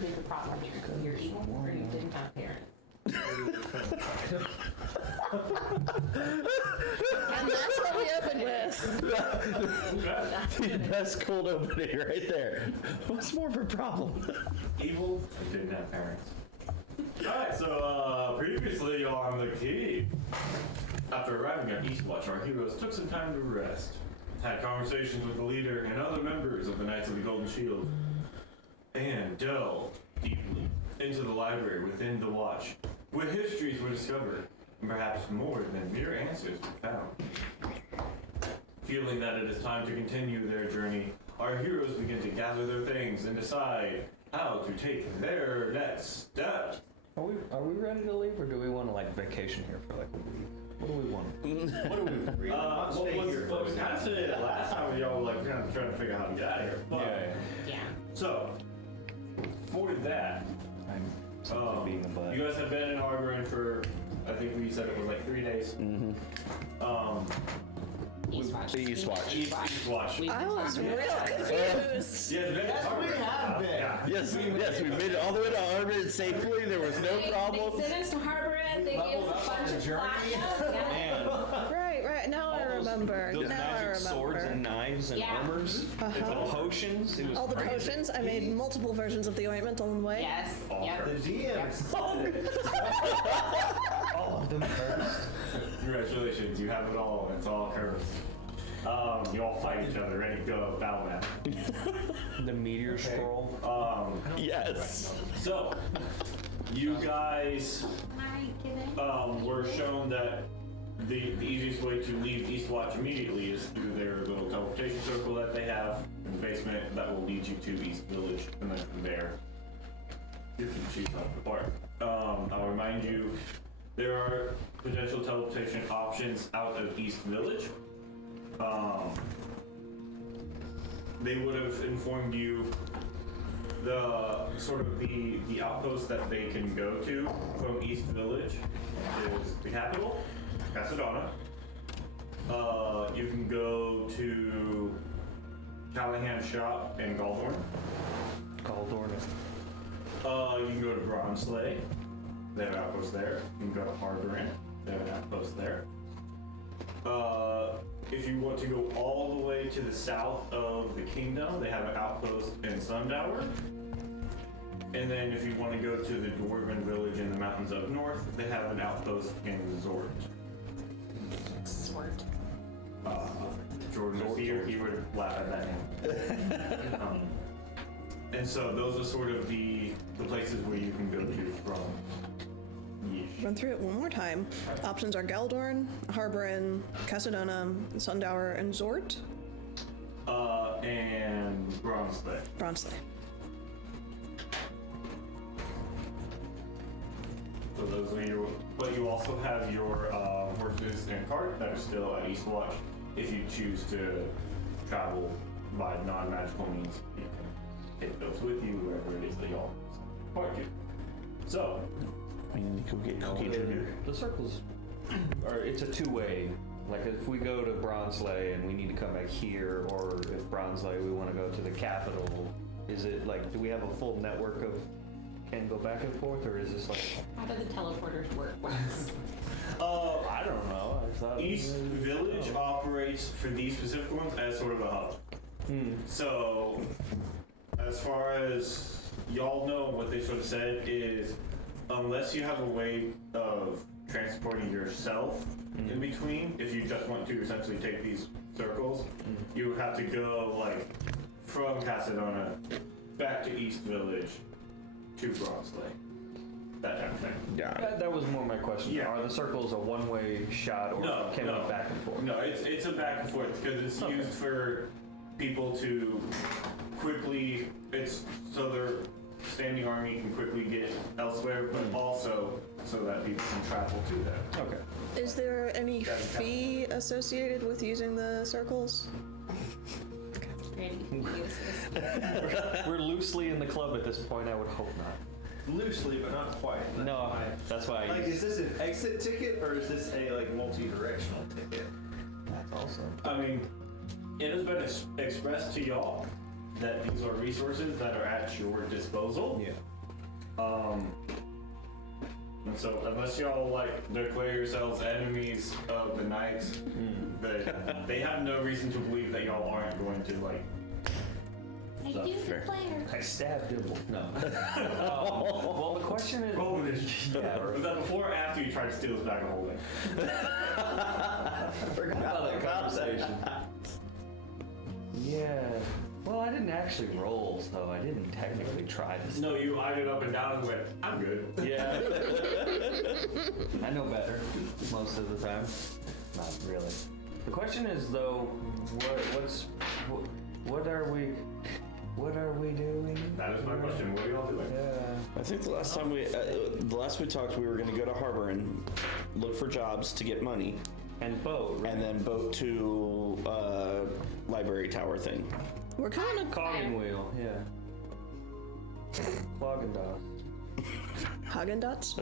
the bigger problem here? You're evil or you didn't have parents? And that's what we opened with. The best cold opening right there. What's more of a problem? Evil and didn't have parents. Alright, so previously on the key, after arriving at Eastwatch, our heroes took some time to rest, had conversations with the leader and other members of the Knights of the Golden Shield, and delved deeply into the library within the Watch, where histories were discovered, and perhaps more than mere answers were found. Feeling that it is time to continue their journey, our heroes begin to gather their things and decide how to take their next step. Are we ready to leave, or do we want to vacation here for a week? What do we want? What do we what was kind of said last time y'all were kind of trying to figure out how to get out of here. But, Yeah. So, for that, Being the butt. you guys have been in harboring for, I think we said it was 3 days. Eastwatch. The Eastwatch. Eastwatch. I was real confused. Yeah, Yes, we have been. Yes, we made it all the way to Harvard safely. There was no problem. They sent us to harbor it. They gave us a bunch of flash. Right. Now I remember. Those Now I magic remember. swords and knives and Yeah. armors, the potions. It was All the crazy. potions. I made multiple versions of the ointment on the way. Yes. Yep. The DM said All of them first. Congratulations, you have it all. It's all cursed. You all fight each other, ready to go, battle map. The meteor scroll. Yes. So, you guys Hi, kiddo. were shown that the easiest way to leave Eastwatch immediately is through their little teleportation circle that they have in the basement that will lead you to East Village, and then from there you can choose how to depart. I'll remind you, there are potential teleportation options out of East Village. They would have informed you the sort of the outpost that they can go to from East Village is the capital, Casadona. You can go to Callahan's shop in Galdorn. Galdorn. You can go to Bronsley. They have an outpost there. You can go to Harbor Inn. They have an outpost there. If you want to go all the way to the south of the kingdom, they have an outpost in Sundower. And then if you want to go to the Dwarven village in the mountains up north, they have an outpost in Zort. Sword. Jordan was here, he would laugh at that name. And so those are sort of the places where you can go to from. Yeesh. Run through it one more time. Options are Galdorn, Harborin, Casadona, Sundower, and Zort. And Bronsley. Bronsley. So those are your, but you also have your horses and cart that are still at Eastwatch. If you choose to travel by non-magical means, you can take those with you wherever it is that y'all want to. So, We need to go get Cookie Jr. The circles are, it's a two-way. If we go to Bronsley and we need to come back here, or if Bronsley we want to go to the capital, is it do we have a full network of can go back and forth, or is this How do the teleporters work? I don't know. I thought East Village operates for these specific ones as sort of a hub. So, as far as y'all know, what they sort of said is, unless you have a way of transporting yourself in between, if you just want to essentially take these circles, you would have to go from Casadona back to East Village to Bronsley. That type of thing. Yeah. that was more my question. Yeah. Are the circles a one-way shot, or can we back and forth? No, it's a back and forth because it's used for people to quickly. It's so their standing army can quickly get elsewhere, but also so that people can travel to them. Okay. Is there any fee associated with using the circles? We're loosely in the club at this point. I would hope not. loosely, but not quite. No, that's why. Is this an exit ticket or is this a multi-directional ticket? That's awesome. I mean, it has been expressed to y'all that these are resources that are at your disposal. Yeah. And so unless y'all like declare yourselves enemies of the knights, they have no reason to believe that y'all aren't going to like. I do declare. I stabbed Dibble. No. Well, the question is. Roll initiative. Yeah, Was that before or after you tried to steal his bag of holding? I forgot about that conversation. Yeah. Well, I didn't actually roll, so I didn't technically try to. No, you eyed it up and down and went, I'm good. Yeah. I know better most of the time. Not really. The question is though, what are we doing? That is my question. What are y'all doing? I think the last time the last we talked, we were going to go to Harbor and look for jobs to get money, And boat, right? and then boat to library tower thing. We're kind of Cog and wheel, yeah. Clog and dust. Haagen-Dazs.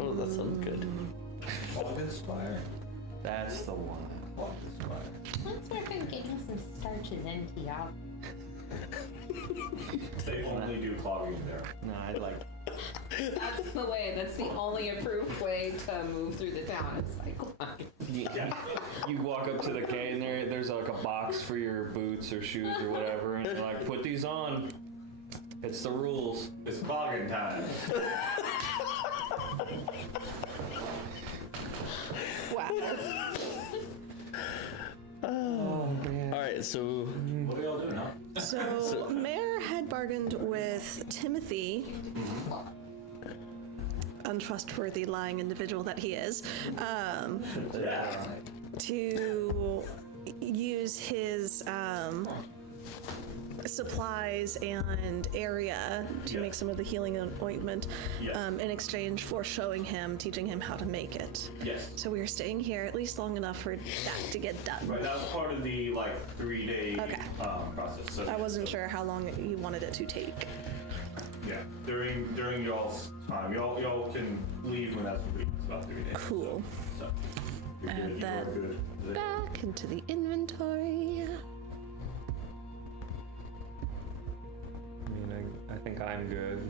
Oh, that sounds good. Inspire. That's the one. Let's work on getting some starches into y'all. They only do clogging there. No, I'd like. That's the way. That's the only approved way to move through the town. It's like, You walk up to the gate and there's like a box for your boots or shoes or whatever, and you're like, put these on. It's the rules. It's clogging time. Wow. Oh man. All right, so What are y'all doing now? So, Mayor had bargained with Timothy, untrustworthy, lying individual that he is, to use his supplies and area to make some of the healing ointment in exchange for showing him, teaching him how to make it. Yes. So we are staying here at least long enough for that to get done. Right, that was part of the like 3-day Okay. Process. So I wasn't sure how long you wanted it to take. yeah, during y'all's time, y'all can leave when that's complete. It's about 3 days. Cool. So you're Add good. You that are good. back into the inventory. I mean, I think I'm good.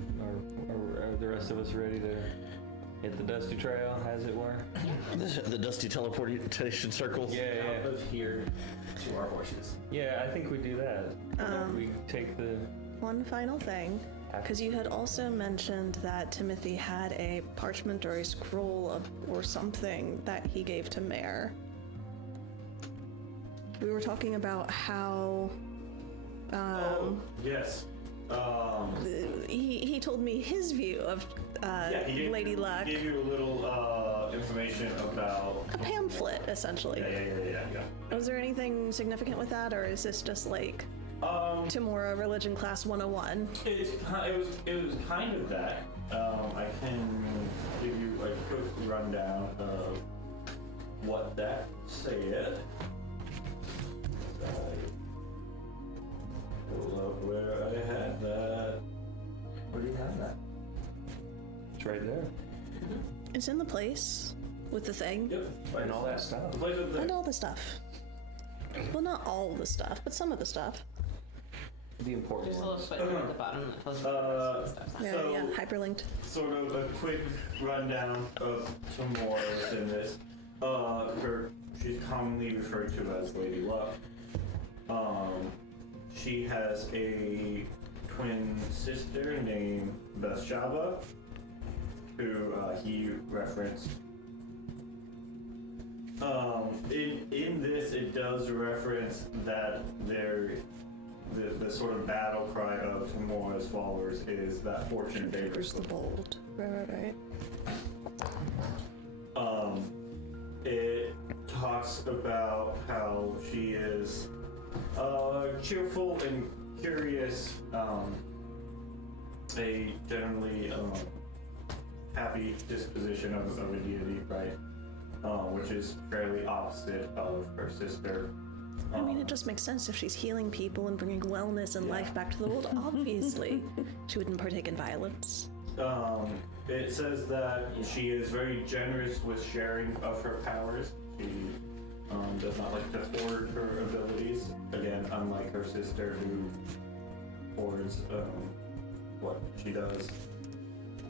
Are the rest of us ready to hit the dusty trail, as it were? the dusty teleportation circle. Yeah. Out of here to our horses. Yeah, I think we do that. We take the. One final thing, because you had also mentioned that Timothy had a parchment or a scroll or something that he gave to Mare. We were talking about how Yes. he told me his view of He gave Lady Luck. He gave you a little information about. A pamphlet, essentially. Yeah. Was there anything significant with that, or is this just like Timora Religion Class 101? It was kind of that. I can give you a quick rundown of what that said. Pull up where I had that. Where do you have that? It's right there. It's in the place with the thing Yep. And all that stuff. The place with and the. all the stuff. Well, not all the stuff, but some of the stuff. The important there's a little ones. footnote at the bottom that tells you the rest of the stuff. Yeah, So- yeah, hyperlinked. Sort of a quick rundown of Timora in this. She's commonly referred to as Lady Luck. She has a twin sister named Bathsheba, who he referenced. In this, it does reference that the sort of battle cry of Timora's followers is that fortune favors Favors the bold. Right. It talks about how she is cheerful and curious, a generally happy disposition of a deity, right? Which is fairly opposite of her sister. I mean, it just makes sense if she's healing people and bringing wellness and life back to the world. Obviously, she wouldn't partake in violence. It says that she is very generous with sharing of her powers. She does not like to hoard her abilities. Again, unlike her sister, who towards what she does.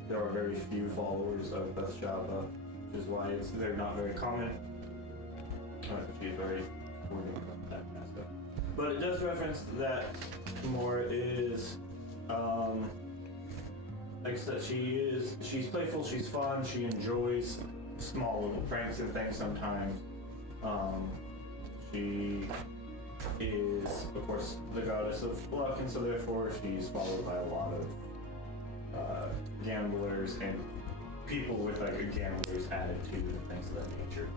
There are very few followers of Beth's Java, which is why they're not very common. She's very supportive of that aspect. But it does reference that Moore is, like I said, she's playful, she's fun, she enjoys small little pranks and things sometimes. She is, of course, the goddess of luck, and so therefore she's followed by a lot of gamblers and people with like a gambler's attitude and things of that nature.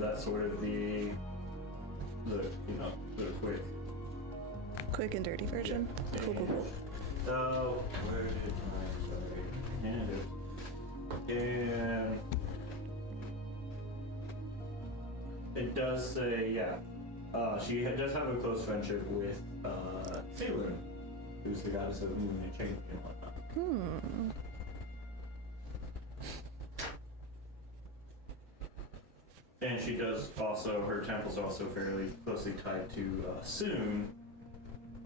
That's sort of the Quick and dirty version. Yeah. Cool, cool, cool. So where did my hand it? And it does say, she does have a close friendship with Salem, who's the goddess of the moon and change and whatnot. And she does also, her temple's also fairly closely tied to Soon,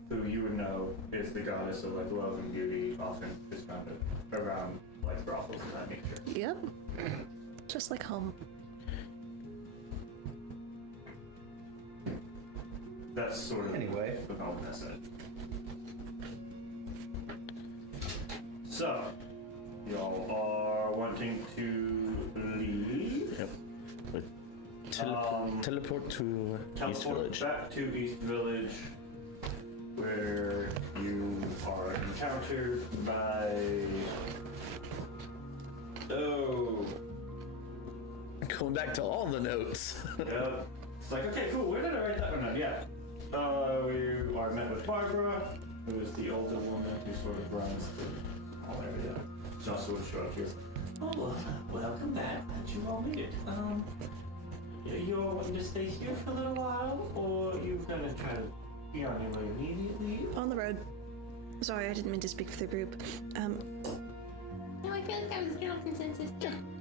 who you would know is the goddess of like love and beauty, often is found around like brothels and that nature. Yep. Just like home. That's sort of Anyway. the whole message. So, y'all are wanting to leave. Yep. But teleport to East Teleport Village. back to East Village, where you are encountered by. Going back to all the notes. Yep. It's like, okay, cool. Where did I write that one down? Yeah. We are met with Barbara, who is the older woman who sort of runs the whole area. She also would show up here. Oh, well, welcome back. Glad you all made it. You all wanting to stay here for a little while, or you gonna try to be on your way immediately? On the road. Sorry, I didn't mean to speak for the group. No, I feel like that was general consensus.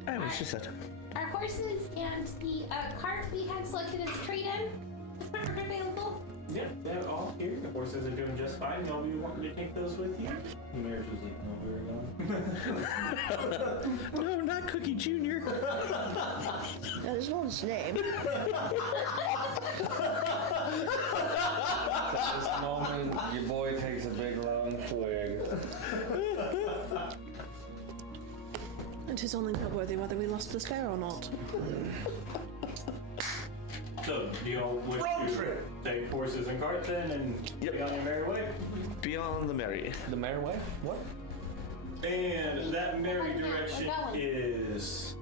I was just said. Our horses and the cart we had selected as trade-in are available. Yeah, they're all here. The horses are doing just fine. Y'all be wanting to take those with you? The marriage was like, no, we're going. No, not Cookie Jr. That is not his name. At this moment, your boy takes a big long swig. It is only noteworthy whether we lost the spare or not. So, do y'all wish to take horses and cart then and be on your merry way? Be on the merry. The mayor way? What? And that merry We're direction going. is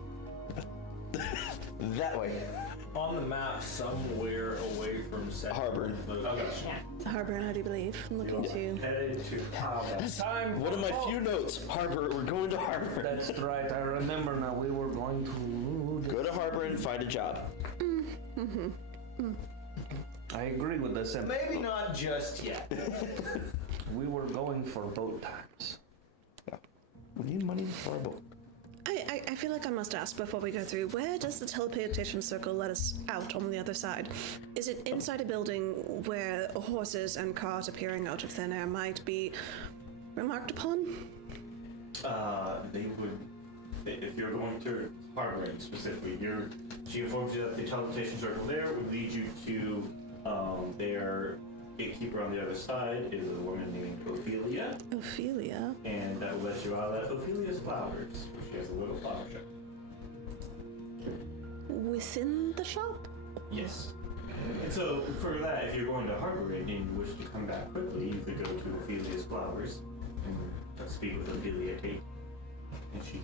That way. On the map, somewhere away from Second. Harbor. okay. Harbor, I do believe. I'm looking to. Headed to Harbor. Time. One of my few notes. Harbor. We're going to Harbor. That's right. I remember now. We were going to. Go to Harbor and find a job. I agree with the sentiment. Maybe not just yet. We were going for boat times. We need money for a boat. I feel like I must ask before we go through, where does the teleportation circle let us out on the other side? Is it inside a building where horses and cars appearing out of thin air might be remarked upon? They would, if you're going to Harbor specifically, she informs you that the teleportation circle there would lead you to their gatekeeper on the other side is a woman named Ophelia, Ophelia? and that will let you out at Ophelia's Flowers, where she has a little flower shop. Within the shop? Yes. And so for that, if you're going to Harbor and you wish to come back quickly, you could go to Ophelia's Flowers and speak with Ophelia Tate, and you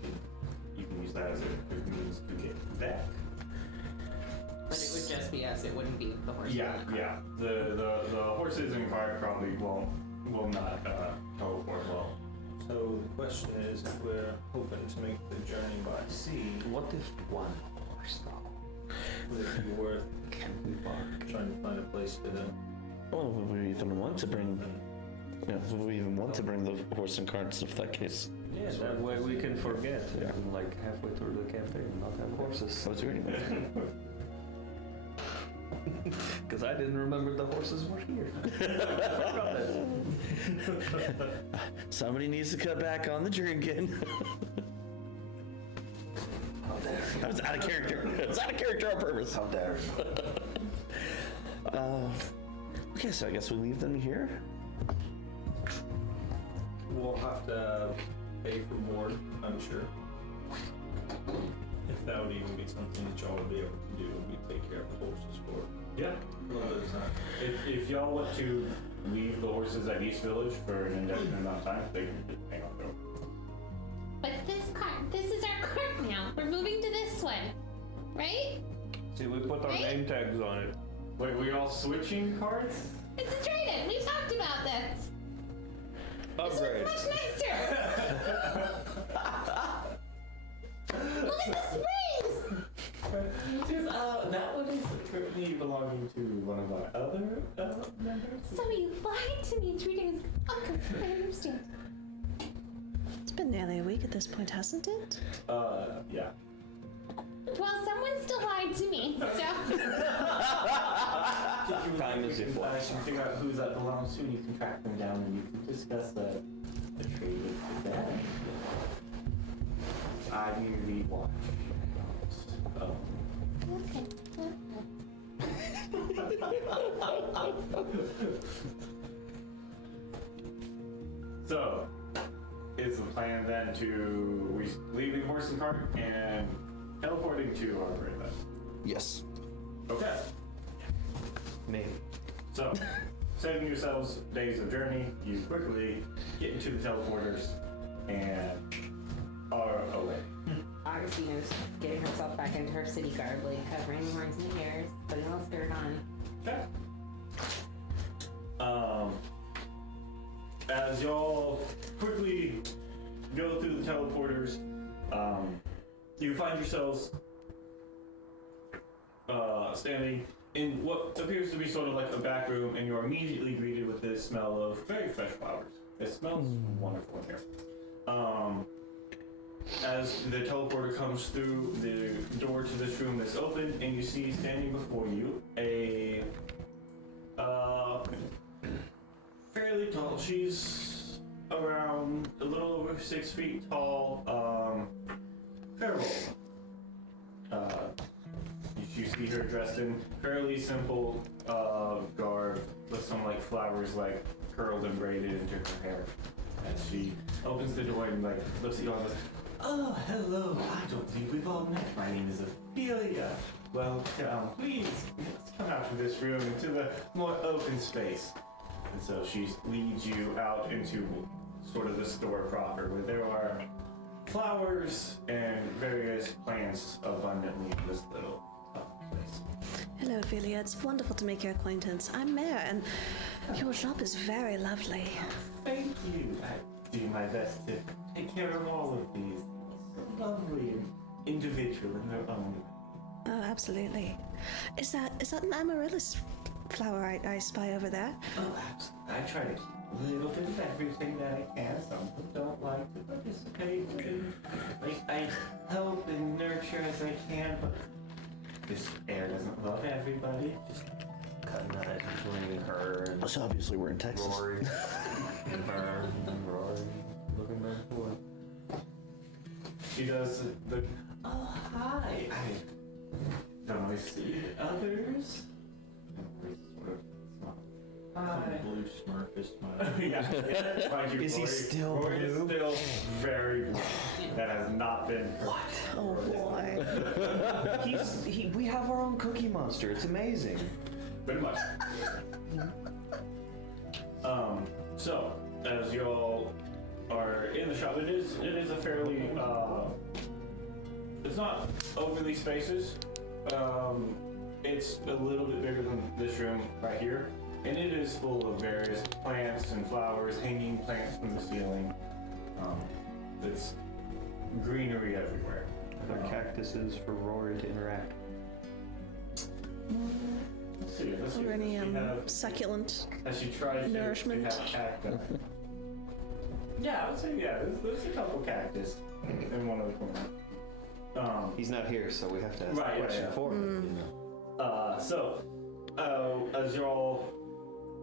can use that as a good means to get back. But it would just be us. It wouldn't be the horses. Yeah. The horses and cart probably will not teleport well. So the question is, if we're hoping to make the journey by sea, What if one horse though? would it be worth Can we bark? trying to find a place to them? Well, would we even want to bring? Yeah, would we even want to bring the horse and carts if that case? Yeah, That way we can forget. Yeah. And like halfway through the campaign, not have horses. So it's really Because I didn't remember the horses were here. Somebody needs to cut back on the drinking. I was out of character. I was out of character on purpose. How dare you. Okay, so I guess we leave them here. We'll have to pay for board, I'm sure. If that would even be something that y'all would be able to do, we take care of the horses for Yeah. a little bit of time. If y'all want to leave the horses at East Village for an indefinite amount of time, they can just hang on to them. But this is our cart now. We're moving to this one, right? See, we put our Right? name tags on it. Wait, we all switching cards? It's a trade-in. We talked about this. Upgrade. Much nicer. Look at the springs. That one is currently belonging to one of our other members. So he lied to me, treating us. Okay, I understand. It's been nearly a week at this point, hasn't it? Yeah. Well, someone still lied to me, so. Time is your I flex. can figure out who that belongs to, and you can track them down, and you can discuss the trade with them. I merely watch. Okay. So, is the plan then to we leaving horse and cart and teleporting to our then? Yes. Okay. Maybe. So, saving yourselves days of journey, you quickly get into the teleporters and are away. Augustina's getting herself back into her city garb, like covering the horns and ears, putting a little skirt on. Okay. As y'all quickly go through the teleporters, you find yourselves standing in what appears to be sort of like a back room, and you're immediately greeted with this smell of very fresh flowers. It smells wonderful in here. As the teleporter comes through, the door to this room is open, and you see standing before you a fairly tall. She's around a little over 6 feet tall. Pharaoh. You see her dressed in fairly simple garb with some like flowers like curled and braided into her hair. As she opens the door and like looks at you all and goes, "Oh, hello. I don't think we've all met. My name is Ophelia. Well, please, let's come out of this room into the more open space." And so she leads you out into sort of the store proper, where there are flowers and various plants abundantly in this little place. Hello, Ophelia. It's wonderful to make your acquaintance. I'm Mare, and your shop is very lovely. Thank you. I do my best to take care of all of these. So lovely and individual in their own way. Oh, absolutely. Is that an amaryllis flower I spy over there? Oh, absolutely. I try to keep a little bit of everything that I can. Some people don't like to participate in. I help and nurture as I can, but this air doesn't love everybody. Just Cutting eyes between her and So obviously we're in Texas. Rory. And her and Rory. Looking back and forth. she does the. Oh, hi. I don't really see others. Hi. Blue Smurfist smile. Yeah. Mind you, Is he Rory- still Rory is blue? still very blue. That has not been. What? Oh boy. We have our own Cookie Monster. It's amazing. Pretty much. So as y'all are in the shop, it is a fairly it's not overly spacious. It's a little bit bigger than this room right here, and it is full of various plants and flowers, hanging plants from the ceiling. It's greenery everywhere. Are there cactuses for Rory to interact? Let's see. Or any Does she have- succulent As she tries nourishment? to have cactus. Yeah, I would say there's a couple cactus in one of the corners. He's not here, so we have to ask Right, the question yeah. for him. So, as y'all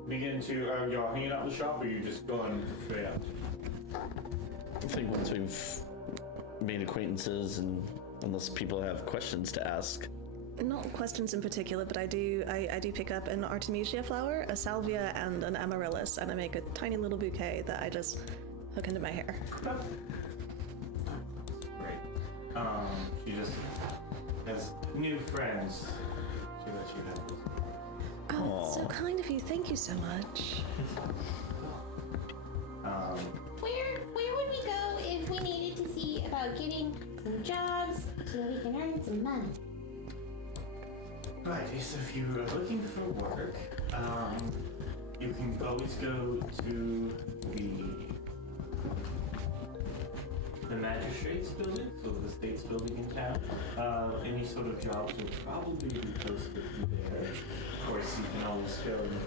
begin to, are y'all hanging out in the shop, or are you just going straight out? I think once we've made acquaintances, and unless people have questions to ask. Not questions in particular, but I do pick up an artemisia flower, a salvia, and an amaryllis, and I make a tiny little bouquet that I just hook into my hair. Great. She just has new friends. She lets you have this. Oh, that's so kind of you. Thank you so much. Where would we go if we needed to see about getting some jobs so that we can earn some money? Right, so if you are looking for work, you can always go to the magistrate's building, so the state's building in town. Any sort of jobs will probably be posted there. Of course, you can always go and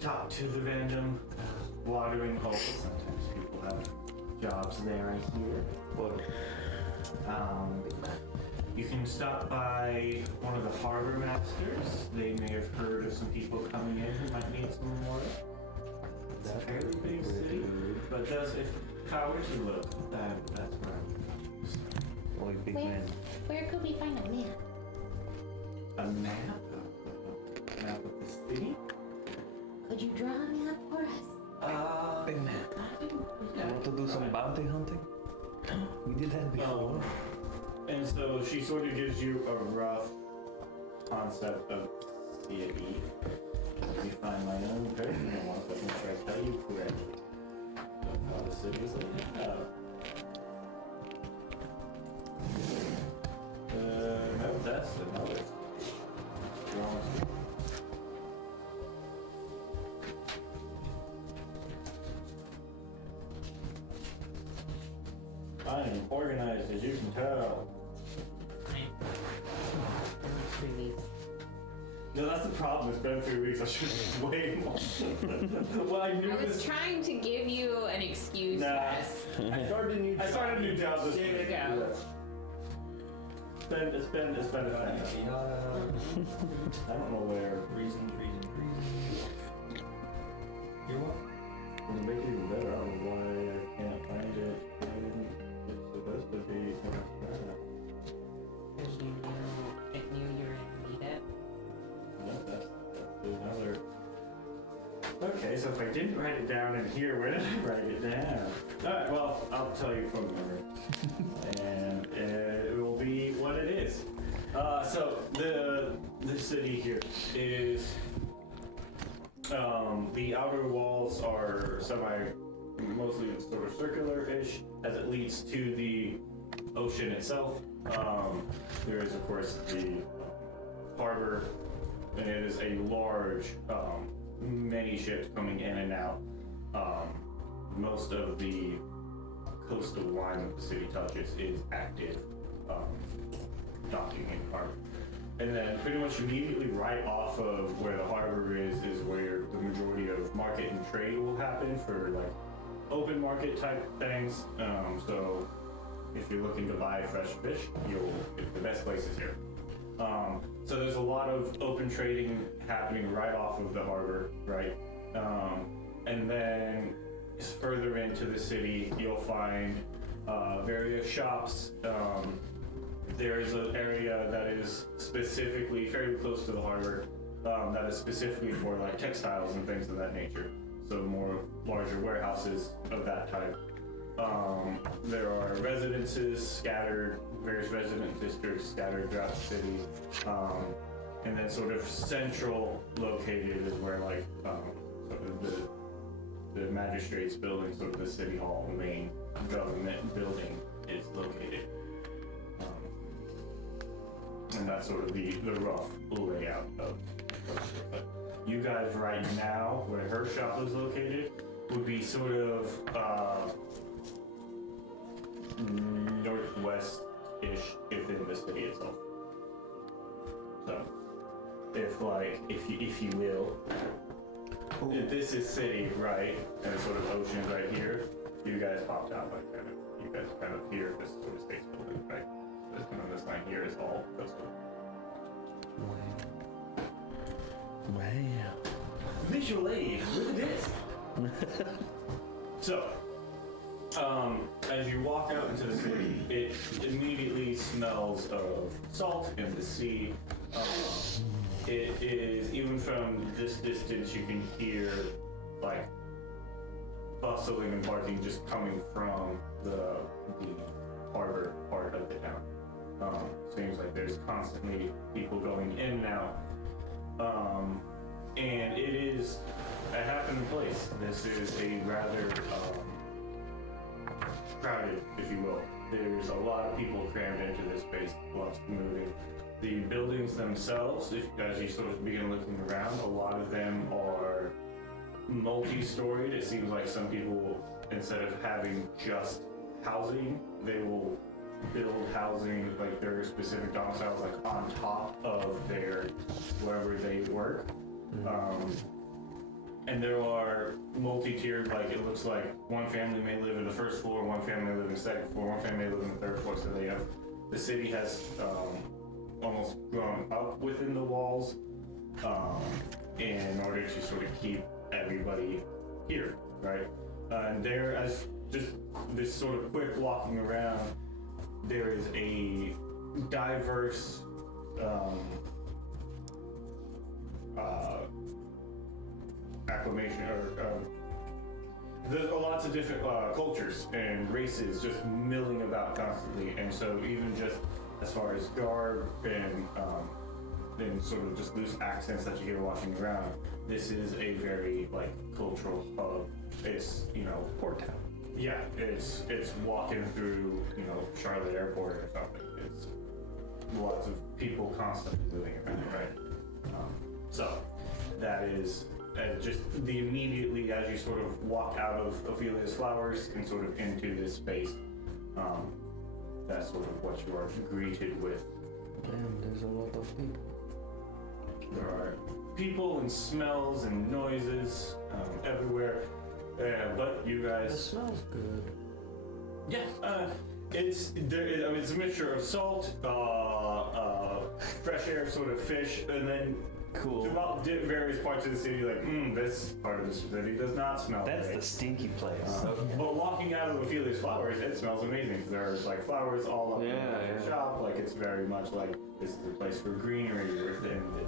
talk to the random watering holes. Sometimes people have jobs there, I hear. But, you can stop by one of the harbor masters. They may have heard of some people coming in who might need some more. It's a fairly big city, but if I were to look, that's where I'm. Only big man. Where could we find a map? A map? A map of the city? Could you draw a map for us? Big man. You want to do some bounty hunting? We did that before. And so she sort of gives you a rough concept of city. Let me find my own personal one so I can try to tell you correctly of how the city is laid out. No, that's another drawing. I am organized, as you can tell. No, that's the problem. It's been 3 weeks. I should have way more. Well, I knew I was this. trying to give you an excuse. Nah. Yes. I started a new job this week. There you go. It's been a thing. I don't know where. Reason. You're what? To make it even better, I don't know why I can't find it. It's supposed to be. Because you knew you were going to need it. No, that's another. Okay, so if I didn't write it down in here, where did I write it down? Alright, well, I'll tell you from memory. And it will be what it is. So the city here is the outer walls are mostly sort of circular-ish as it leads to the ocean itself. There is of course the harbor, and it is a large, many ships coming in and out. Most of the coastal line that the city touches is active docking in harbor. And then pretty much immediately right off of where the harbor is where the majority of market and trade will happen for like open market type things. So if you're looking to buy fresh fish, the best place is here. So there's a lot of open trading happening right off of the harbor, right? And then further into the city, you'll find various shops. There is an area that is specifically fairly close to the harbor that is specifically for like textiles and things of that nature. So more larger warehouses of that type. There are residences scattered, various resident districts scattered throughout the city. And then sort of central located is where like sort of the magistrate's building, sort of the city hall, the main government building is located. And that's sort of the rough layout of it. You guys right now, where her shop is located, would be sort of northwest-ish within the city itself. So, if you will, if this is city, right, and sort of ocean right here, you guys popped out like kind of, you guys kind of here, this sort of state's building, right? This kind of this line here is all coastal. Wow. Visual aid with this. So, as you walk out into the city, it immediately smells of salt in the sea. It is, even from this distance, you can hear like bustling and barking just coming from the harbor part of the town. Seems like there's constantly people going in and out. And it is a happening place. This is a rather crowded, if you will. There's a lot of people crammed into this space, lots of moving. The buildings themselves, as you sort of begin looking around, a lot of them are multi-storied. It seems like some people, instead of having just housing, they will build housing, like their specific domiciles, like on top of their wherever they work. And there are multi-tiered, like it looks like one family may live in the first floor, one family may live in the second floor, one family may live in the third floor. So they have, the city has almost grown up within the walls in order to sort of keep everybody here, right? And there, as just this sort of quick walking around, there is a diverse acclamation, or there's lots of different cultures and races just milling about constantly, and so even just as far as garb and sort of just loose accents that you hear walking around, this is a very like cultural hub. It's, you know, Port town. yeah, it's walking through, you know, Charlotte Airport or something. It's lots of people constantly moving around, right? So that is just the immediately as you sort of walk out of Ophelia's Flowers and sort of into this space, that's sort of what you are greeted with. Damn, there's a lot of people. There are people and smells and noises everywhere. But you It guys, smells good. yeah, it's a mixture of salt, fresh air, sort of fish, and then Cool. throughout various parts of the city, like, this part of the city does not smell That's great. the stinky place. But walking out of Ophelia's Flowers, it smells amazing. There's like flowers all up in the shop. Like it's very much like this is the place for greenery. You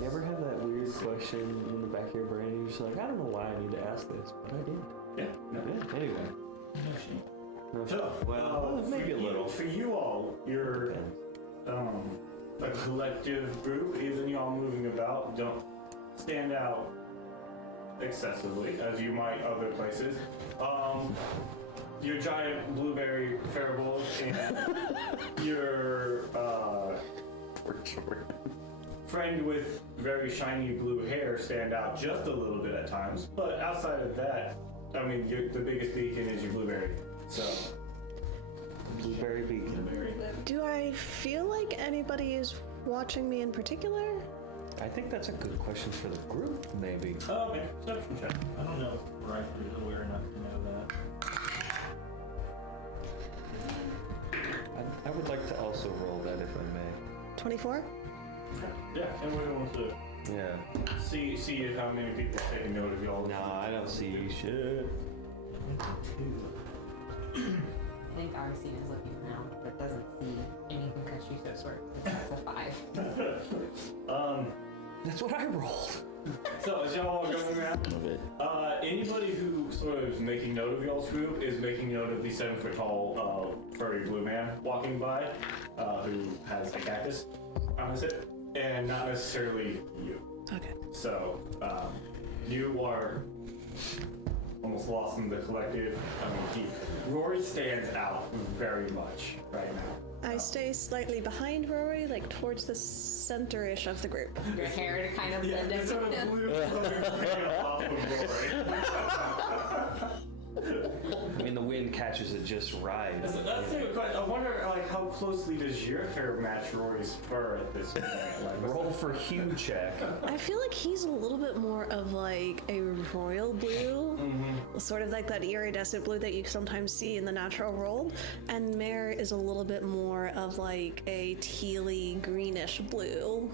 ever have that weird question in the back of your brain? You're just like, I don't know why I need to ask this, but I did. Yeah. No. Yeah, anyway. No So, well, maybe a little. For you all, you're a collective group. Even y'all moving about don't stand out excessively as you might other places. Your giant blueberry Faribault and your friend with very shiny blue hair stand out just a little bit at times. But outside of that, I mean, the biggest beacon is your blueberry. So, Blueberry beacon. Do I feel like anybody is watching me in particular? I think that's a good question for the group, maybe. make a perception check. I don't know if Riker is aware enough to know that. I would like to also roll that if I may. 24? Yeah, and we want to Yeah. see how many people are taking note of y'all. No, I don't see shit. I think Arsene is looking around, but doesn't see anything because she's so short. That's a 5. That's what I rolled. So as y'all are going around, anybody who sort of is making note of y'all's group is making note of the 7-foot-tall furry blue man walking by, who has a cactus on his hip, and not necessarily you. Okay. So you are almost lost in the collective. I mean, Rory stands out very much right now. I stay slightly behind Rory, like towards the center-ish of the group. Your hair to kind of blend It's sort of in. blue off of Rory. I mean, the wind catches it just right. That's a good question. I wonder, like, how closely does your hair match Rory's fur at this point? Like, Roll for hue check. I feel like he's a little bit more of like a royal blue, sort of like that iridescent blue that you sometimes see in the natural world. And Mare is a little bit more of like a tealy greenish blue.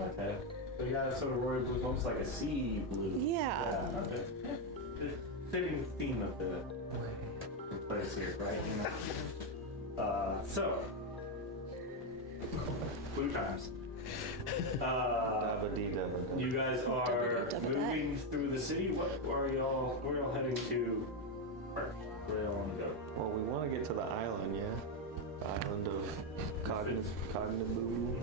Okay. So you got sort of royal blue, almost like a sea blue. Yeah. Okay. Yeah. The fitting theme of the place here, right? You know? So blue times. Dabba-dee-dabba-da. You guys are Dabba-dee-dabba-da. moving through the city. Where are y'all heading to first? Where y'all want to go? Well, we want to get to the island, yeah? The island of Cognibu.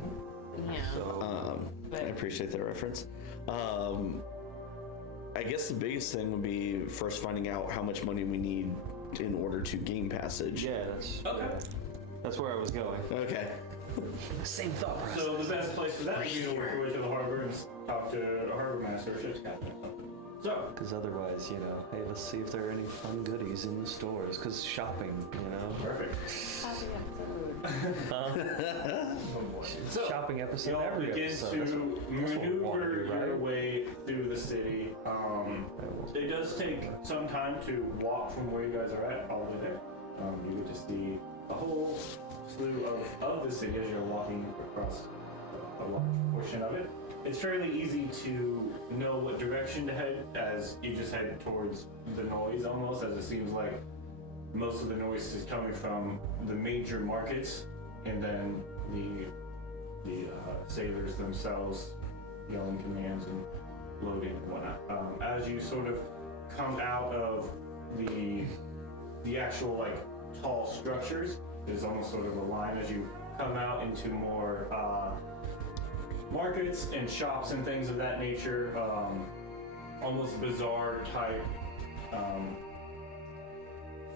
Yeah. So, I appreciate that reference. I guess the biggest thing would be first finding out how much money we need in order to gain passage. yeah, that's Okay. that's where I was going. Okay. Same thought process. So the best place for that would be to work your way to the harbor and talk to a harbor master or ship's captain or something. So, Because otherwise, you know, hey, let's see if there are any fun goodies in the stores. Because shopping, you know. perfect. Happy episode. So, Shopping episode y'all every begin episode. to That's what we wanna maneuver do, right? your way through the city. It does take some time to walk from where you guys are at all the way there. You get to see a whole slew of the city as you're walking across a large portion of it. It's fairly easy to know what direction to head as you just head towards the noise almost, as it seems like most of the noise is coming from the major markets and then the sailors themselves yelling commands and loading and whatnot. As you sort of come out of the actual like tall structures, there's almost sort of a line as you come out into more markets and shops and things of that nature, almost bizarre type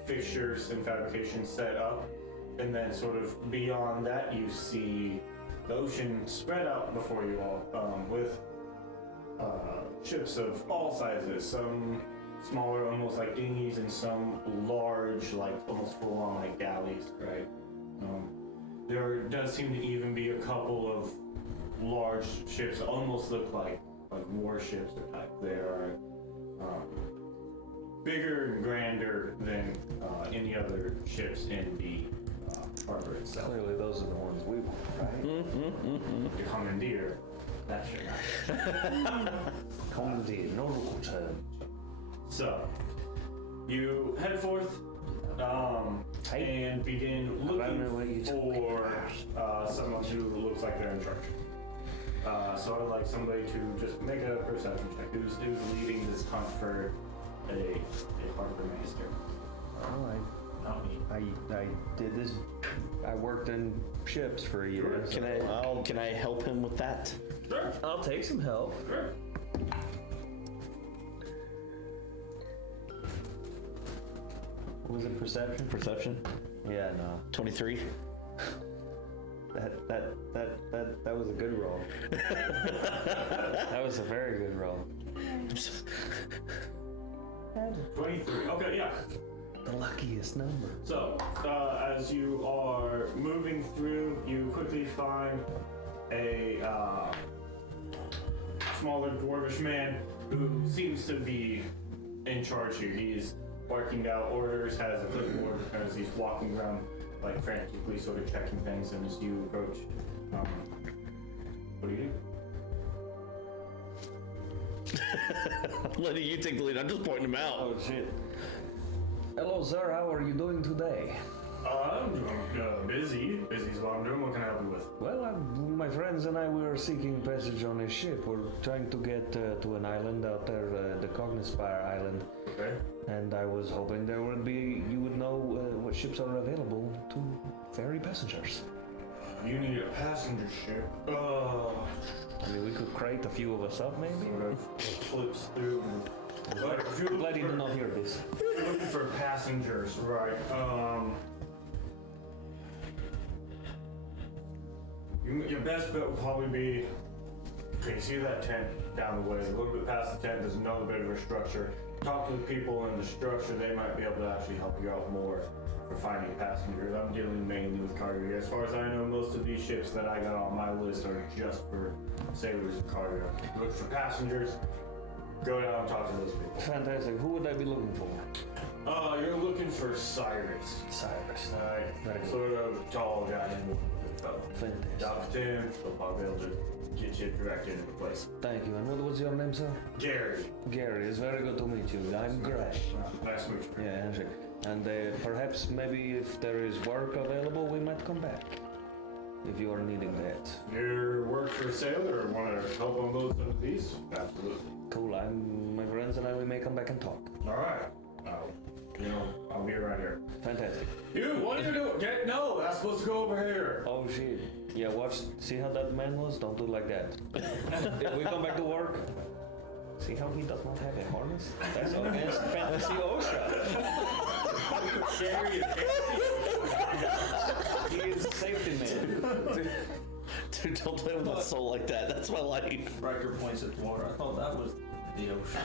fixtures and fabrications set up. And then sort of beyond that, you see the ocean spread out before you all, with ships of all sizes, some smaller, almost like dinghies, and some large, like almost full-on like galleys, right? There does seem to even be a couple of large ships that almost look like warships or type. They are bigger and grander than any other ships in the harbor itself. Clearly, those are the ones we want, right? You commandeer that ship. Commandeer, no return. So, you head forth and begin looking for someone who looks like they're in charge. So I'd like somebody to just make a perception check. Who's leading this hunt for a harbor master? Oh, Not me. I did this. I worked in ships for a year. Sure. Can I help him with that? Sure. I'll take some help. Sure. Was it perception? Perception? Yeah, no. 23. That was a good roll. That was a very good roll. 23. Okay, yeah. The luckiest number. So, as you are moving through, you quickly find a smaller dwarvish man who seems to be in charge here. He's barking out orders, has a clipboard as he's walking around, like frantically sort of checking things. And as you approach, what do you do? I'm letting you take the lead. I'm just pointing him out. Oh shit. Hello, sir. How are you doing today? I'm doing busy. Busy's what I'm doing. What can I help you with? Well, my friends and I were seeking passage on a ship. We're trying to get to an island out there, the Cognispire Island. Okay. And I was hoping you would know what ships are available to ferry passengers. You need a passenger ship. I mean, we could crate a few of us up, maybe. Sort of flips through. But if you're Glad you did not hear this. looking for passengers, right? Your best bet would probably be. Okay, you see that tent down the way? A little bit past the tent, there's another bit of a structure. Talk to the people in the structure; they might be able to actually help you out more for finding passengers. I'm dealing mainly with cargo. As far as I know, most of these ships that I got on my list are just for sailors and cargo. Look for passengers. go down and talk to those people. Fantastic. Who would I be looking for? You're looking for Cyrus. Cyrus. Alright, Very good. sort of tall guy in the fellow. Fantastic. Talk to him, he'll probably be able to get you directed into the place. Thank you. And what was your name, sir? Gary. Gary. It's very good to meet you. I'm Greg. Nice to meet you. Yeah, handshake. And perhaps maybe if there is work available, we might come back. If you are needing that. Your work for sale or want to help unload some of these? Absolutely. Cool. My friends and I, we may come back and talk. Alright. I'll be around here. Fantastic. You, what are you doing? No, that's supposed to go over here. Oh shit. Yeah, see how that man was? Don't do like that. If we come back to work, see how he does not have a harness? That's against fantasy OSHA. Gary is He is a safety man. Dude, don't play with my soul like that. That's my life. Riker points at the water. I thought that was the ocean.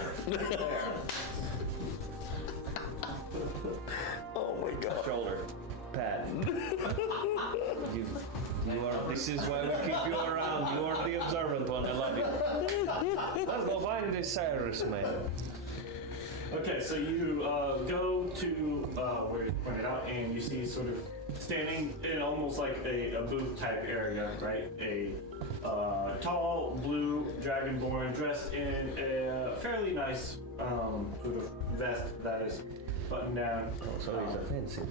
Oh my god. Shoulder. Pat. You are. This is why we keep you around. You are the observant one. I love you. Let's go find this Cyrus man. Okay, so you go to where you pointed out, and you see sort of standing in almost like a booth type area, right? A tall blue dragonborn dressed in a fairly nice sort of vest that is buttoned down. Oh, so he's a fancy man.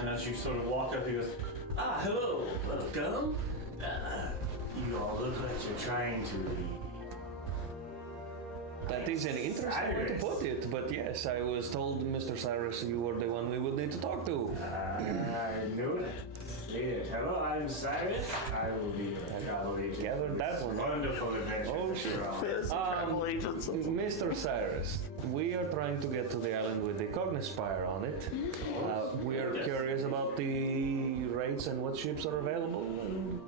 And as you sort of walk up, he goes, hello, welcome. You all look like you're trying to leave. That is an interesting way to put it, but yes, I was told, Mr. Cyrus, you were the one we would need to talk to. I knew it. Hello, I'm Cyrus. I will be your travel agent. Gathered that one. Wonderful adventure. Oh, shit. Mr. Cyrus, we are trying to get to the island with the Cognispire on it. We are curious about the rates and what ships are available and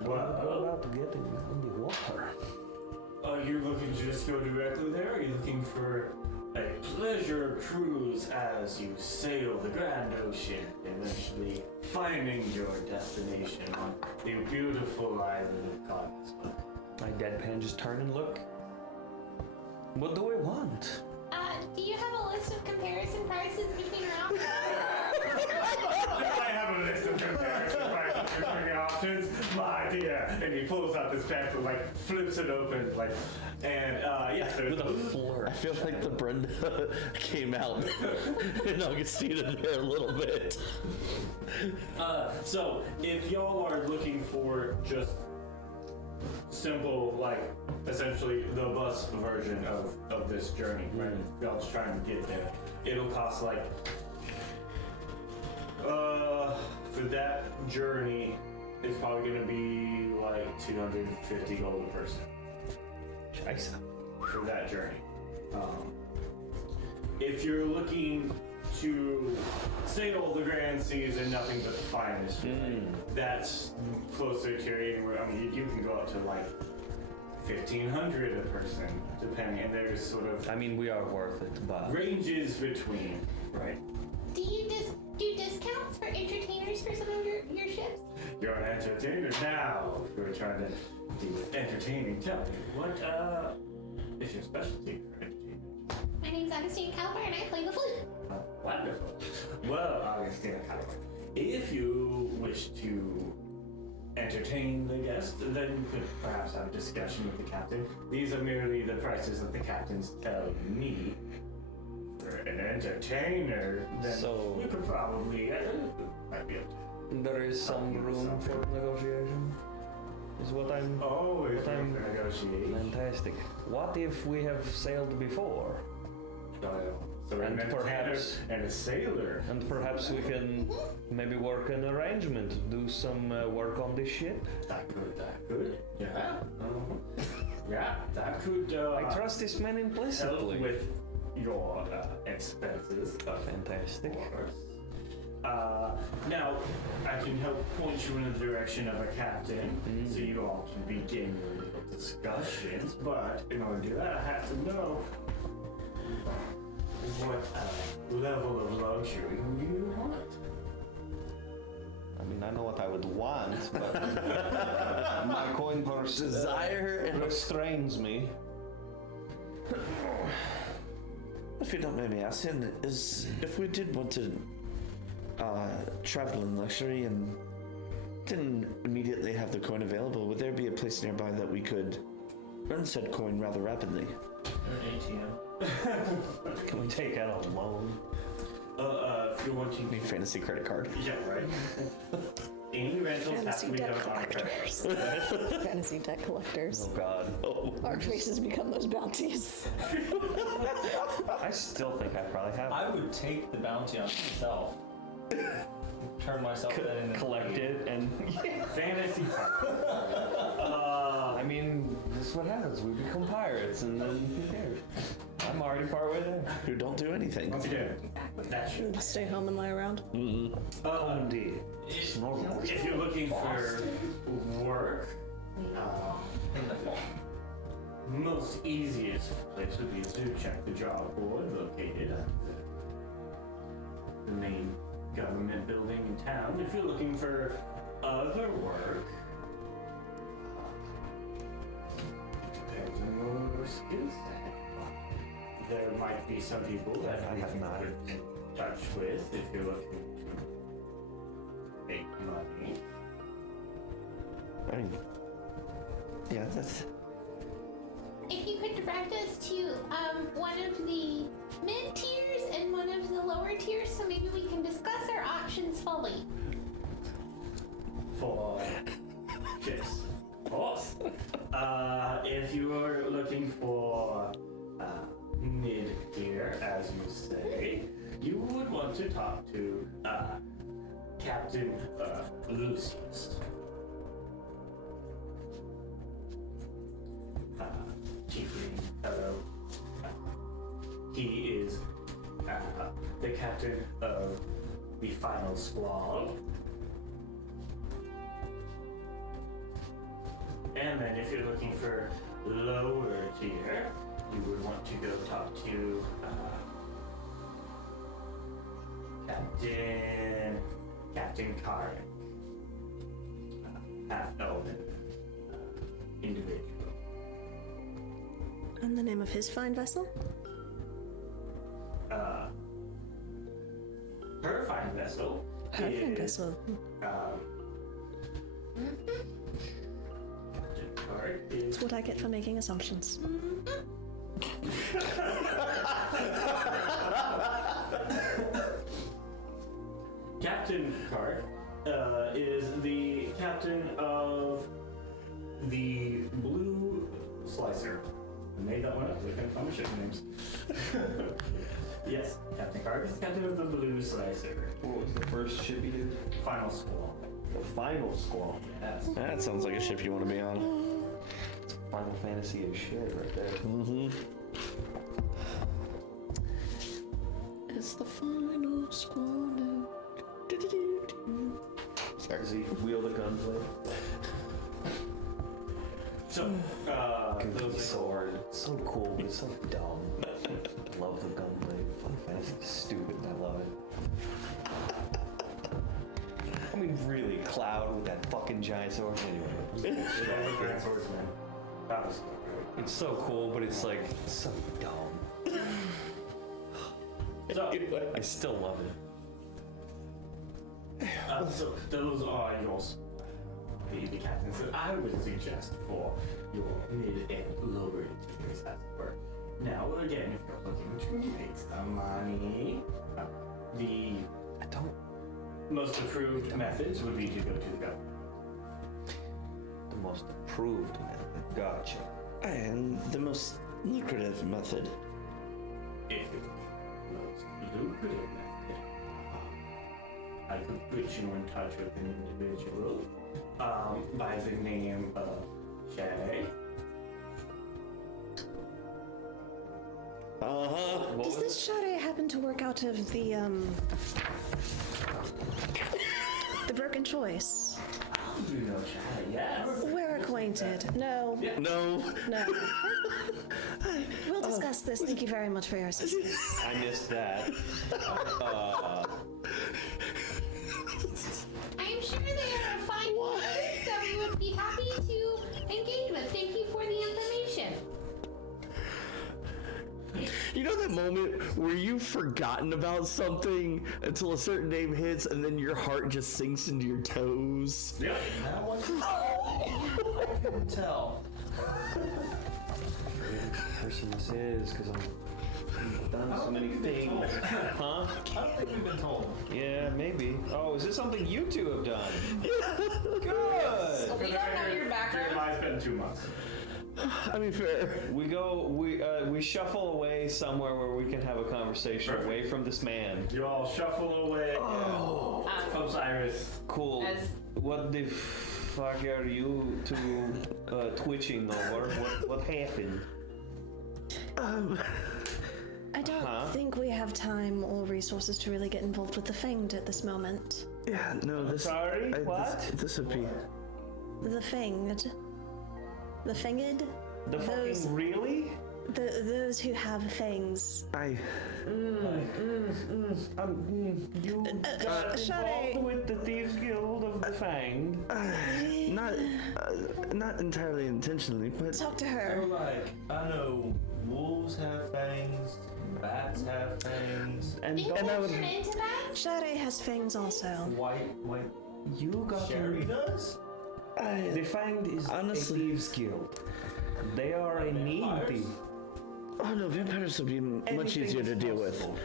how we go about getting on the water. Are you looking to just go directly there? Or are you looking for a pleasure cruise as you sail the Grand Ocean, eventually finding your destination on the beautiful island of Cognizant? My deadpan just turn and look. What do we want? Do you have a list of comparison prices between our options? I have a list of comparison prices between options. My dear. And he pulls out this pamphlet, like flips it open, like, and yeah. With a flourish. I feel like the Brenda came out in Augustina there a little bit. So if y'all are looking for just simple, like essentially the bus version of this journey, right? If y'all just trying to get there, it'll cost like for that journey, it's probably gonna be like 250 gold a person. Scheiße. For that journey. If you're looking to sail the grand seas and nothing but the finest, that's closer to anywhere. I mean, you can go up to like 1,500 a person, depending. And there's sort of I mean, we are worth it, but ranges between, right? Do you do discounts for entertainers for some of your ships? You're an entertainer now. If you're trying to do entertaining, tell me what is your specialty for entertainment? My name's Augustine Caliber and I play the flute. Wonderful. Well, Augustine, if you wish to entertain the guest, then you could perhaps have a discussion with the captain. These are merely the prices that the captains tell me. For an entertainer, then So- you could probably might be able to. there is some room for negotiation. Is what I'm. Always But I'm- room for negotiation. Fantastic. What if we have sailed before? So And an entertainer perhaps- and a sailor. And perhaps we can maybe work an arrangement, do some work on this ship. That could. Yeah. Yeah, that could. I trust this man help implicitly. with your expenses. Fantastic. Of course. Now, I can help point you in the direction of a captain, so you all can begin your little discussions. But in order to do that, I have to know what level of luxury do you want? I mean, I know what I would want, but My coin purse desire and restrains me. you don't mind me asking, is if we did want to travel in luxury and didn't immediately have the coin available, would there be a place nearby that we could earn said coin rather rapidly? An ATM. Can we take out a loan? If you're wanting A fantasy credit card. yeah, right. Any rentals have to Fantasy be debt done on a credit collectors. Fantasy debt collectors. Oh God. Our faces become those bounties. I still think I probably have. I would take the bounty on myself. Turn myself in. Collect it and. Fantasy card. I mean, this is what happens. We become pirates, and then who cares? I'm already partway there. Who don't do anything. Once again, that shit. Just stay home and lie around. Indeed. It's normal. If you're looking for work, most easiest place would be to check the job board located at the main government building in town. If you're looking for other work, depends on your skill set. There might be some people that I have not. put in touch with if you're looking to make money. I mean, yeah, that's. If you could direct us to one of the mid tiers and one of the lower tiers, so maybe we can discuss our options fully. For yes, of course. If you are looking for mid tier, as you say, you would want to talk to Captain Lucius. Tiefling fellow. He is the captain of the final squad. And then if you're looking for lower tier, you would want to go talk to Captain Karek, half-elven individual. And the name of his fine vessel? Her fine vessel Her is fine vessel. Captain Karek is It's what I get for making assumptions. Captain Karek is the captain of the Blue Slicer. I made that one up. We can find my ship names. Yes, Captain Karek is the captain of the Blue Slicer. What was the first ship you did? Final Squall. The Final Squall. Yes. That sounds like a ship you want to be on. It's Final Fantasy as shit right there. Mm-hmm. It's the final squad. Does he wield a gunblade? So, Good sword. It's so cool, but it's so dumb. I love the gunblade. Final Fantasy is stupid, and I love it. I mean, really, Cloud with that fucking giant sword. Anyway, Grand Swordsman. That was it's so cool, but it's like so dumb. so, I still love it. so those are yours. The captains that I would suggest for your mid and lower tiers, as it were. Now, again, if you're looking to make some money, the I don't. most approved methods would be to go to the government. The most approved method. Gotcha. And the most lucrative method. If it was lucrative method, I could put you in touch with an individual by the name of Shay. Uh-huh. Does this Shade happen to work out of the Broken Choice? You know Shay, yes. We're acquainted. No. No. No. We'll discuss this. Thank you very much for your assistance. I missed that. I am sure they are a fine person, so we would be happy to engage with. Thank you for the information. You know know that moment where you've forgotten about something until a certain name hits and then your heart just sinks into your toes? Yep. That one, I couldn't tell. Person this is, because I've done so many things. Huh? I don't think we've been told. Yeah, maybe. Oh, is this something you two have done? Good. We don't know your background. It's been 2 months. I mean, fair. We shuffle away somewhere where we can have a conversation Perfect. away from this man. You all shuffle away from Cyrus. Cool. As- What the fuck are you two twitching over? What happened? I don't think we have time or resources to really get involved with the Fanged at this moment. Yeah, no, this. Sorry, what? This would be. The Fanged. The Fanged? The Those- fucking really? Those who have fangs. You got Shade. involved with the Thieves Guild of the Fanged. Not entirely intentionally, but Talk to So, her. like, I know wolves have fangs, bats have fangs, And Think And I we would- turn into that? Shade has fangs also. white you got Sherry does? The Fanged is Honestly- a Thieves Guild. They are a mean Vampires? thief. oh no, vampires would be much Anything easier is to deal with. possible.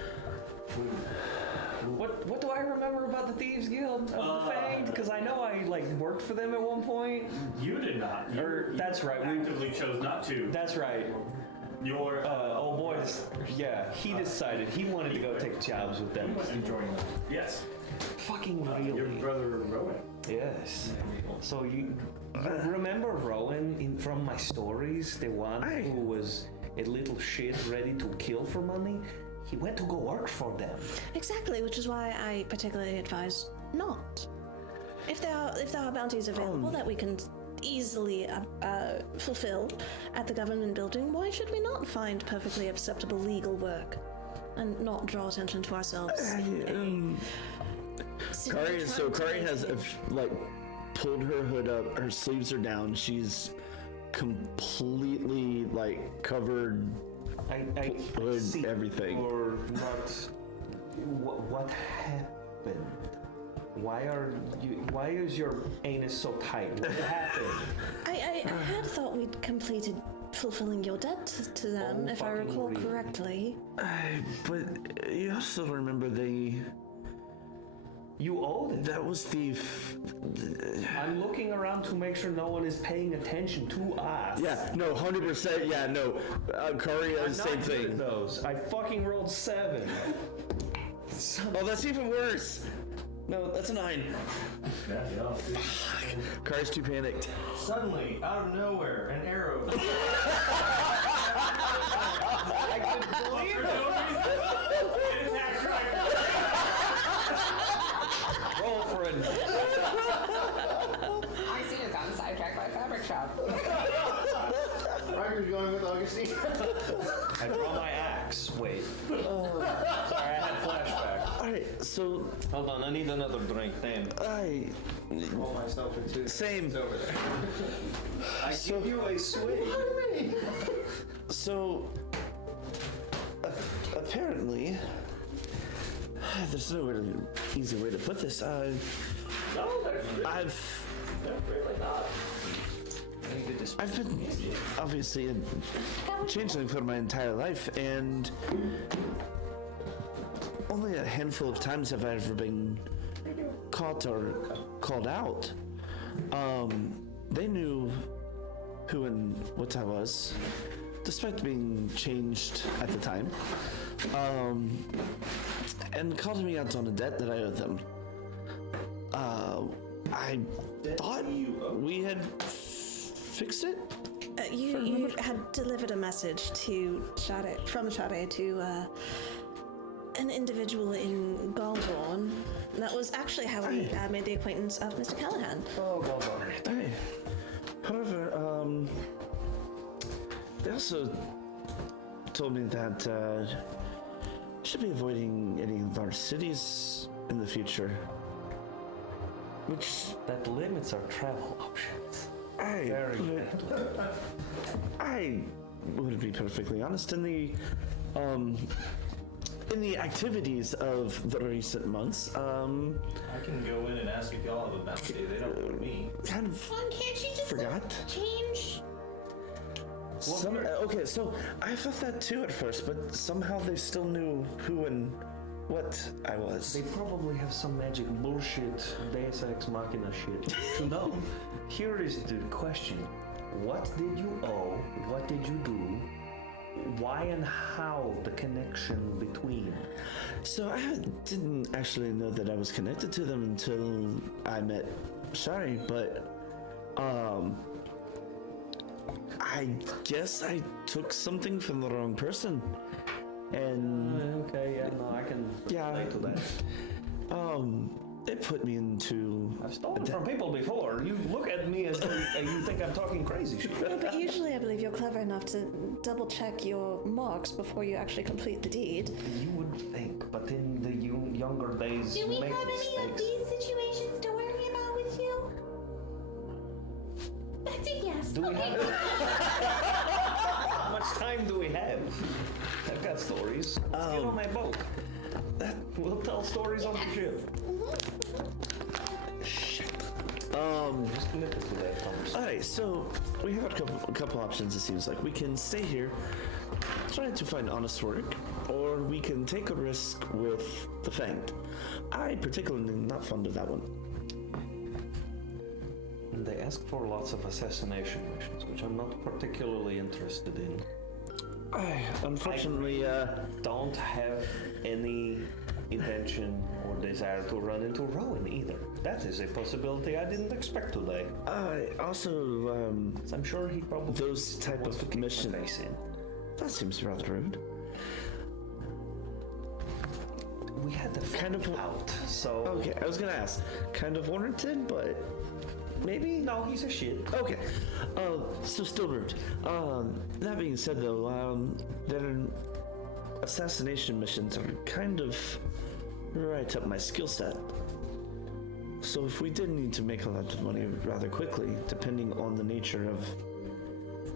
What do I remember about the Thieves Guild of the Fanged? Because I know I worked for them at one point. You did not. That's right. You actively chose not to. That's right. Your Oh boy, yeah, he decided he wanted to go take jobs with them. he was enjoying them. Yes. Fucking Your really? brother Rowan. Yes. So you remember Rowan from my stories? The one who was a little shit ready to kill for money? He went to go work for them. Exactly, which is why I particularly advise not. If there are bounties available that we can easily fulfill at the government building, why should we not find perfectly acceptable legal work and not draw attention to ourselves? Kari has pulled her hood up, her sleeves are down, she's completely covered I hood, see everything. or not. What happened? Why is your anus so tight? What happened? I had thought we'd completed fulfilling your debt to them, Oh, if I fucking recall really? correctly. But you also remember You owed it. that was the I'm looking around to make sure no one is paying attention to us. yeah, no, 100%, yeah, no, Kari I'm has the not same good at thing. those. I fucking rolled 7. Oh, that's even worse. No, that's a 9. Yeah. Kari's too panicked. Suddenly, out of nowhere, an arrow. I could believe For it. no reason. It attacks right. Roll for a. Augustine has gotten sidetracked by Fabric Shop. Riker's going with Augustine. I draw my axe. Wait. Sorry, I had flashback. Alright, so Hold on, I need another drink. Damn. I Roll myself into same. it's over there. I give you a swig. So apparently, there's no really easy way to put this. I've been obviously a changeling for my entire life, and only a handful of times have I ever been caught or called out. They knew who and what I was, despite being changed at the time, and called me out on a debt that I owed them. I thought we had fixed it. You had delivered a message to from Shade to an individual in Galdorn. That was actually how we made the acquaintance of Mr. Callahan. Oh, well done. Hey. However, they also told me that should be avoiding any large cities in the future. Which That limits our travel options. I would be perfectly honest. In the in the activities of the recent months, I can go in and ask if y'all have a bounty. They don't know me. kind of Can't you just forgot. change? Okay, so I thought that too at first, but somehow they still knew who and what I was. They probably have some magic bullshit Deus Ex Machina shit to know. Here is the question. What did you owe? What did you do? Why and how the connection between? So I didn't actually know that I was connected to them until I met Shari, but I guess I took something from the wrong person. And Okay, yeah, no, I can Yeah. relate to that. it put me into I've stolen from people before. You look at me as though you think I'm talking crazy shit. But usually I believe you're clever enough to double check your marks before you actually complete the deed. You would think, but in the younger days, Do we you make have any of mistakes. these situations to worry about with you? That's a yes. Do we Okay. have? How much time do we have? I've got stories. Let's get on my boat. We'll tell stories on the ship. Just committed to that conversation. all right. So we have a couple options. It seems like we can stay here, trying to find honest work, or we can take a risk with the Fanged. I particularly not fond of that one. And they ask for lots of assassination missions, which I'm not particularly interested in. I unfortunately Don't have any intention or desire to run into Rowan either. That is a possibility I didn't expect today. I also I'm sure he probably those type wants to of keep my mission. face in. That seems rather rude. We had the Kind of- out, so Okay, I was gonna ask, kind of warranted, but maybe. no, he's a shit. Okay, so still rude. That being said, though, their assassination missions are kind of right up my skill set. So if we did need to make a lot of money rather quickly, depending on the nature of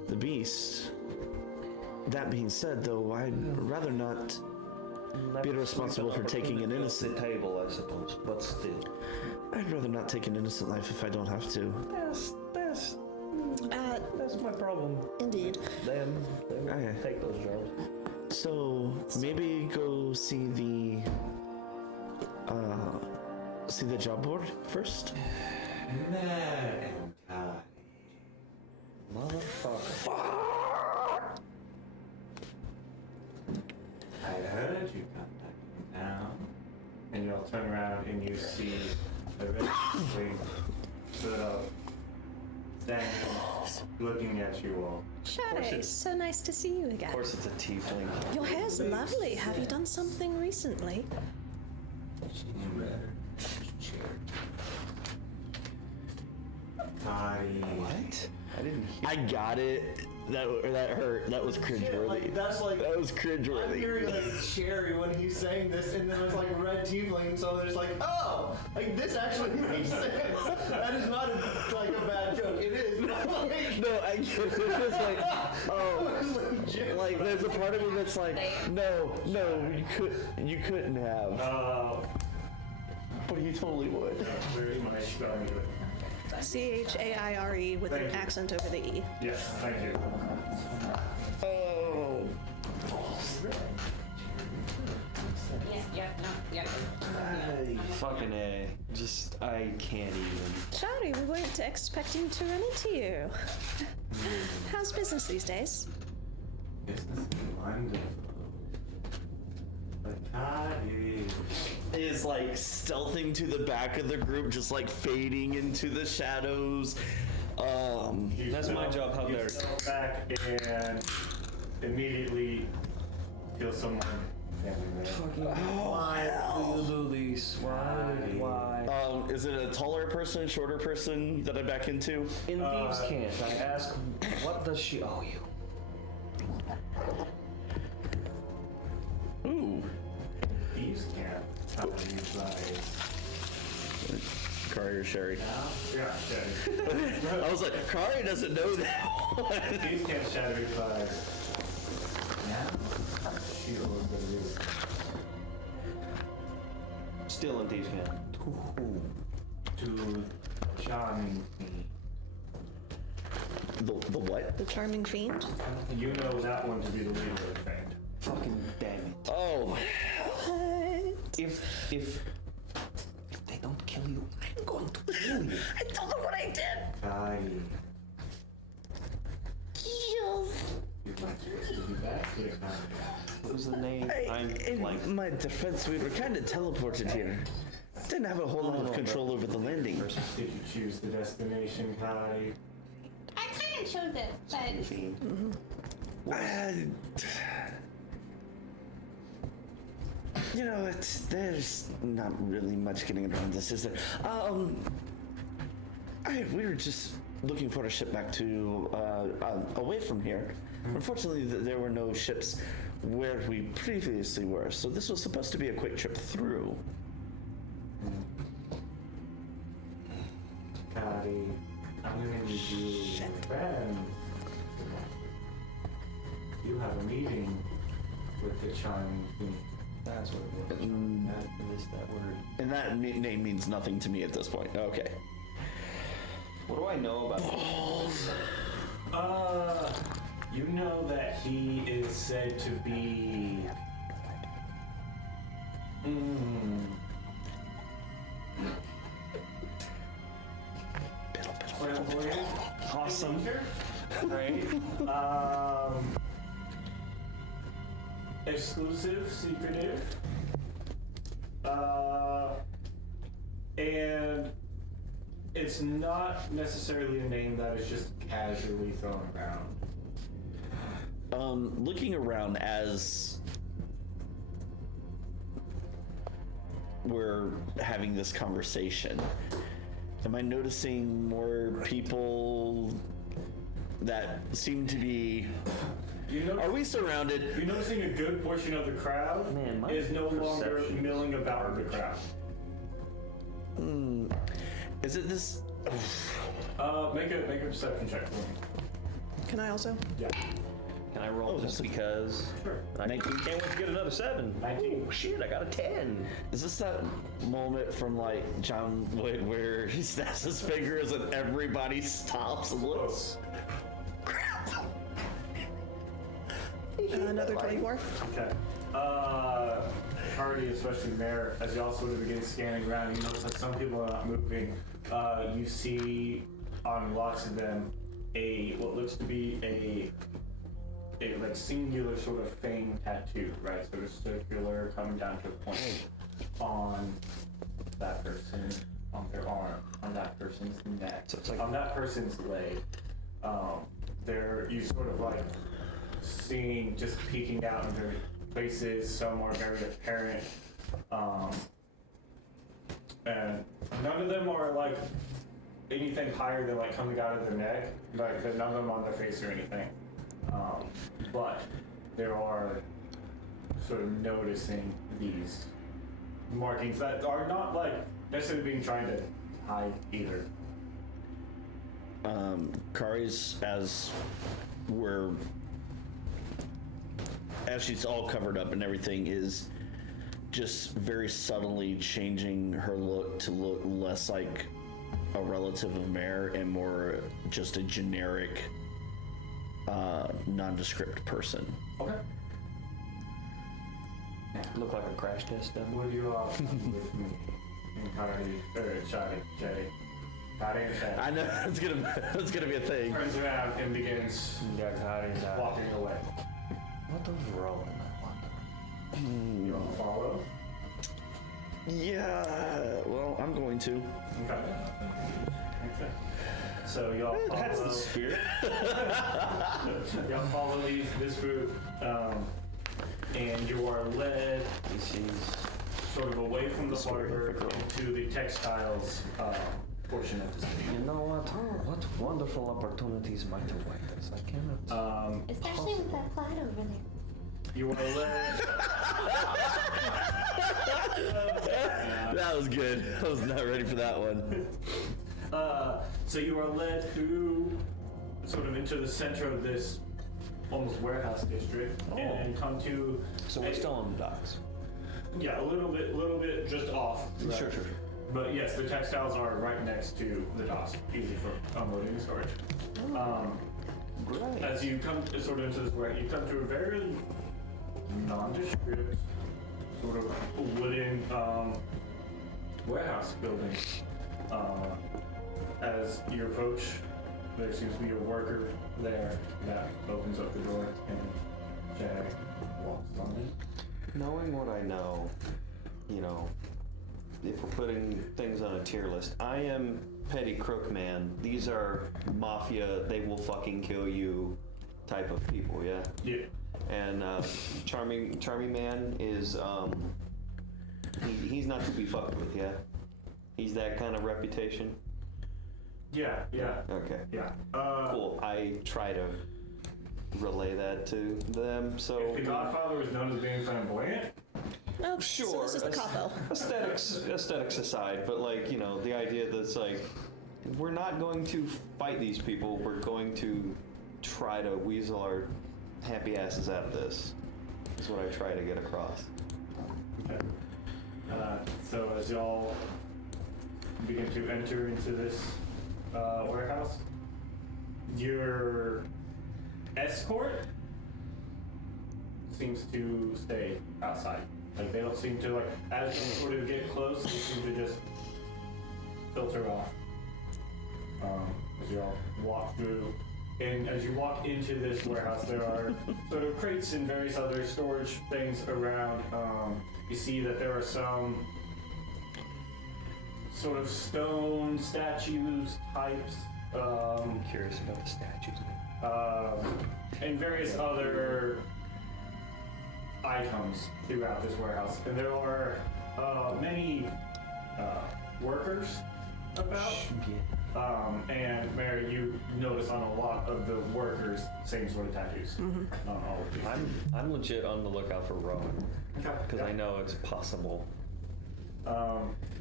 the beast. That being said, though, I'd rather not be responsible for taking an innocent. table, I suppose, but still. I'd rather not take an innocent life if I don't have to. That's my problem. Indeed. They will Okay. take those jobs. So maybe go see the job board first. Motherfucker. I heard you contacting now. And you'll turn around and you see the red wing stood up, standing, looking at you all. Shari, so nice to see you again. Of course, it's a tiefling. Your hair's lovely. Have you done something recently? What? I didn't hear. I got it. That hurt. That was cringeworthy. Like, that's like. That was I'm cringeworthy. hearing like Cherry when he's saying this, and then it's like red tiefling, so there's like, oh, like this actually makes sense. That is not a bad joke. It is, but like, No, I get it. It's just like, oh, it's legit. like there's a part of me that's like, no, you couldn't have, but you totally would. Where's my spelling? Chaire with Thank an you. accent over the E. Yes, thank you. Oh, Fucking A. Just, I can't even. Shari, we weren't expecting to run into you. How's business these days? Business is wonderful. But Cottage. is like stealthing to the back of the group, just like fading into the shadows. That's my job, how dare you step back and immediately feel someone standing there. Why do you do this? Why? Is it a taller person, shorter person that I back into? In Thieves' Camp, I ask, what does she owe you? Ooh. Thieves can't tell you guys. Kari or Sherry? Yeah, okay. I was like, Kari doesn't know that one. Thieves can't shatter his eyes. Now, she Still in thieves' camp. To charming me. The what? The charming fiend? You know that one to be the leader of the band. Fucking damn it. Oh, If they don't kill you, I'm going to kill you. I don't know what I did. Kai. Yes. You're not supposed to be back here, Kai. What was the name? I'm in blank. my defense, we were kind of teleported here. Didn't have a whole lot of control over the landing. Did you choose the destination, Kai? I kind of chose it, but Fiend. You know, there's not really much getting around this, is there? We were just looking for a ship back to away from here. Unfortunately, there were no ships where we previously were, so this was supposed to be a quick trip through. Kai, I'm gonna need you your friends. You have a meeting with the charming fiend. That's what it was. I missed that word. And that name means nothing to me at this point. Okay. What do I know about You know that he is said to be. Awesome. Right? Exclusive, secretive. And it's not necessarily a name that is just casually thrown around. Looking around as we're having this conversation, am I noticing more people that seem to be... Are we surrounded? You're noticing a good portion of the crowd Man, my is no longer perception is milling about the crowd. Is it this... Make a perception check for me. Can I also? Yeah. Can I roll just because? Sure. I can't wait to get another 7. 19. Oh, shit, I got a 10. Is this that moment from like John Wick where he snaps his fingers and everybody stops and looks? Crap! Another 24. Okay. Party, especially Mayor, as y'all sort of begin scanning around, you notice that some people are not moving. You see on lots of them what looks to be a like singular sort of fang tattoo, right? Sort of circular, coming down to a point on that person, on their arm, on that person's neck, So it's like- on that person's leg. You sort of like seeing just peeking out in their faces. Some are very apparent, and none of them are like anything higher than like coming out of their neck. Like none of them on their face or anything. But there are sort of noticing these markings that are not like necessarily being trying to hide either. Kari's, as she's all covered up and everything, is just very subtly changing her look to look less like a relative of Mare and more just a generic nondescript person. Okay. Look like a crash test dummy. What do you all with me? Chatty. I know it's gonna be a thing. Turns around and begins walking away. What does rolling, I wonder? You all follow? Yeah, well, I'm going to. Okay. So y'all follow. That's the spirit. Y'all follow this group, and you are led sort of away from the harbor into the textiles portion of the city. You know what? What wonderful opportunities might await us. I cannot. especially with that plaid over there. You are led. That was good. I was not ready for that one. So you are led through, sort of into the center of this almost warehouse district, and come to. So we're still on the docks. Yeah, a little bit just off. Right? Sure. But yes, the textiles are right next to the docks, easy for unloading and storage. Great. As you come sort of into this warehouse, you come to a very nondescript, sort of wooden warehouse building. As you approach, there seems to be a worker there that opens up the door and Jag walks on in. Knowing what I know, you know, if we're putting things on a tier list, I am petty crook man. These are mafia, they will fucking kill you type of people, yeah? Yeah. And charming man is he's not to be fucked with, yeah? He's that kind of reputation? Yeah. Okay. Yeah. Cool. I try to relay that to them, so... If the Godfather was known as being flamboyant, Oh, Sure. So this is the capo. Aesthetics aside, but like, you know, the idea that it's like, we're not going to fight these people, we're going to try to weasel our happy asses out of this, is what I try to get across. okay. So as y'all begin to enter into this warehouse, your escort seems to stay outside. Like, they don't seem to, like, as you sort of get close, they seem to just filter off. As you all walk through. And as you walk into this warehouse, there are sort of crates and various other storage things around. You see that there are some sort of stone statues types. I'm curious about the statues. And various other items throughout this warehouse. And there are many workers about. And Mary, you notice on a lot of the workers, same sort of tattoos on all of these. I'm legit on the lookout for Rowan, because I know it's possible.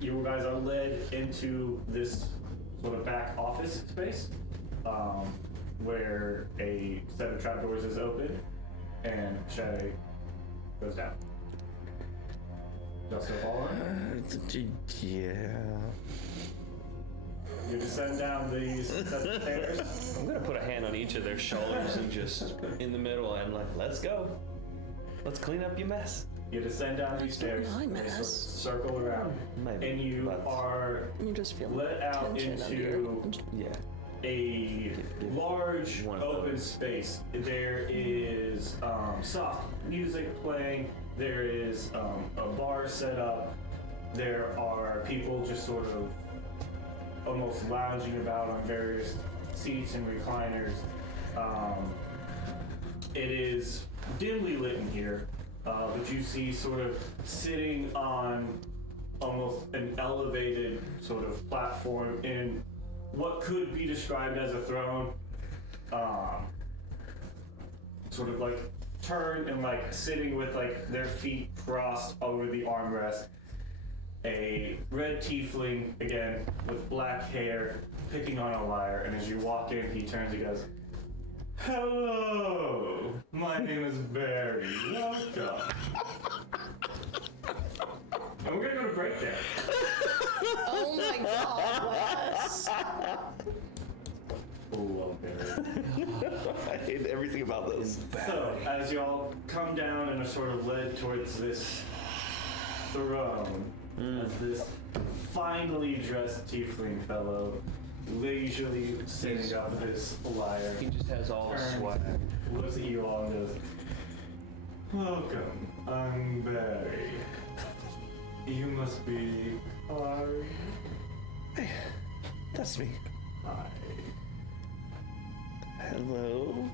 You guys are led into this sort of back office space, where a set of trapdoors is open, and Shay goes down. Just following? Yeah. You descend down these set of stairs. I'm gonna put a hand on each of their shoulders and just in the middle and like, let's go. Let's clean up your mess. You descend down these stairs, my and they sort of mess. circle around, Maybe, and you but- are You just feel let out tension under into your- Yeah. a large One of open those. space. There is soft music playing. There is a bar set up. There are people just sort of almost lounging about on various seats and recliners. It is dimly lit in here, but you see sort of sitting on almost an elevated sort of platform in what could be described as a throne, sort of like turned and like sitting with like their feet crossed over the armrest. A red tiefling, again, with black hair, picking on a lyre, and as you walk in, he turns and goes, "Hello, my name is Barry, welcome." And we're gonna go to break there. Oh my god, Wes. Oh, Barry. I hate everything about this. So, as y'all come down and are sort of led towards this throne, as this finely dressed tiefling fellow leisurely sitting up his lyre, He just has all the turns, swag. looks at you all and goes, "Welcome, I'm Barry. You must be Kari." That's me. Hi. Hello.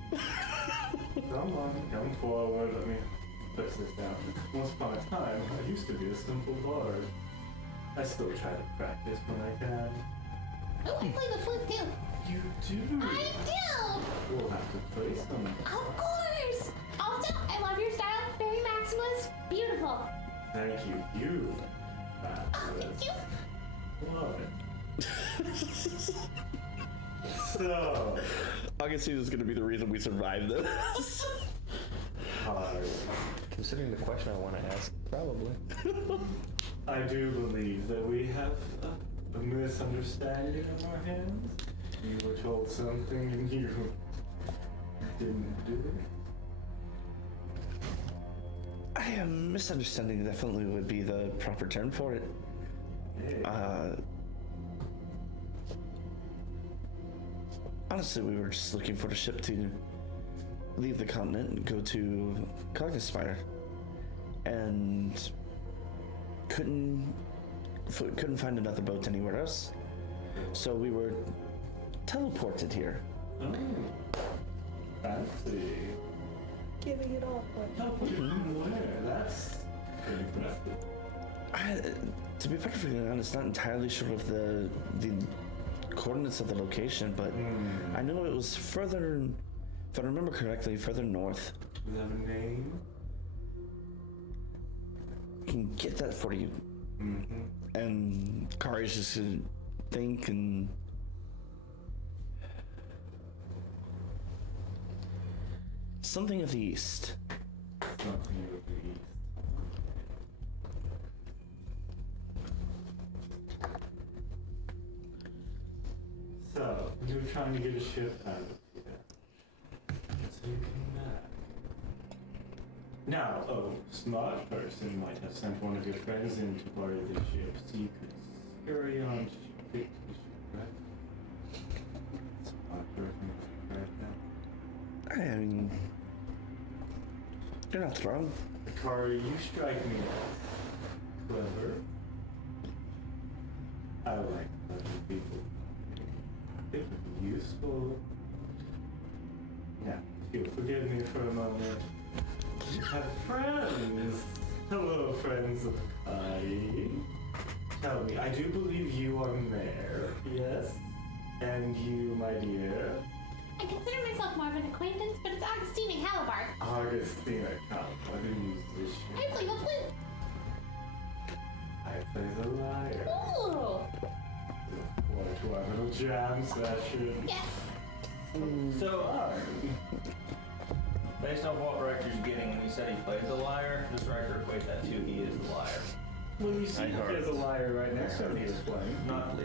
Come on, come forward. Let me fix this down. Once upon a time, I used to be a simple bard. I still try to practice when I can. Oh, I play the flute too. You do? I do! We'll have to play some. Of course! Also, I love your style. Very maximalist. Beautiful. Thank you. You. Oh, thank you. Love it. So, I can see this is gonna be the reason we survive this. Kari. Considering the question I want to ask, probably. I do believe that we have a misunderstanding on our hands. You were told something and you didn't do it. A misunderstanding definitely would be the proper term for it. Honestly, we were just looking for a ship to leave the continent and go to Cognispire, and couldn't find another boat anywhere else. So we were teleported here. Oh, fancy. Giving it all away. Teleported from where? That's pretty impressive. To be perfectly honest, not entirely sure of the coordinates of the location, but I know it was further, if I remember correctly, further north. Does it have a name? I can get that for you. Mm-hmm. And Kari's just gonna think and something of the east. Something of the east. So, you were trying to get a ship out of here. So you came back. Now, a smart person might have sent one of your friends in to borrow the ship so you could carry on fix the ship, right? Smart person right now. I mean, you're not wrong. Akari, you strike me as clever. I like clever people. They can be useful. Now, if you'll forgive me for a moment. You have friends. Hello, friends of Akari. Tell me, I do believe you are mayor, yes? And you, my dear? I consider myself more of an acquaintance, but it's Augustine Calabar. Augustina Calabar, the musician. I play the flute. I play the lyre. Ooh. What to our little jam session. Yes. So, based on what record's getting when he said he played the lyre, does record equate that to he is the liar? Well, you see, there's a lyre right next to him he was playing. Not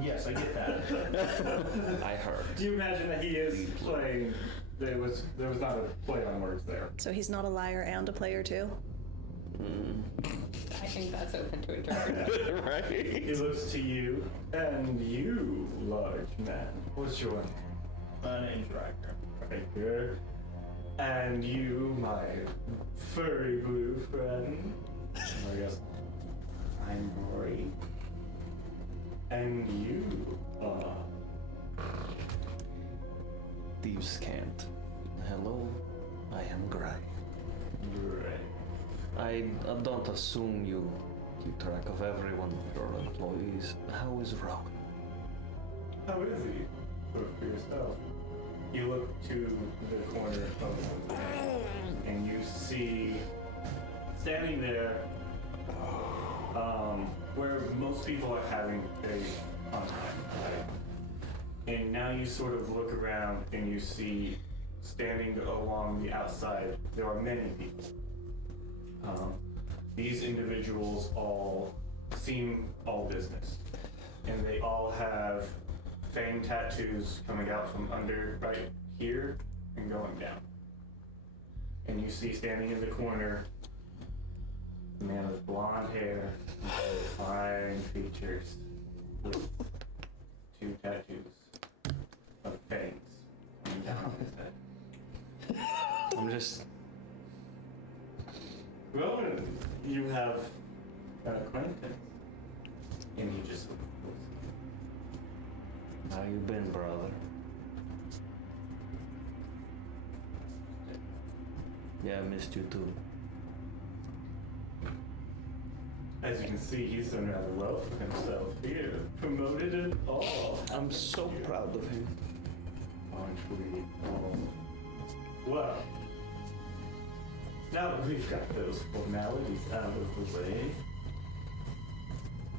yes, I get that. I heard. Do you imagine that he is playing? There was not a play on words there. So he's not a liar and a player too? I think that's open to interpretation. Right? He looks to you, and you, large man. What's your name? My name's Riker. Riker. And you, my furry blue friend. I guess I'm Rory. And you are. Thieves can't. Hello, I am Gray. Right. I don't assume you keep track of every one of your employees. How is Rowan? How is he? Look for yourself. You look to the corner of the room, and you see standing there, where most people are having a fun time, right? And now you sort of look around and you see standing along the outside, there are many people. These individuals all seem all business, and they all have fang tattoos coming out from under right here and going down. And you see standing in the corner a man with blonde hair, fine features, with 2 tattoos of fangs coming down on his head. I'm just. Rowan, you have an acquaintance. And he just looks. How you been, brother? Yeah, I missed you too. As you can see, he's done rather well for himself here. Promoted and all. I'm so proud of him. Aren't we all? Well, now that we've got those formalities out of the way,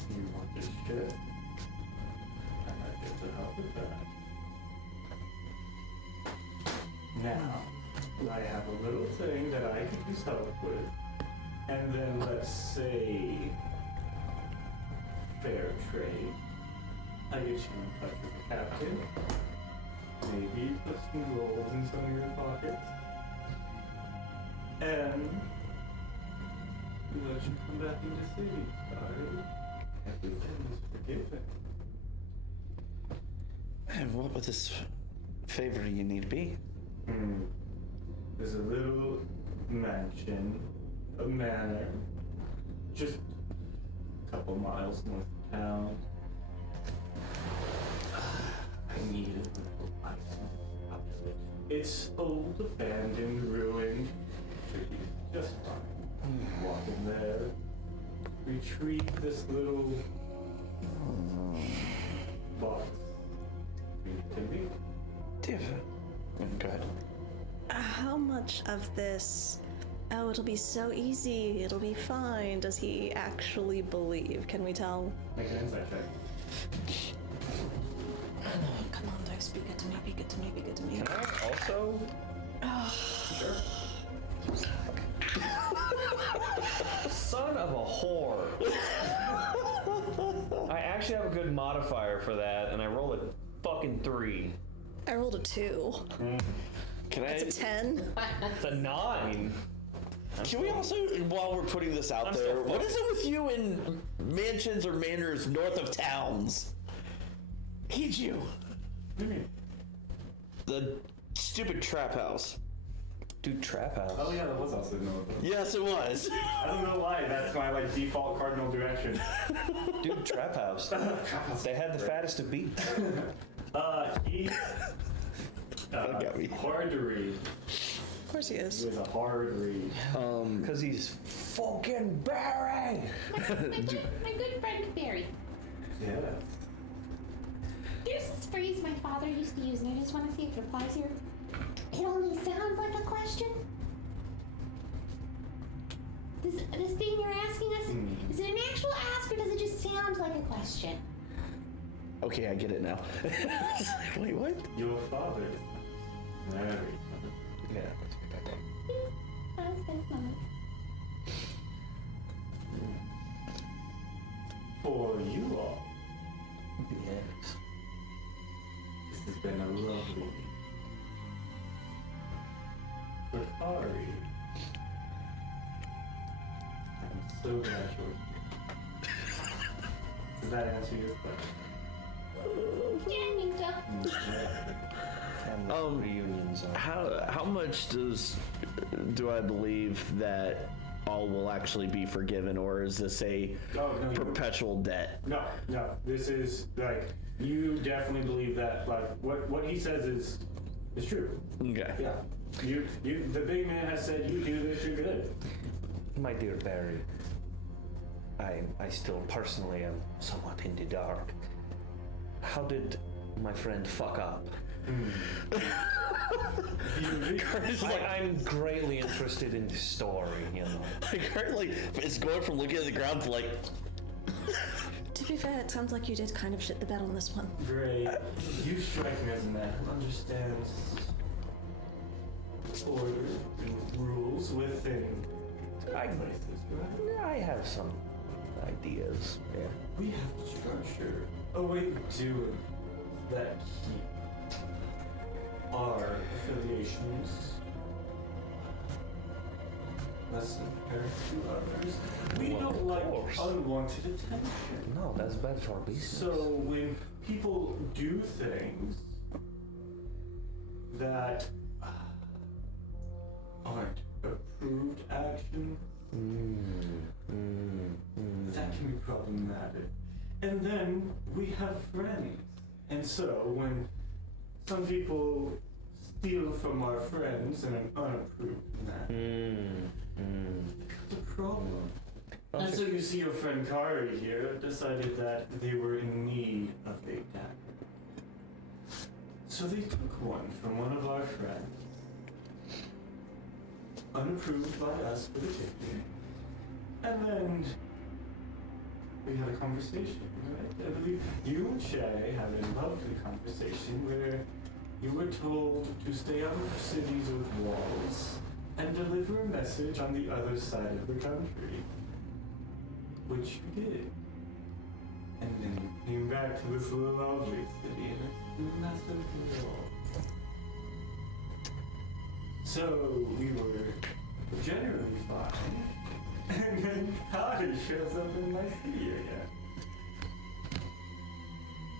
you want this shit? I might be able to help with that. Now, I have a little thing that I could use help with, and then let's say fair trade. I get you in touch with the captain. Maybe put some gold in some of your pockets. And we let you come back into city, alright? Everything is forgiven. And what would this favor you need be? There's a little mansion, a manor, just a couple miles north of town. I need a little license out of it. It's old, abandoned, ruined. Should be just fine. Walk in there, retrieve this little box. It can be. Different. Go ahead. How much of this, oh, it'll be so easy, it'll be fine, does he actually believe? Can we tell? Make an insight check. Come on, dice, be good to me, be good to me, be good to me. Can I also? Sure. Son of a whore. I actually have a good modifier for that, and I rolled a fucking 3. I rolled a 2. Can It's a 10. It's a 9. Can we also, while we're putting this out I'm there, still what is it with you in mansions or manors north of towns? Hate you. What do you mean? The stupid trap house. Dude, trap house. Oh yeah, that was also no. Yes, it was. I don't know why. That's my like default cardinal direction. Dude, trap house. They had the fattest of beef. He. got me. Hard to read. Of course he He is. was a hard read. Because he's fucking Barry. My good friend Barry. Yeah. There's this phrase my father used to use, and I just want to see if it applies here. It only sounds like a question. This thing you're asking us, is it an actual ask or does it just sound like a question? Okay, I get it now. Wait, what? Your father married. Yeah, let's get back up. That's not. For you all, Yes. this has been a lovely week. For Kari, I'm so glad you're here. Does that answer your question? Yeah, I think so. And reunions are. How much do I believe that all will actually be forgiven, or is this a Oh, no, perpetual debt? no. This is like you definitely believe that. Like what he says is true. Okay. Yeah. You. The big man has said you do this, you're good. My dear Barry, I still personally am somewhat in the dark. How did my friend fuck up? I'm greatly interested in the story, you know. Currently, it's going from looking at the ground to like. To be fair, it sounds like you did kind of shit the bed on this one. Great. You strike me as a man who understands order and rules within places, right? I have some ideas. Yeah. We have to structure a way to do it that keep our affiliations less apparent to others. We Well, don't of like course. unwanted attention. No, that's bad for business. So when people do things that aren't approved actions, that can be problematic. And then we have friends. And so when some people steal from our friends in an unapproved manner, it's a problem. And so you see your friend Kari here decided that they were in need of a dagger. So they took one from one of our friends, unapproved by us for the taking, and then we had a conversation, right? I believe you and Shay had a lovely conversation where You were told to stay out of cities with walls and deliver a message on the other side of the country. Which you did. And then you came back to this lovely city and it's a massive wall. So we were generally fine. And then Kari shows up in my city again.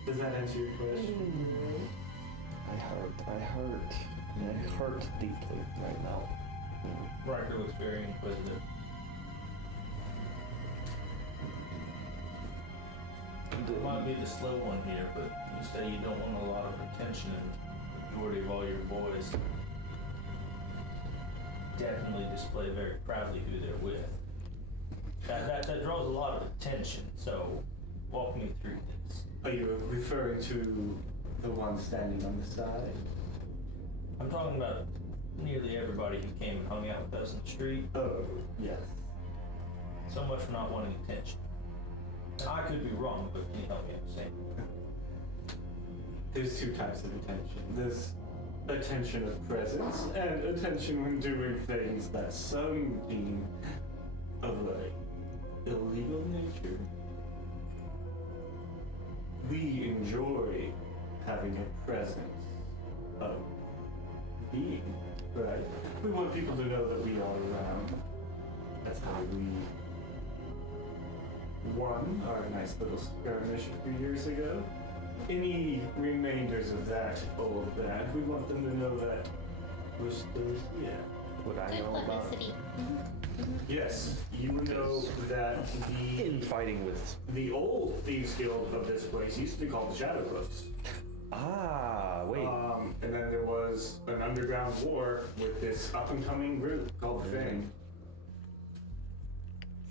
Does that answer your question? I hurt deeply right now. Riker looks very inquisitive. You might be the slow one here, but you say you don't want a lot of attention, and the majority of all your boys definitely display very proudly who they're with. That draws a lot of attention, so walk me through this. Are you referring to the one standing on the side? I'm talking about nearly everybody who came and hung out with us in the street. Oh, yes. So much for not wanting attention. And I could be wrong, but can you help me understand? There's two types of attention. There's attention of presence and attention when doing things that some deem of like illegal nature. We enjoy having a presence of being, right? We want people to know that we are around. That's how we won our nice little skirmish a few years ago. Any remainders of that old band, we want them to know that we're still here. Would I Good know about publicity. Yes, you know that in fighting with? the old Thieves Guild of this place used to be called the Shadow Cliffs. Ah, wait. And then there was an underground war with this up-and-coming group called the Thing.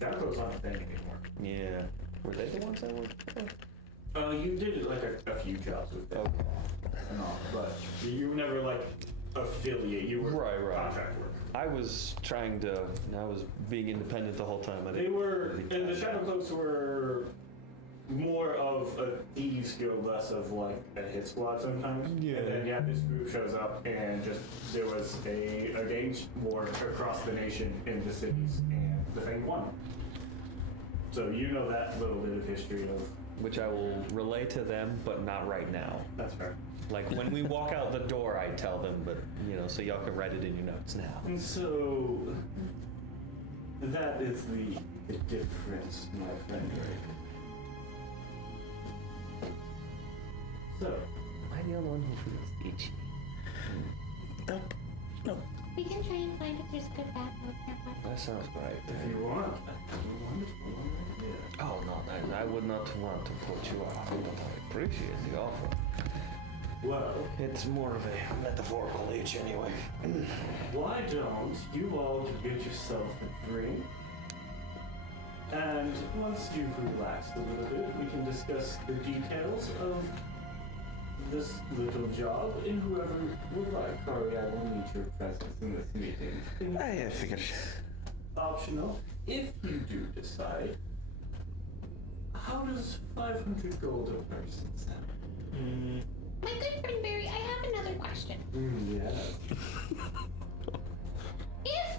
Shadow Cliffs aren't a thing anymore. Yeah. Were they the ones that were? You did like a few jobs with them and all, but you were never like affiliate. You were Right. contract work. I was being independent the whole time. They were, and the Shadow Cloaks were more of a thieves guild, less of like a hit squad sometimes. Yeah. And then this group shows up and just there was a gang war across the nation in the cities, and the Thing won. So you know that little bit of history of. Which I will relay to them, but not right now. That's fair. Like when we walk out the door, I tell them, but so y'all can write it in your notes now. And so that is the difference, my friend. So, Am I the only one who feels itchy? Nope. Nope. We can try and find if there's a good bathroom nearby. That sounds right. if you want, that's a wonderful idea. Oh no, I would not want to put you off. I appreciate the offer. Well, It's more of a metaphorical itch anyway. why don't you all get yourself a drink? And once you've relaxed a little bit, we can discuss the details of this little job, and whoever would like, Kari, I will need your presence in this meeting. I figured. Optional, if you do decide. How does 500 gold a person sound? My good friend Barry, I have another question. Yes. If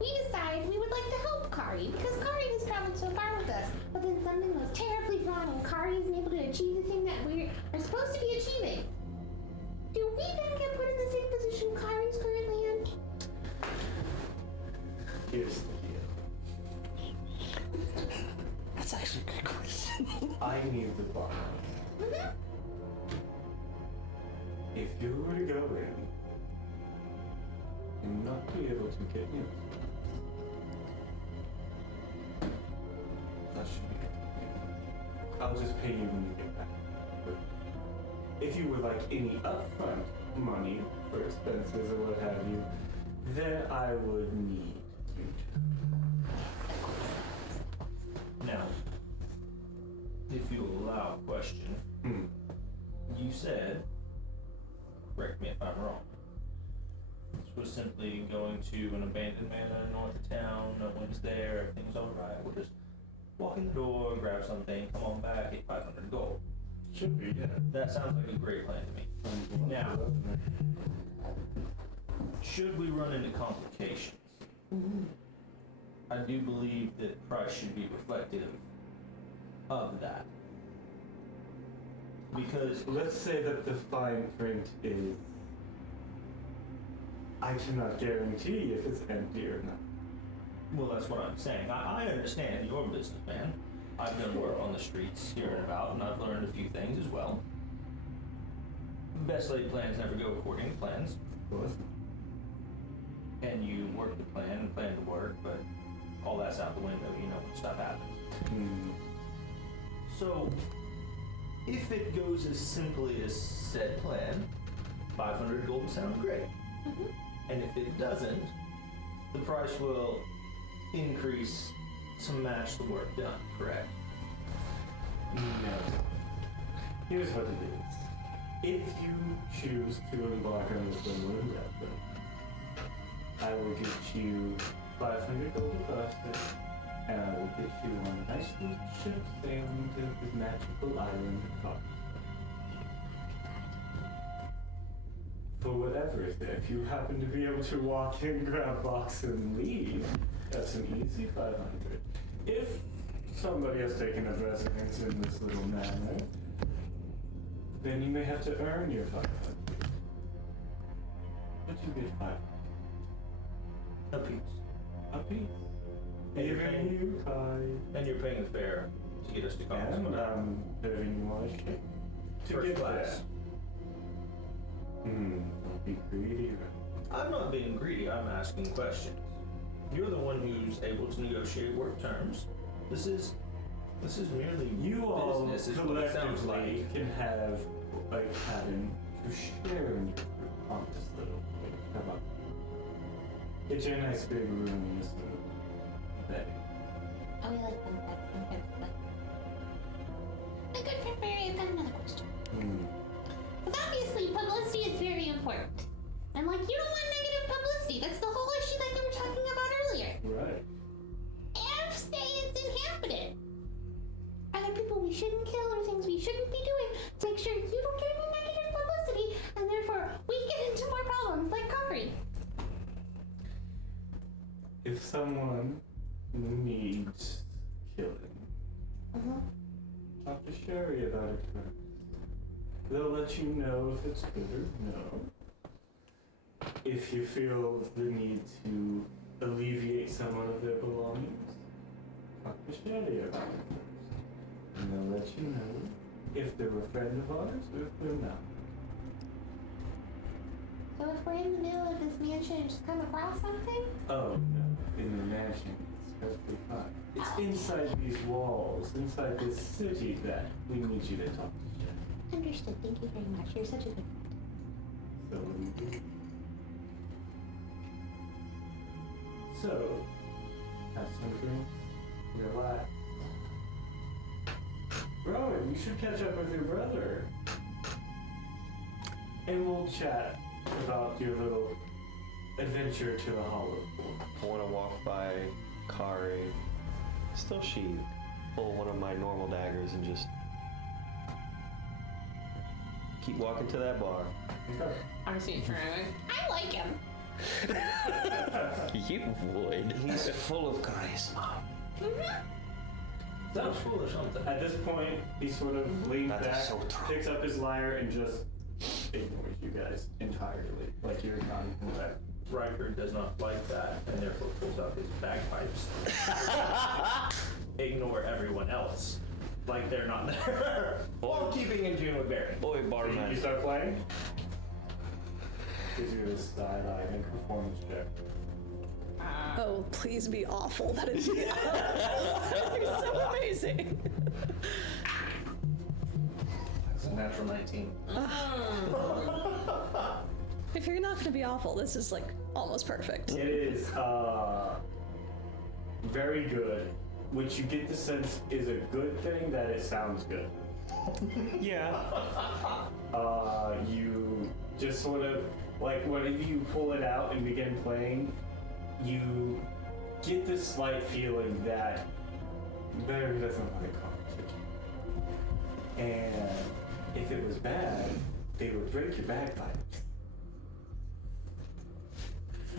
we decide we would like to help Kari, because Kari has traveled so far with us, but then something goes terribly wrong and Kari isn't able to achieve the thing that we are supposed to be achieving, do we then get put in the same position Kari's currently in? Here's the deal. That's actually a good question. I need the bar. Mm-hmm. If you were to go in and not be able to get in, that should be it. I'll just pay you when you get back. But if you would like any upfront money for expenses or what have you, then I would need you to. Now, if you allow a question, you said, correct me if I'm wrong, this was simply going to an abandoned manor north of town, no one's there, everything's alright, we'll just walk in the door, grab something, come on back, get 500 gold. Should be, yeah. That sounds like a great plan to me. Now, should we run into complications, I do believe that price should be reflective of that. Because Let's say that the fine print is. I cannot guarantee if it's empty or not. well, that's what I'm saying. I understand you're a businessman. I've done work on the streets here and about, and I've learned a few things as well. Best laid plans never go according to plans. Of course. And you work the plan and plan to work, but all that's out the window, you know, when stuff happens. So, if it goes as simply as said plan, 500 gold would sound great. And if it doesn't, the price will increase to match the work done, correct? No. Here's what it is. If you choose to embark on this unwilling effort, I will get you 500 gold deposit, and I will get you on a nice little ship sailing to this magical island of Coast. For whatever is there, if you happen to be able to walk in, grab a box, and leave, that's an easy 500. If somebody has taken a residence in this little manor, then you may have to earn your 500. But you get 500. A piece. A piece. And you're Even paying- you, Kai. And you're paying the fare to get us to Coast. And giving you on a ship to First get class. there. Don't be greedy. I'm not being greedy, I'm asking questions. You're the one who's able to negotiate work terms. This is merely You all business is what it sounds collectively like. can have a cabin to share in your group on this little place. How about that? Get you a nice big room in this little bed. Oh, we like them. That's some kind of like. My good friend Barry, I've got another question. Because obviously, publicity is very important. And like, you don't want negative publicity. That's the whole issue that you were talking about earlier. Right. If, say, it's inhabited, are there people we shouldn't kill or things we shouldn't be doing to make sure you don't get any negative publicity and therefore we get into more problems like Kari? If someone needs killing, talk to Sherry about it first. They'll let you know if it's good or no. If you feel the need to alleviate someone of their belongings, talk to Sherry about it first. And they'll let you know if they're a friend of ours or if they're not. So if we're in the middle of this mansion and just come across something, Oh no, in the mansion, it's perfectly fine. It's inside these walls, inside this city that we need you to talk to Sherry. understood. Thank you very much. You're such a good So what do you do? So, have some drinks, relax. Rowan, you should catch up with your brother. And we'll chat about your little adventure to the Hollow Fork. I want to walk by Kari, still sheathed, pull one of my normal daggers and just keep walking to that bar. Okay. Arcene turning. I like him. You would. He's full of charisma. Sounds full of something. At this point, he sort of leans That is back, so true. picks up his lyre, and just ignores you guys entirely. Like you're not even there. Riker does not like that, and therefore pulls out his bagpipes. Ignore everyone else, like they're not there. While keeping in tune with Barry. Boy, You barman. start playing? Gives you a side eye and performance check. Oh, please be awful. That is so amazing. It's a natural 19. If you're not going to be awful, this is like almost perfect. It is very good, which you get the sense is a good thing that it sounds good. Yeah. You just sort of, like, whenever you pull it out and begin playing, you get this slight feeling that Barry doesn't like competition. And they would break your bagpipes.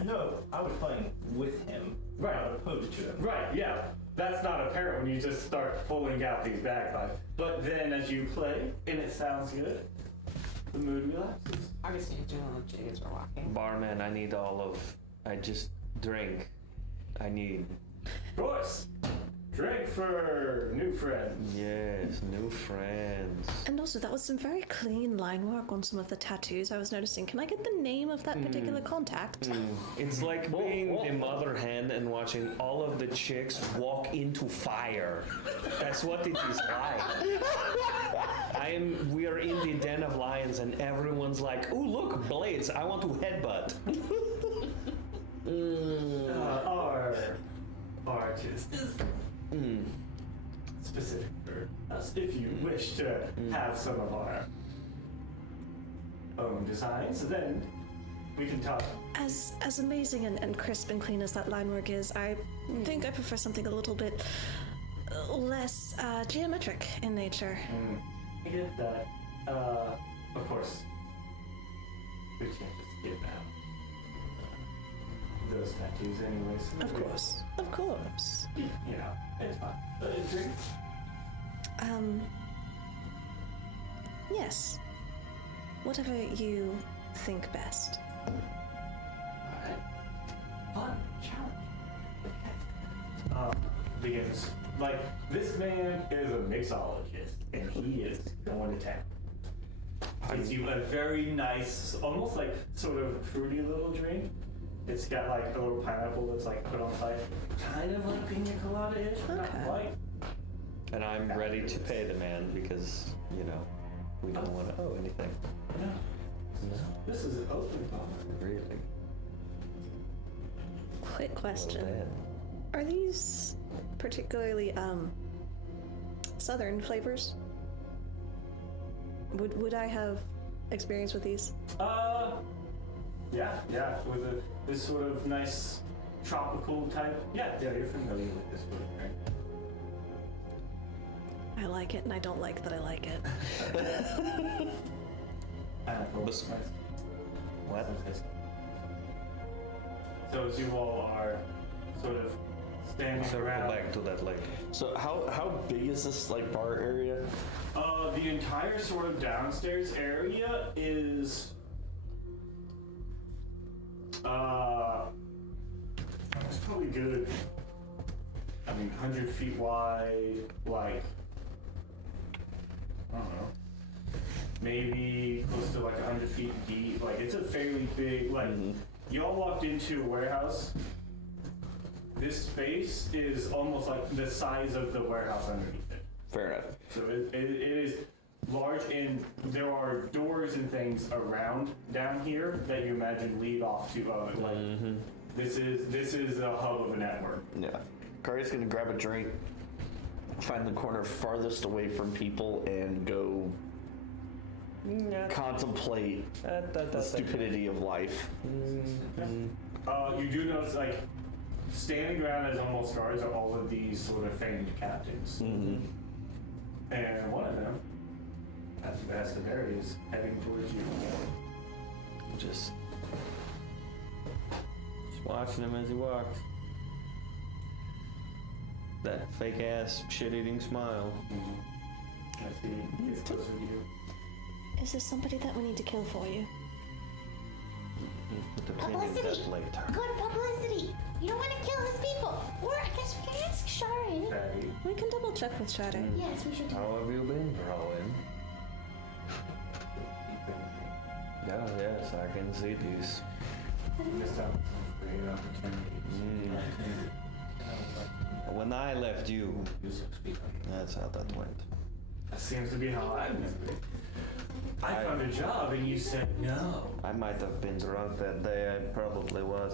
No, I was playing with him, Right. not opposed to him. Right, yeah. That's not apparent when you just start pulling out these bagpipes. But then as you play, and it sounds good, the mood relaxes. Augustine's doing a little jig as we're walking. Barman, I need I just drink. I need. Of course. Drink for new friends. Yes, new friends. And also, that was some very clean line work on some of the tattoos I was noticing. Can I get the name of that particular contact? It's like being the mother hen and watching all of the chicks walk into fire. That's what it is like. We are in the den of lions and everyone's like, ooh, look, blades, I want to headbutt. Our artist is specific for us. If you wish to have some of our own designs, then we can talk. As amazing and crisp and clean as that line work is, I think I prefer something a little bit less geometric in nature. I get that. Of course, we can't just give out those tattoos anyways. Of course. Of course. You know, it's fine. Drink. Yes. Whatever you think best. Alright. Fun. Challenge. Begins. Like, this man is a mixologist, and he is going to town. Gives you a very nice, almost like sort of fruity little drink. It's got like a little pineapple that's like put on side. Kind of like pina colada-ish, but not Okay. quite. And I'm ready to pay the man because, you know, we don't want to owe anything. No. This is an open bar. Really. Quick question. Well, Are these particularly southern flavors? Would I have experience with these? Yeah, with this sort of nice tropical type. Yeah, you're familiar with this sort of drink. I like it, and I don't like that I like it. Pineapple. Bes- Nice. What? So as you all are sort of standing Circle around, back to that lake. So how big is this like bar area? the entire sort of downstairs area is it's probably good. I mean, 100 feet wide, like I don't know, maybe close to like 100 feet deep. Like it's a fairly big. Like y'all walked into a warehouse. This space is almost like the size of the warehouse underneath it. Fair enough. So it is large, and there are doors and things around down here that you imagine lead off to like this is the hub of a network. Yeah. Kari's gonna grab a drink, find the corner farthest away from people, and go contemplate the stupidity of life. You do notice like standing around as almost guards are all of these sort of famed captains. And one of them, as you ask the berry, is heading towards you. Just watching him as he walks. That fake ass shit-eating smile. As he gets closer to you. Is this somebody that we need to kill for you? Put the pin in Publicity. that later. Good publicity. You don't want to kill his people. Or I guess we can ask Shari. Fatty. We can double check with Shade. Yes, we should do How have you been, Rowan? Yeah, yes, I can see these. Missed out on some great opportunities. When I left you, that's how that went. That seems to be how I remember it. I found a job and you said no. I might have been drunk that day, I probably was.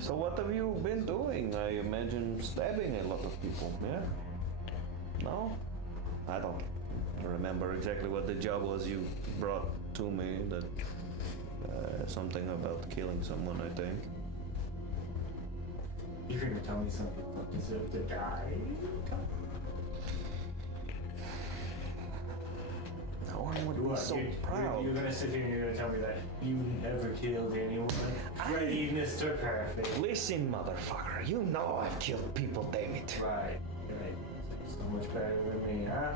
So what have you been doing? I imagine stabbing a lot of people, yeah? No? I don't remember exactly what the job was you brought to me, that something about killing someone, I think. You're gonna tell me some people deserve to die? No one would What? so You're proud. gonna sit here and you're gonna tell me that you never killed anyone? Freddy, Mr. Perfect. Listen, motherfucker, you know I've killed people, David. Right. So much better than me, huh?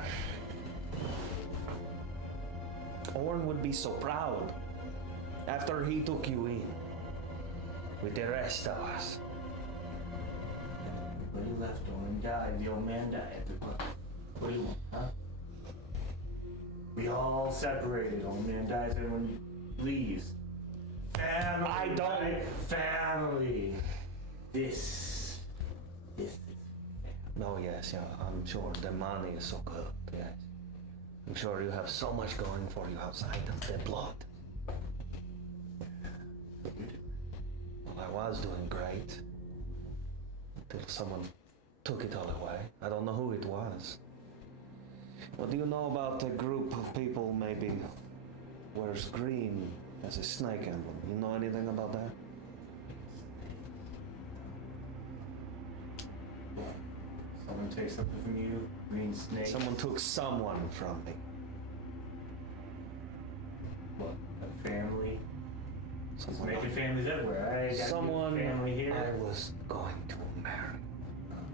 Orn would be so proud after he took you in with the rest of us. Everybody left, Owen died, the old man died. What do you want, huh? We all separated, old man dies, everyone leaves. Family, I don't- right? Family. This is No, yes, yeah, I'm sure the money is so good, yes. I'm sure you have so much going for you outside of the blood. Well, I was doing great. Until someone took it all away. I don't know who it was. What do you know about a group of people maybe wears green as a snake emblem? You know anything about that? Someone takes something from you, green snake. Someone took someone from me. What? A family? Someone, Making families everywhere. I got someone a family here. I was going to marry.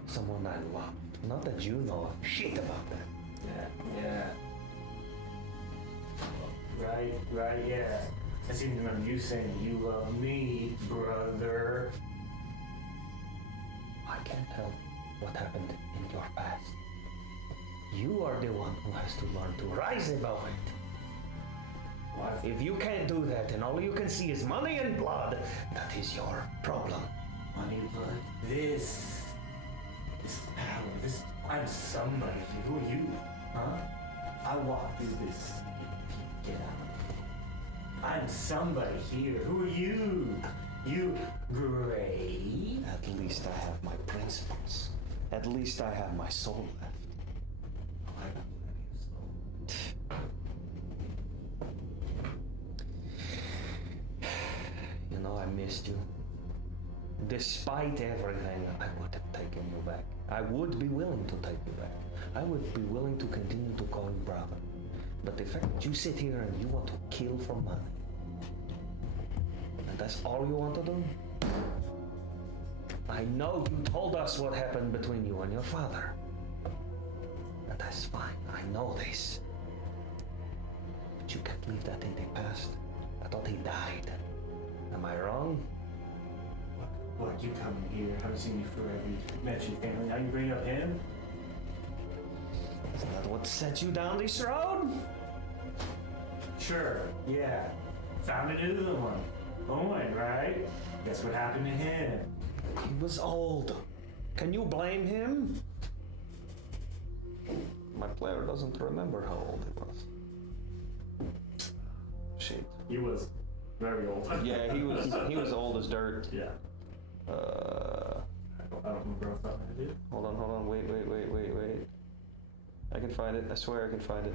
Someone I loved. Not that you know shit about that. Yeah. Right, yeah. I seem to remember you saying you love me, brother. I can't help what happened in your past. You are the one who has to learn to rise above it. What? If you can't do that and all you can see is money and blood, that is your problem. Money, blood. This power. I'm somebody. Who are you? Huh? I walk through this. Get out. I'm somebody here. Who are you? You gray? At least I have my principles. At least I have my soul left. I got plenty of soul. You know, I missed you. Despite everything, I would have taken you back. I would be willing to take you back. I would be willing to continue to call you brother. But the fact that you sit here and you want to kill for money, and that's all you want to do? I know you told us what happened between you and your father. And that's fine, I know this. But you can't leave that in the past. I thought he died. Am I wrong? What, you come here, haven't seen me forever, you mentioned family, now you bring up him? Isn't that what set you down this road? Sure, yeah. Found a new one. Owen, right? Guess what happened to him? He was old. Can you blame him? My player doesn't remember how old he was. Shit. He was very old. Yeah, he was old as dirt. Yeah. I don't remember off the top of my head. Hold on, wait. I can find it, I swear I can find it.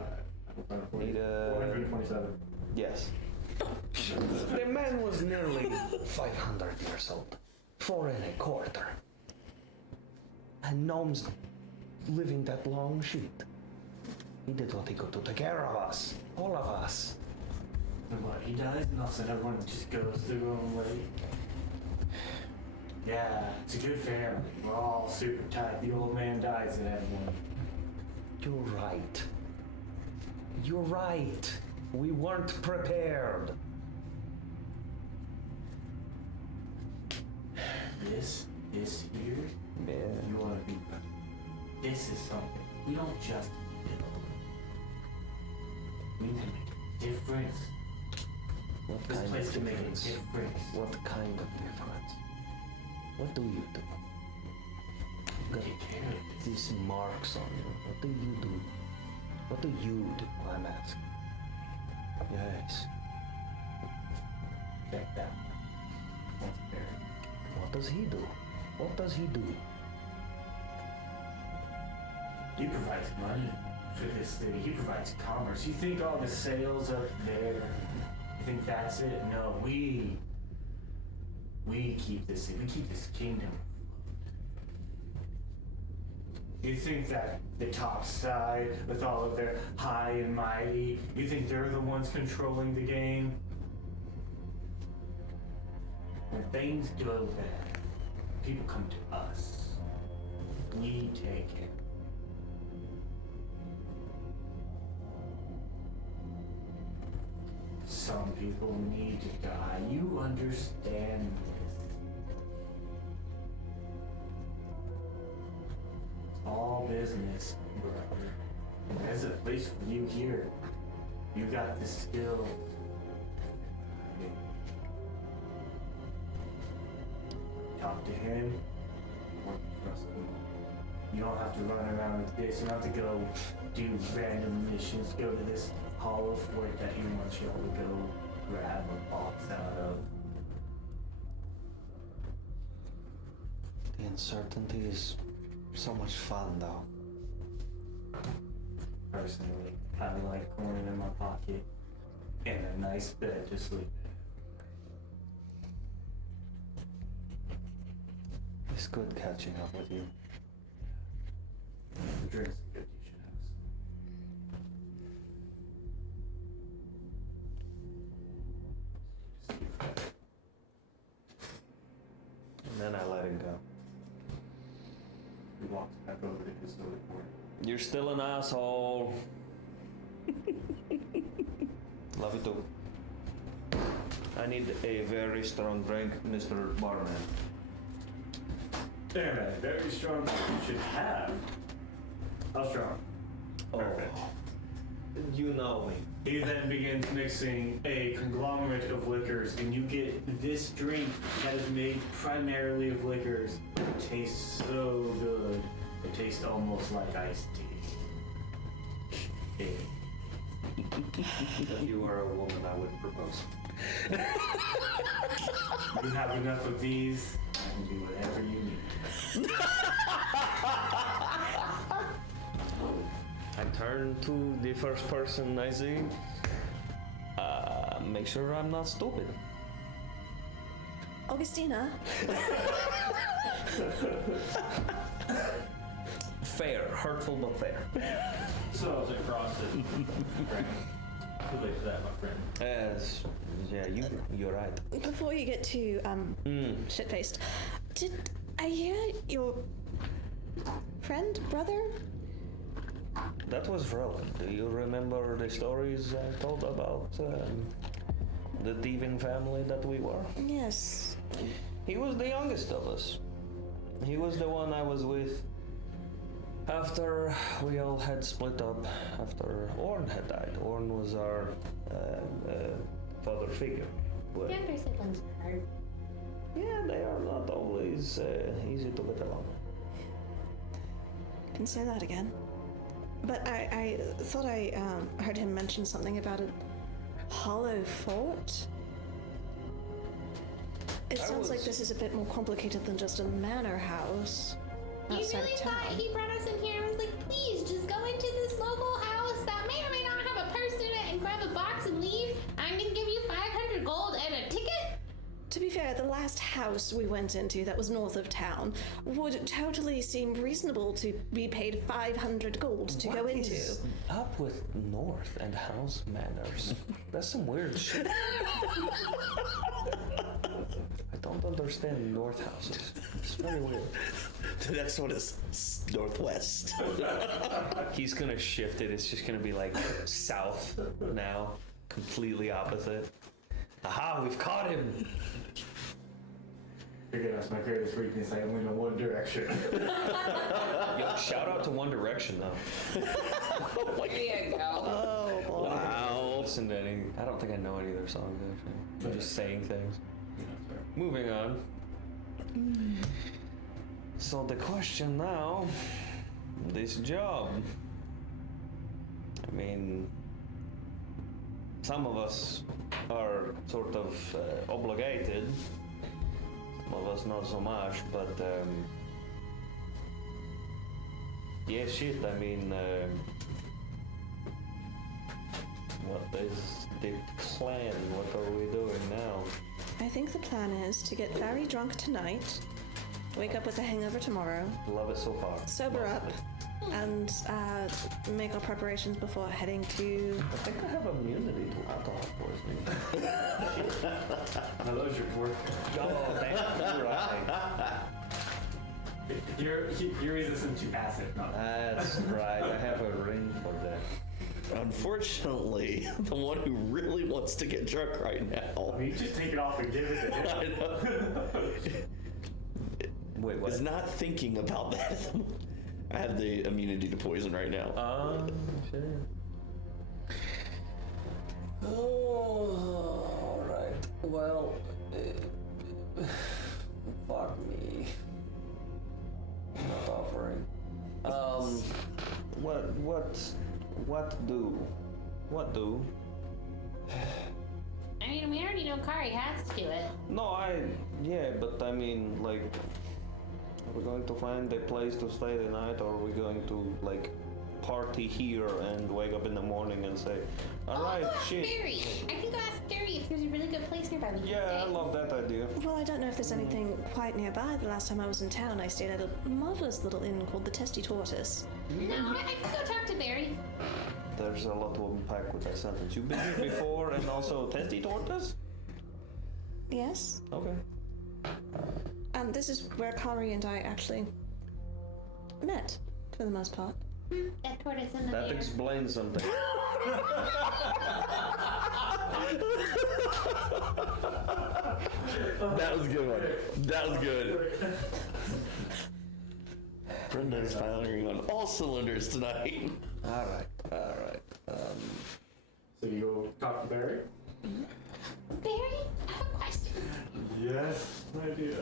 Need 427. Yes. The man was nearly 500 years old. 4 1/4. And gnomes living that long shit. He did what he could to take care of us. All of us. And what, he dies and all of a sudden everyone just goes their own way? Yeah, it's a good family. We're all super tight. The old man dies and everyone. You're right. You're right. We weren't prepared. This here, Yeah. you want to be. This is something. We don't just build. We need to make a difference. What This kind place of can make a difference? difference. What kind of difference? What do you do? You've got Take care of this. these marks on you. What do you do? What do you do? I'm asking. Yes. Check that. That's fair. What does he do? What does he do? He provides money for this city. He provides commerce. You think all the sales up there, you think that's it? No, we keep this city. We keep this kingdom. You think that the top side, with all of their high and mighty, you think they're the ones controlling the game? When things go bad, people come to us. We take it. Some people need to die. You understand this. It's all business, brother. And there's a place for you here. You got the skills. Talk to him or trust him. You don't have to run around with this. You don't have to go do random missions. Go to this hollow fort that he wants you all to go grab a box out of. The uncertainty is so much fun, though. Personally, I like going in my pocket and a nice bed to sleep in. It's good catching up with you. The drinks are good, you should have some. And then I let it go. He walks back over to his other corner. You're still an asshole. Love you too. I need a very strong drink, Mr. Barman. And a very strong you should have. How strong? Perfect. You know me. He then begins mixing a conglomerate of liquors, and you get this drink that is made primarily of liquors. It tastes so good. It tastes almost like iced tea. If you were a woman, I would propose. You have enough of these, I can do whatever you need. I turn to the first person I see. Make sure I'm not stupid. Augustina, Fair, hurtful but fair. So as it crosses, right? Too late for that, my friend. Yes, yeah, you're right. before you get too shit-faced, did I hear your friend, brother? That was relevant. Do you remember the stories I told about the thieving family that we were? Yes. He was the youngest of us. He was the one I was with after we all had split up, after Orn had died. Orn was our father figure. Well, Younger siblings are hard. yeah, they are not always easy to get along. Can say that again. But I thought I heard him mention something about a hollow fort. It sounds like this is a bit more complicated than just a manor house You outside really of town. thought he brought us in here and was like, please just go into this local house that may or may not have a person in it and grab a box and leave. I'm gonna give you 500 gold and a ticket? To be fair, the last house we went into that was north of town would totally seem reasonable to be paid 500 gold to go What into. is up with North and house manners? That's some weird shit. I don't understand North houses. It's very weird. The next one is northwest. He's gonna shift it. It's just gonna be like south now, completely opposite. Aha, we've caught him. Again, that's my greatest weakness. I only know one direction. Yo, shout out to One Direction though. There you go. Oh boy. Wow. Listen to any. I don't think I know any of their songs actually. I'm just saying things. Moving on. So the question now, this job. I mean, some of us are sort of obligated. Some of us not so much, but yeah, shit. I mean, what is the plan? What are we doing now? I think the plan is to get very drunk tonight wake up with a hangover tomorrow, Love it so far. sober up, and make our preparations before heading to. I think I have immunity to alcohol poisoning. I love your pork. Oh, damn, you're right. You're resistant to acid, not That's right. I have a ring for that. Unfortunately, the one who really wants to get drunk right now I mean, you just take it off and give it to him. I know, Wait, what? is not thinking about that. I have the immunity to poison right now. Shit. Oh, alright. Well, fuck me. Not offering. What do? I mean, we already know Kari has to do it. No, but I mean, like, are we going to find a place to stay the night, or are we going to, like, party here and wake up in the morning and say, alright, I'll go ask shit. Barry. I can go ask Barry if there's a really good place nearby we can Yeah, I stay. love that idea. Well, I don't know if there's anything quite nearby. The last time I was in town, I stayed at a marvelous little inn called the Testy Tortoise. No, I can go talk to Barry. There's a lot to unpack with that sentence. You've been here before and also testy tortoise? Yes, Okay. and this is where Kari and I actually met, for the most part. That tortoise in the That mirror. explains something. That was a good one. That was good. Brenda is firing on all cylinders tonight. Alright. So you go talk to Barry? Barry, I have a question. Yes, my dear.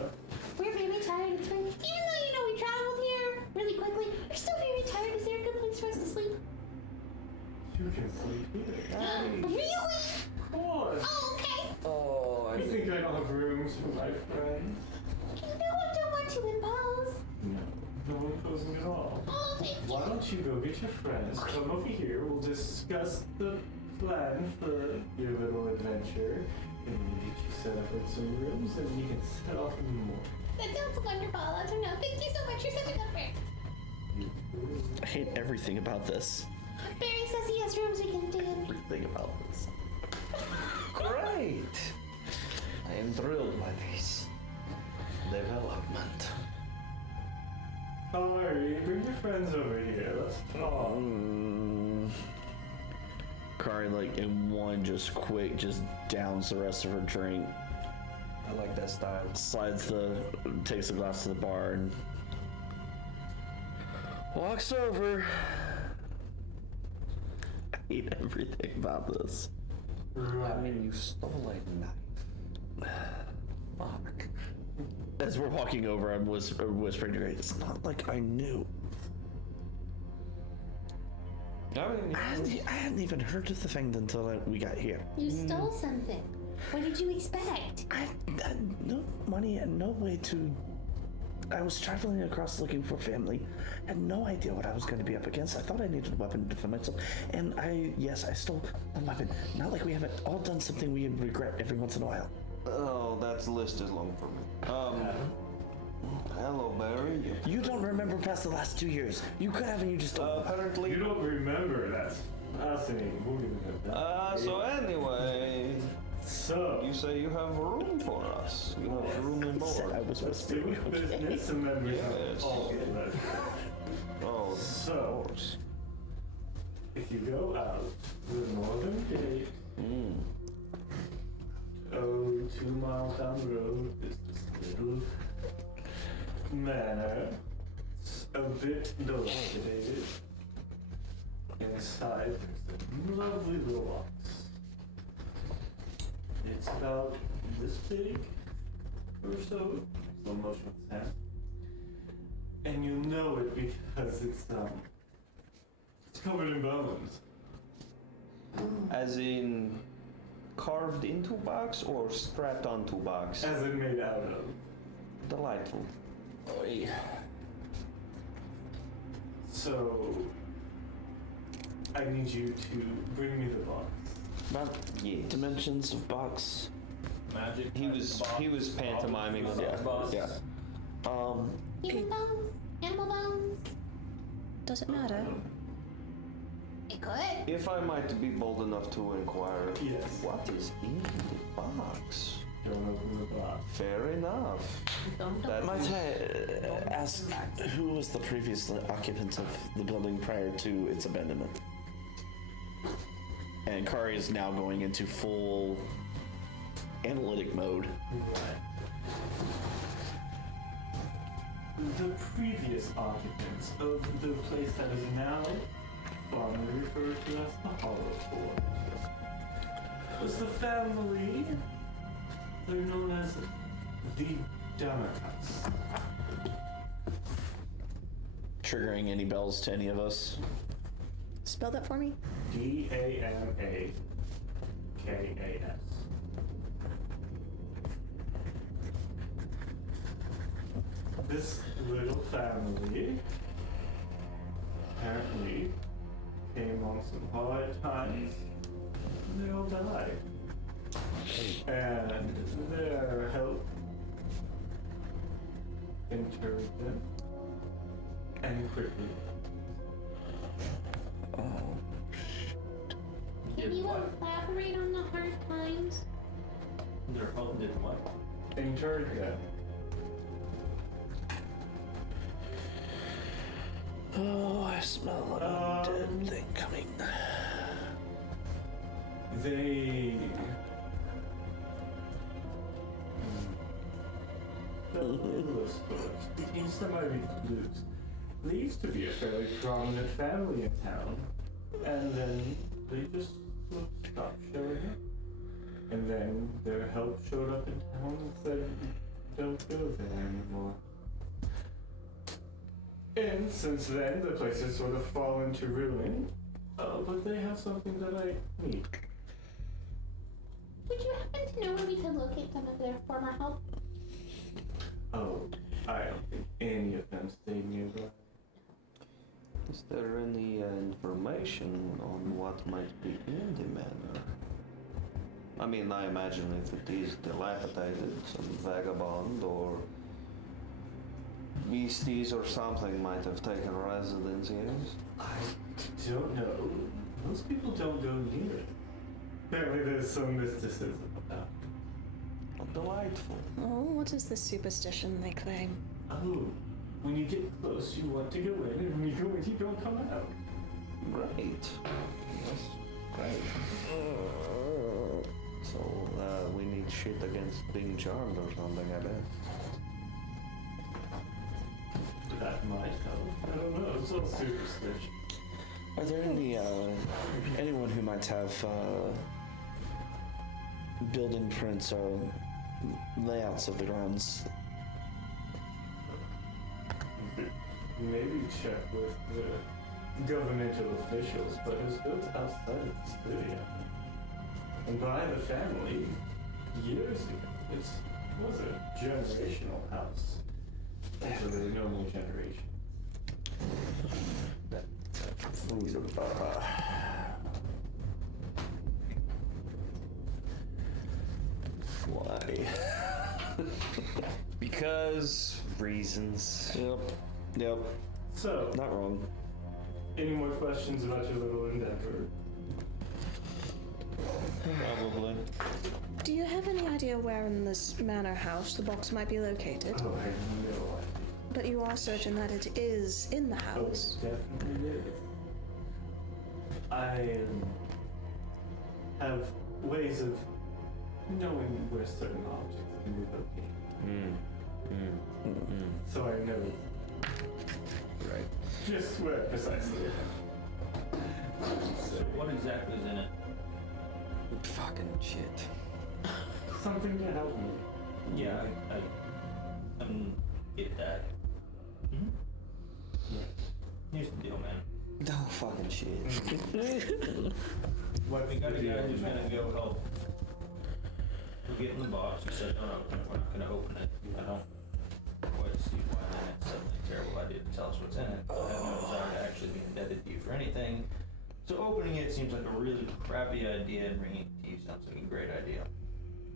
We're very tired. It's been, even though you know we traveled here really quickly, we're still very tired. Is there a good place for us to sleep? You can sleep here. Really? Of course. Oh, okay. Oh, I You think I don't have rooms for my friends? You know I don't want to impose. No one imposing at all. Oh, thank you. Why don't you go get your friends, come over here, we'll discuss the plan for your little adventure, and we'll get you set up with some rooms, and you can set off in the morning. That sounds wonderful. I don't know. Thank you so much. You're such a good friend. I hate everything about this. Barry says he has rooms we can stay in. Everything about this. Great! I am thrilled by this development. Kari, bring your friends over here, let's talk. Kari, like, in one just quick, just downs the rest of her drink. I like that style. Takes a glass to the bar and walks over. I hate everything about this. I mean, you stole a knife. Fuck. As we're walking over, I'm whispering to her, it's not like I knew. I hadn't even heard of the thing until we got here. You stole something. What did you expect? I had no money and no way to. I was traveling across looking for family. Had no idea what I was going to be up against. I thought I needed a weapon to defend myself. And I stole a weapon. Not like we haven't all done something we regret every once in a while. Oh, that list is long for me. Hello, Barry. You don't remember past the last 2 years. You could have and you just don't. Apparently. You don't remember, that's fascinating. We'll give it that. So anyway, So, you say you have room for us. You have room and Said I board. was let's do whispering. business and then we Yes. all get that. Oh, of So, course. if you go out the northern gate, 2 miles down the road, there's this little manor. It's a bit dilapidated. Inside, there's a lovely little box. It's about this big or so. Slow motion with hand. And you'll know it because it's covered in bones. As in carved into box or strapped onto box? As in made out of. Delightful. So, I need you to bring me the box. About Yes. dimensions of box. Magic. He was pantomiming on Yeah, that. yeah. Human bones? Animal bones? Does it matter? It could. If I might be bold enough to inquire, Yes. what is in the box? Don't open the box. Fair enough. That Might I ask who was the previous occupant of the building prior to its abandonment? And Kari is now going into full analytic mode. Right. The previous occupants of the place that is now fondly referred to as the Hollow Fort was the family. They're known as the Dummer House. Triggering any bells to any of us? Spell that for me. Damakas. This little family apparently came on some hard times. They all died. And their help interred them. And quickly. Can you elaborate on the hard times? Their help did what? Interred them. Oh, I smell an undead thing coming. They speaking semi-recluse. They used to be a fairly prominent family in town, and then they just stopped showing up. And then their help showed up in town and said, "Don't go there anymore." And since then, the place has sort of fallen to ruin. But they have something that I need. Would you happen to know where we could locate some of their former help? Oh, I don't think any of them stay nearby. Is there any information on what might be in the manor? I mean, I imagine if it is dilapidated, some vagabond or beasties or something might have taken residence here. I don't know. Most people don't go near it. Apparently there's some mysticism about it. Delightful. Oh, what is the superstition they claim? Oh, when you get close, you want to go in, and when you go in, you don't come out. Great. Yes, great. So, we need shit against being charmed or something, I bet. That might help. I don't know. It's all superstition. Are there any, anyone who might have, building prints or layouts of the grounds? Maybe check with the governmental officials, but it was built outside of the studio. And by the family years ago. It was a generational house. That's a really normal generation. Why? Because reasons. Yep. So, Not wrong. any more questions about your little endeavor? Probably. Do you have any idea where in this manor house the box might be located? Oh, I have no idea. But you are certain that it is in the Oh, house? it definitely is. I have ways of knowing where certain objects can be located. So I know Right. just where precisely. So what exactly is in it? Fucking shit. Something to help me. Yeah, I get that. Mm-hmm. Here's the deal, man. No fucking shit. What We got a guy who's gonna go help. We'll get in the box. You said don't open it. We're not gonna open it. I don't quite see why then it's suddenly a terrible idea to tell us what's in it. I have no desire to actually be indebted to you for anything. So opening it seems like a really crappy idea, and bringing it to you sounds like a great idea.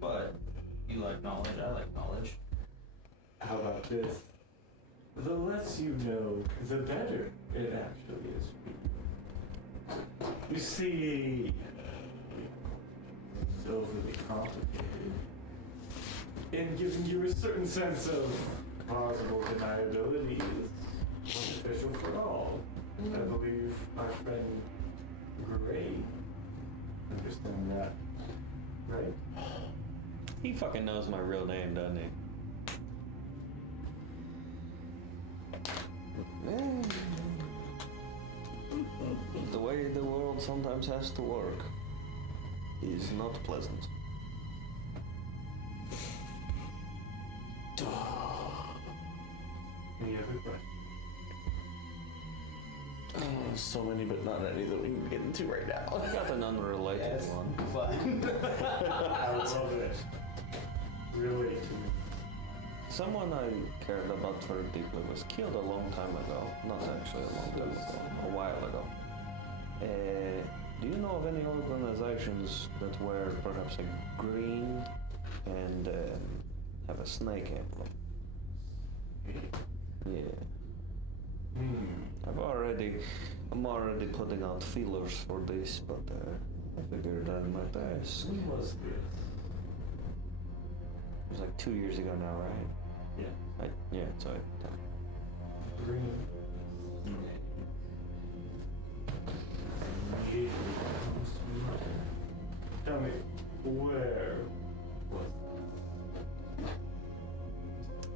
But you like knowledge, I like knowledge. How about this? the less you know, the better it actually is for you. You see, it's overly complicated in giving you a certain sense of plausible deniability is beneficial for all. I believe our friend Gray understands that, right? He fucking knows my real name, doesn't he? The way the world sometimes has to work is not pleasant. Any other questions? So many, but not any that we can get into right now. I got an unrelated one. I love it. Relate to me. Someone I cared about very deeply was killed a long time ago. Not actually a long time ago, a while ago. Do you know of any organizations that wear perhaps a green and have a snake emblem? Yeah. I'm already putting out feelers for this, but I figured I might ask. When was this? It was like 2 years ago now, right? Yeah. Yeah, so Green. Tell me, where was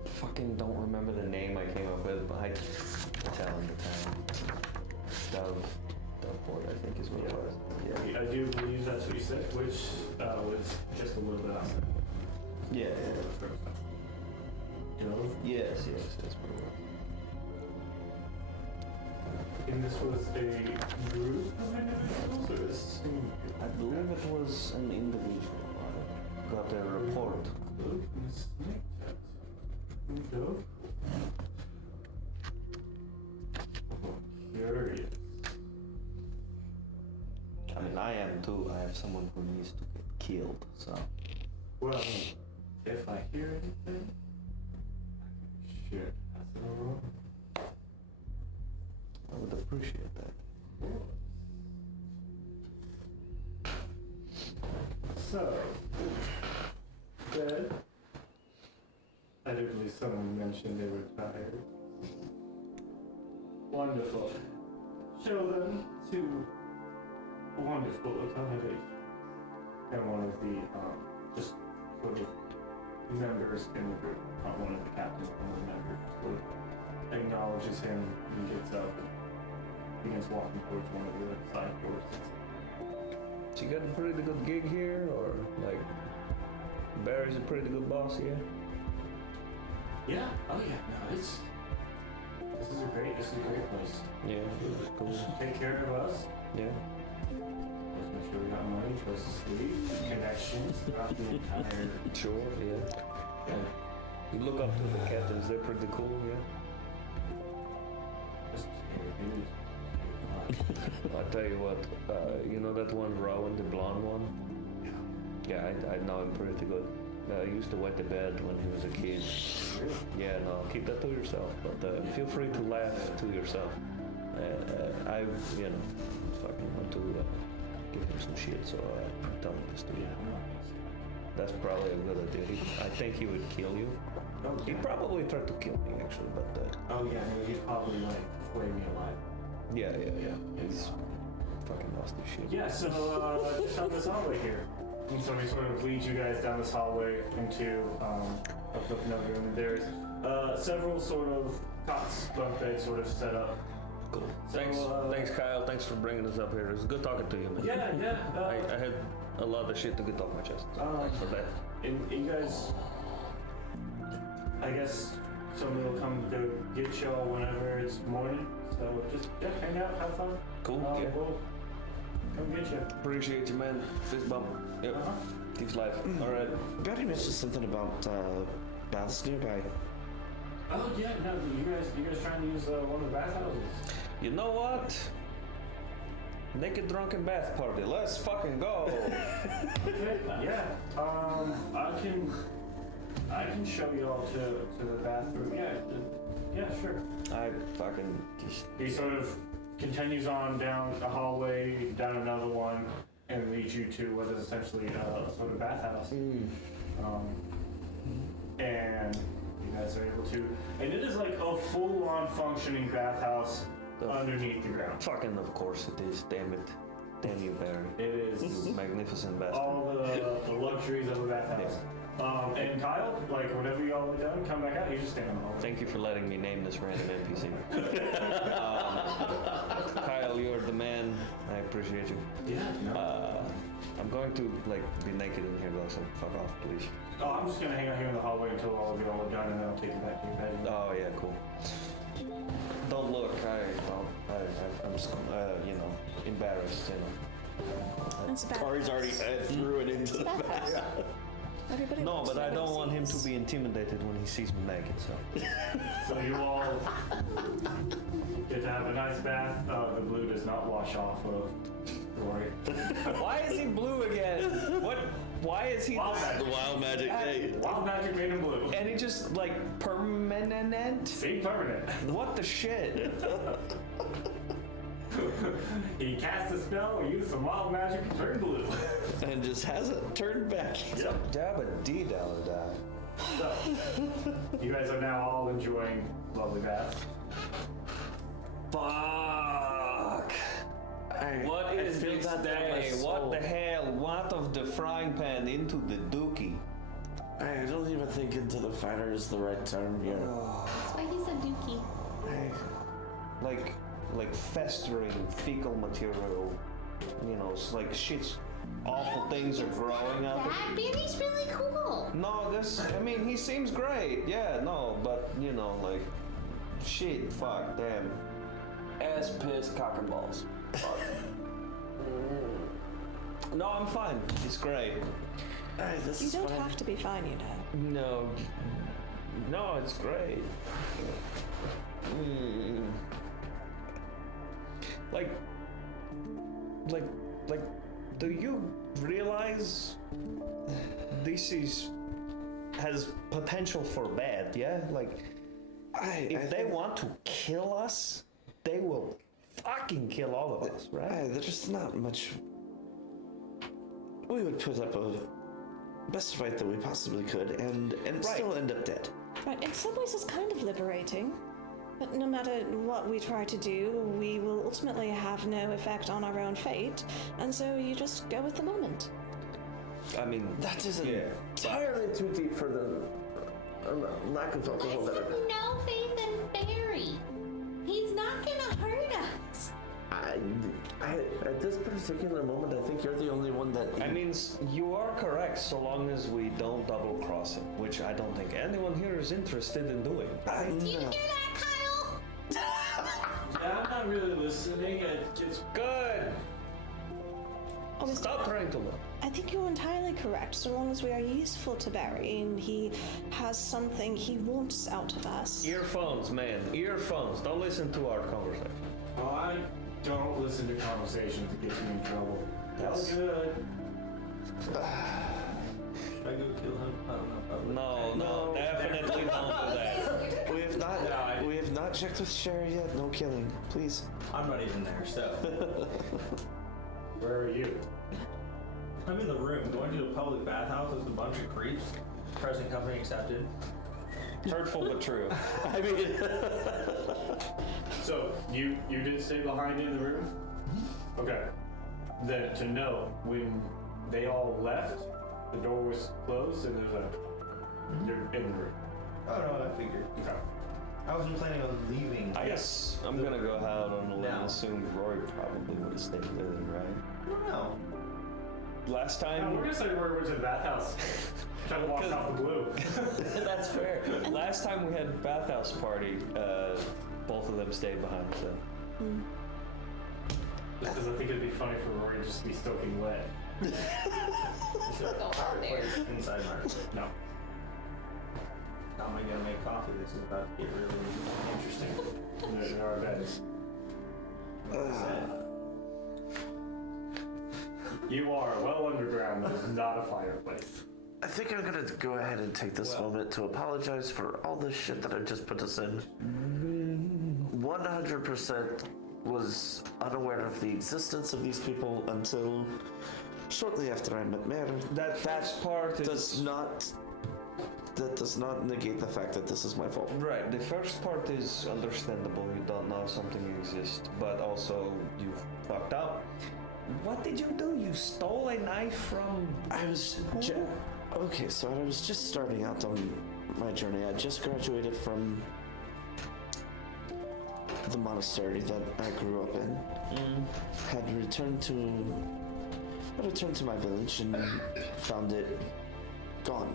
fucking don't remember the name I came up with, but I tell him the town. Doveport, I think is what it was. yeah. I do believe that's what you said, which was just a little bit outside. Yeah. Dove? Yes, that's what it was. And this was a group of individuals or a single? I believe it was an individual. I got a report. Dove and snake tattoo. Dove? Curious. I mean, I am too. I have someone who needs to get killed, so. Well, if I hear anything, shit, pass it along. I would appreciate that. So, dead. I do believe someone mentioned they were tired. Wonderful. Show them to wonderful accommodation. And one of the, just sort of members in the group, not one of the captains, one of the members, sort of acknowledges him and gets up and begins walking towards one of the side doors. So you got a pretty good gig here, or like Barry's a pretty good boss here? Yeah, oh yeah, no, this is a great place. Yeah, cool. Take care of us. Yeah. Let's make sure we got money, place to sleep, connections throughout the entire. Sure, yeah. You look up to the captains, they're pretty cool, yeah. Just scary dudes. I tell you what, you know that one Rowan, the blonde one? Yeah, I know him pretty good. I used to wet the bed when he was a kid. Yeah, no, keep that to yourself, but feel free to laugh to yourself. I, fucking want to give him some shit, so I'm telling this to you. That's probably a good idea. I think he would kill you. He probably tried to kill me, actually, but... Oh yeah, no, he'd probably like flay me alive. Yeah. He's fucking lost his shit. Yeah, so just down this hallway here. And so we sort of lead you guys down this hallway into another room. There's several sort of cots, bunk beds sort of set up. Cool. So, Thanks, Kyle. Thanks for bringing us up here. It was good talking to you, man. Yeah. I had a lot of shit to get off my chest. So thanks for that. And you guys, I guess somebody will come to get y'all whenever it's morning. So just hang out, have fun. Cool. Yeah. We'll come get you. Appreciate you, man. Fist bump. Yep. Keeps life. All right. Betty mentioned something about baths nearby. Oh yeah, no, you guys trying to use one of the bathhouses? You know what? Naked drunken bath party. Let's fucking go. Okay, yeah. I can show you all to the bathroom. Yeah, Yeah, sure. I fucking just. He sort of continues on down a hallway, down another one, and leads you to what is essentially a sort of bathhouse. And you guys are able to, and it is like a full-on functioning bathhouse underneath the ground. Fucking, of course it is. Damn it. Damn you, Barry. It is You magnificent bastard. all the luxuries of a bathhouse. And Kyle, like whenever y'all are done, come back out. You just stand on the hallway. Thank you for letting me name this random NPC. Kyle, you're the man. I appreciate you. Yeah. I'm going to be naked in here though, so fuck off, please. Oh, I'm just gonna hang out here in the hallway until all of you all are done, and then I'll take you back to your bed. Oh yeah, cool. Don't look. I'm embarrassed. That's bad. Kari's already threw it into the bath. Everybody No, wants but I to don't want him to see be intimidated when he sees me naked. So. So you all get to have a nice bath. The blue does not wash off of Rory. Why is he blue again? What? Why is he? Wild The magic. wild magic day. Wild magic made him blue. And he just permanent? See, permanent. What the shit? He cast a spell, used some wild magic, and turned blue. And just hasn't turned back. Dabba dee da da. So, you guys are now all enjoying lovely baths. Fuck. What is feel this that in my day? What soul. the hell? What of the frying pan into the dookie? I don't even think into the fighter is the right term here. That's why he's a dookie. Like festering fecal material. You know, it's like shit's awful things are growing out. That Barry's really cool. No, he seems great. Yeah, no, but shit, fuck, damn. Ass, piss, cock and balls. Fuck. No, I'm fine. It's great. This You is don't fine. have to be fine, you know. No, it's great. Do you realize this has potential for bad? Yeah, if they want to kill us, they will fucking kill all of us, right? There's not much. We would put up a best fight that we possibly could, and still end up dead. Right, in some ways it's kind of liberating. But no matter what we try to do, we will ultimately have no effect on our own fate, and so you just go with the moment. I mean, That isn't yeah. entirely too deep for the lack of alcohol Let's that have no faith in Barry. He's not gonna hurt us. I at this particular moment, I think you're the only one that. I mean, you are correct so long as we don't double cross him, which I don't think anyone here is interested in doing. Do you hear that, Kyle? Yeah, I'm not really listening. It's Good! Oh, Stop trying to look. I think you're entirely correct, so long as we are useful to Barry and he has something he wants out of us. Earphones, man. Earphones. Don't listen to our conversation. I don't listen to conversations that get me in trouble. That's good. Should I go kill him? I don't know. Probably. No, definitely don't do that. We have not checked with Sherry yet. No killing, please. I'm not even there, so. Where are you? I'm in the room going to a public bathhouse with a bunch of creeps. Present company accepted. Hurtful but true. I mean, So you did stay behind in the room? Okay. Then to know when they all left, the door was closed and you're in the room. Oh no, I figured. Okay. I wasn't planning on leaving. I guess I'm gonna go out on a limb and No. assume Roy probably would have stayed with him, right? I don't know. Last No, time. we're gonna say Rory went to the bathhouse. Trying to wash off the blue. That's fair. Last time we had a bathhouse party, both of them stayed behind, so. Just because I think it'd be funny for Rory just to be soaking wet. Is there a Go on fireplace inside my room? No. How am I gonna make coffee? This is about to get really interesting. There are beds. Sad. You are well underground. There's not a fireplace. I think I'm gonna go ahead and take this moment to apologize for all the shit that I just put us in. 100% was unaware of the existence of these people until shortly after I met Mayor. That part does not negate the fact that this is my fault. Right, the first part is understandable. You don't know something exists, but also you fucked up. What did you do? You stole a knife from... Okay, so I was just starting out on my journey. I just graduated from the monastery that I grew up in. Had returned to my village and found it gone.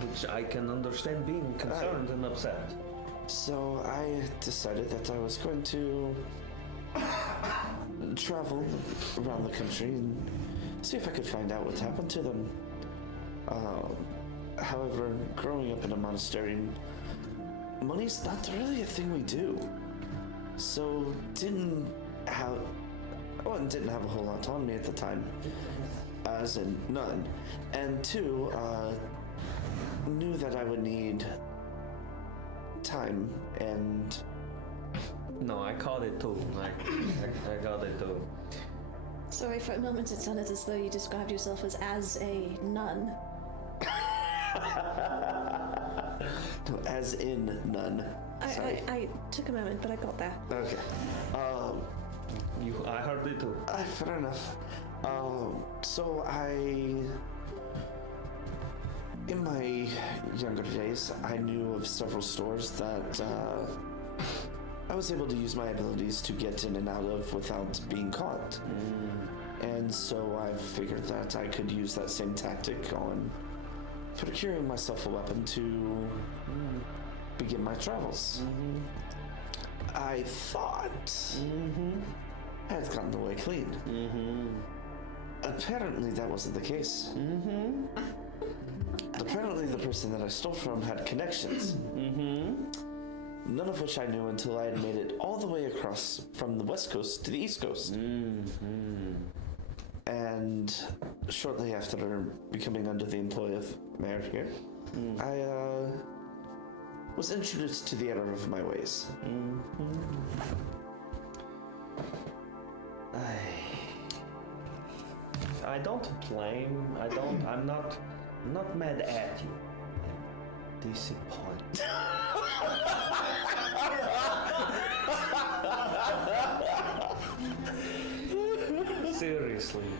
Which I can understand being concerned and upset. So I decided that I was going to travel around the country and see if I could find out what happened to them. However, growing up in a monastery, money's not really a thing we do. So didn't have a whole lot on me at the time, as in none. And two, knew that I would need time and... No, I caught it too. I got it too. Sorry, for a moment it sounded as though you described yourself as a nun. No, as in none. I took a moment, but I got there. Okay. I heard it too. Fair enough. So in my younger days, I knew of several stores that I was able to use my abilities to get in and out of without being caught. And so I figured that I could use that same tactic on procuring myself a weapon to begin my travels. I thought I had gotten away clean. Apparently that wasn't the case. Apparently the person that I stole from had connections. None of which I knew until I had made it all the way across from the west coast to the east coast. And shortly after becoming under the employ of Mayor here, I was introduced to the error of my ways. I don't blame. I'm not mad at you. I'm disappointed. Seriously,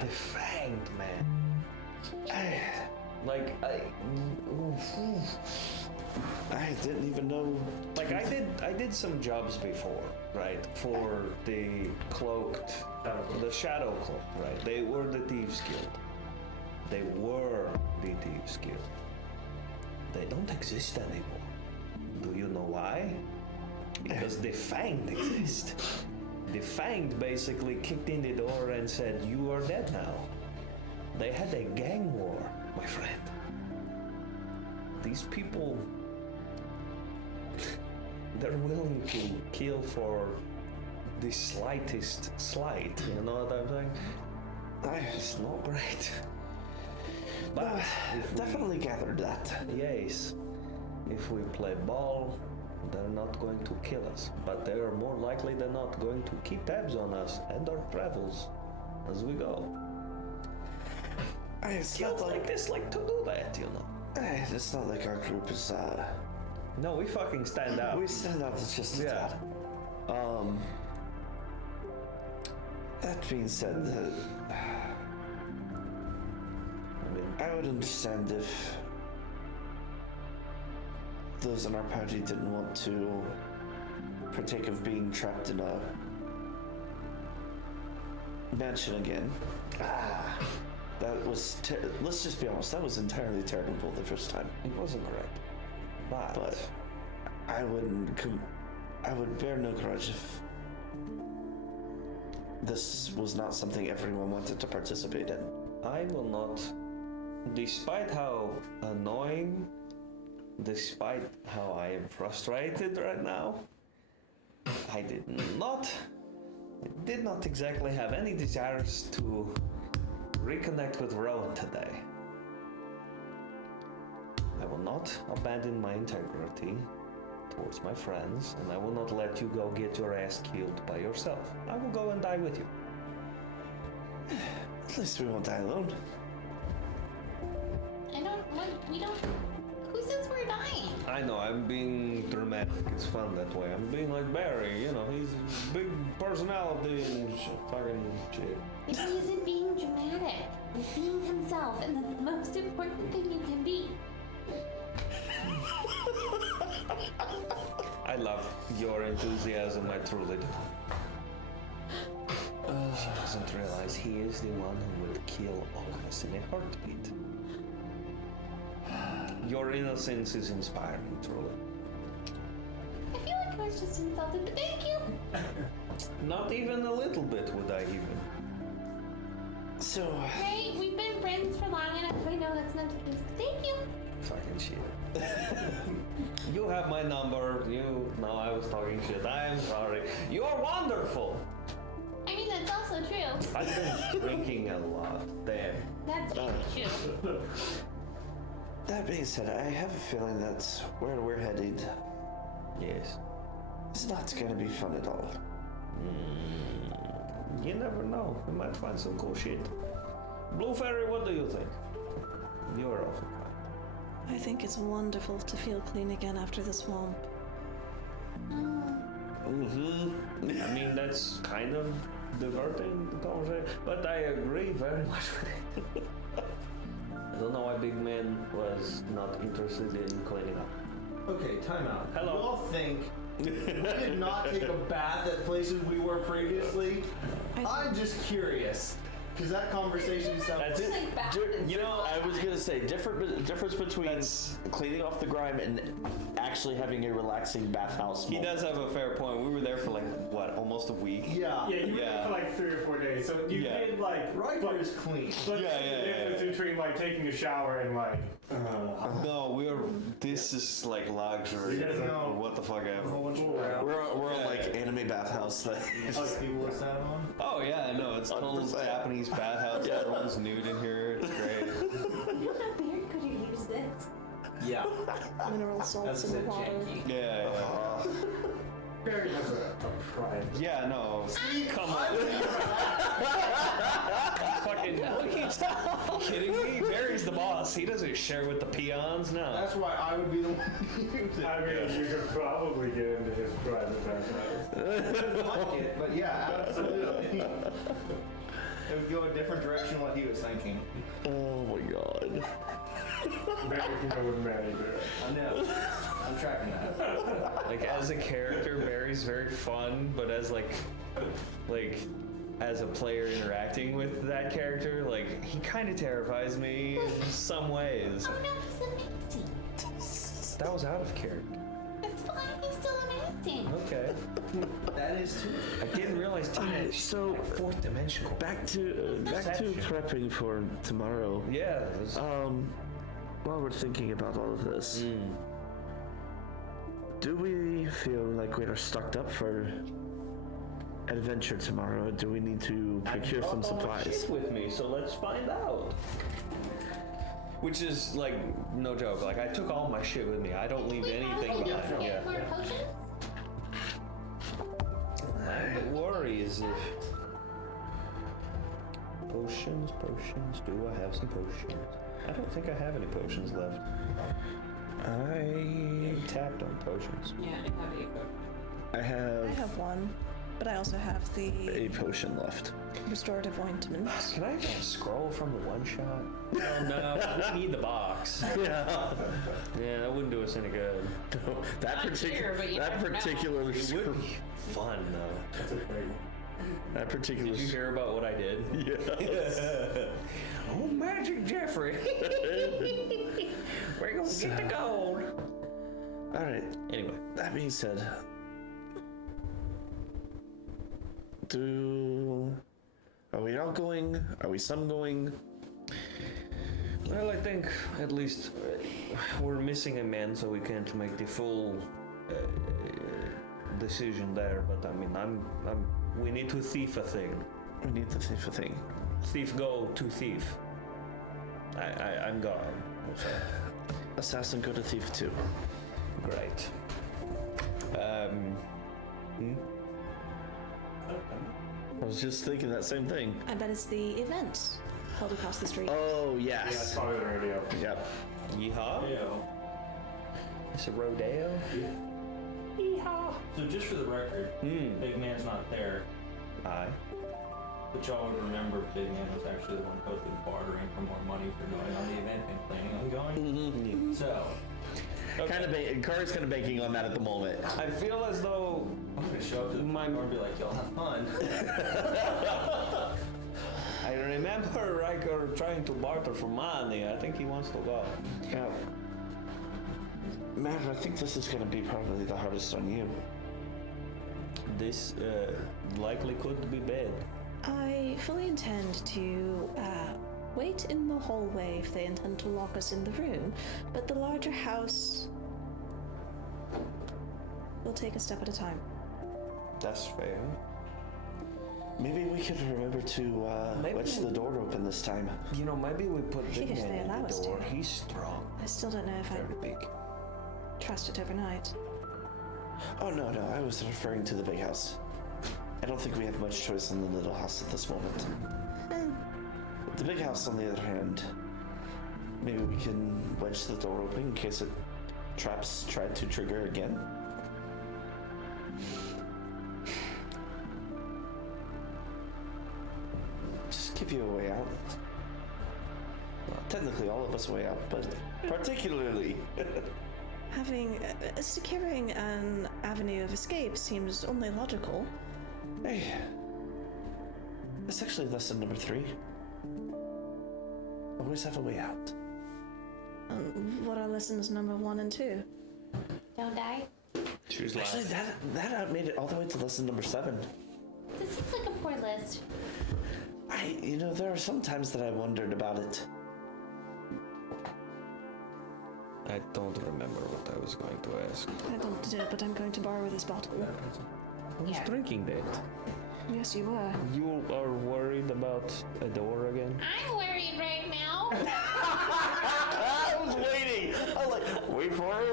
defanged, man. I didn't even know. Like I did some jobs before, right? For the cloaked, the shadow cloak, right? They were the Thieves Guild. They were the Thieves Guild. They don't exist anymore. Do you know why? Because the Fanged exist. The Fanged basically kicked in the door and said, "You are dead now." They had a gang war, my friend. These people, they're willing to kill for the slightest slight. You know what I'm saying? It's not great. But definitely gathered that. Yes, if we play ball, they're not going to kill us, but they are more likely than not going to keep tabs on us and our travels as we go. Guilds like this like to do that, you know. It's not like our group is No, we fucking stand out. we stand out just that. That being said, I would understand if those in our party didn't want to partake of being trapped in a mansion again. That was, let's just be honest, that was entirely terrible the first time. It wasn't great. But I would bear no grudge if this was not something everyone wanted to participate in. I will not, despite how annoying, despite how I am frustrated right now, I did not exactly have any desires to reconnect with Rowan today. I will not abandon my integrity towards my friends, and I will not let you go get your ass killed by yourself. I will go and die with you. At least we won't die alone. We don't. Who says we're dying? I know, I'm being dramatic. It's fun that way. I'm being like Barry, you know, he's a big personality and fucking shit. If he isn't being dramatic, he's being himself, and that's the most important thing you can be. I love your enthusiasm, I truly do. She doesn't realize he is the one who would kill all of us in a heartbeat. Your innocence is inspiring, truly. I feel like I was just insulted, but thank you. Not even a little bit would I even. So, Right? We've been friends for long enough. I know that's not the case, but thank you. Fucking shit. You have my number. You know I was talking shit. I'm sorry. You're wonderful. I mean, that's also true. I've been drinking a lot. There. That's really true. that being said, I have a feeling that's where we're headed. Yes. It's not going to be fun at all. You never know. We might find some cool shit. Blue Fairy, what do you think? You're awful kind. I think it's wonderful to feel clean again after the swamp. Mm-hmm. I mean, that's kind of diverting the conversation, but I agree very much with it. I don't know why Big Man was not interested in cleaning up. Okay, time out. Hello. You all think we did not take a bath at places we were previously? I'm just curious. Because that conversation sounds... That's it. Like back and You know, I was gonna say difference between cleaning off the grime and actually having a relaxing bathhouse. He does have a fair point. We were there for like, what, almost a week? Yeah. Yeah, you were there for like 3 or 4 days, so you Yeah. did like Right here is clean. But Yeah, yeah, the difference yeah. between like taking a shower and like No, this is like luxury. You guys know- What the fuck ever. We're on like anime bathhouse thing. Like people with that on? Oh yeah, I know. It's total 100%. Japanese bathhouse. Yeah. Everyone's nude in here. It's great. You know how Bear could have used this. Yeah. Mineral salts in the water. Yeah, yeah. Barry has a pride. Yeah, no. Come on. Fucking kidding me? Barry's the boss. He doesn't share with the peons now. That's why I would be the one to use it. I mean, you could probably get into his private bathhouse. Like it, but yeah, absolutely. It would go a different direction what he was thinking. Oh my god. Barry can go with Manny there. I know. I'm tracking that. Like as a character, Barry's very fun, but as like as a player interacting with that character, like he kind of terrifies me in some ways. Oh no, he's amazing. That was out of character. It's fine, he's still amazing. Okay. That is too. I didn't realize teenage So fourth dimensional. back to prepping for tomorrow. Yeah. it was- While we're thinking about all of this, do we feel like we are stocked up for adventure tomorrow? Do we need to procure some brought all my supplies? shit with me, so let's find out. Which is like no joke. Like I took all my shit with me. I don't leave anything Don't behind. forget Yeah. more potions. The worry is if potions. Do I have some potions? I don't think I have any potions left. I'm tapped on potions. Yeah, I have a I I have one, but I also have a the potion left. restorative ointment. Can I get a scroll from the one shot? No, we need the box. Yeah. Yeah, that wouldn't do us any good. That Not here, but you never know. particular It would be fun though. That's a great one. that particular Did you hear about what I did? Yeah. Oh, Magic Jeffrey! We're gonna get the gold. All right. Anyway, That being said, are we all going? Are we some going? well, I think at least we're missing a man, so we can't make the full decision there. But I mean, we need to thief a thing. We need to think a thing. Thief go to thief. I'm gone. So, Assassin go to thief too. great. I was just thinking that same thing. I bet it's the event held across the street. Oh Yeah, it's yes. probably the radio. Yep. Yeehaw? Yeah. It's a rodeo? So just for the record, Big Man's not there, Aye. but y'all would remember Big Man was actually the one posted bartering for more money for going on the event and planning on going. So, Kind of Kari's kind of banking on that at the moment. I feel as though I'm gonna show up to the My- door and be like, y'all have fun. I remember Riker trying to barter for money. I think he wants to go. Yeah. Matt, I think this is going to be probably the hardest on you. This likely could be bad. I fully intend to wait in the hallway if they intend to lock us in the room, but the larger house will take a step at a time. That's fair. Maybe we could remember to wedge the door open this time. You know, maybe we put Big If Man they in allow the us to. door. He's strong. I still don't know if I Very big. trust it overnight. Oh, no, I was referring to the big house. I don't think we have much choice in the little house at this moment. The big house, on the other hand, maybe we can wedge the door open in case it traps try to trigger again. Just give you a way out. Well, technically all of us a way out, but particularly. Having securing an avenue of escape seems only logical. Hey, it's actually lesson number 3. Always have a way out. What are lessons number 1 and 2? Don't die. Choose Actually, that made it all the way to lesson number 7. This seems like a poor list. There are some times that I wondered about it. I don't remember what I was going to ask. I don't know, but I'm going to borrow this bottle. I was Yeah. drinking that. Yes, you were. You are worried about a door again? I'm worried right now. I was waiting. I was like, wait for it.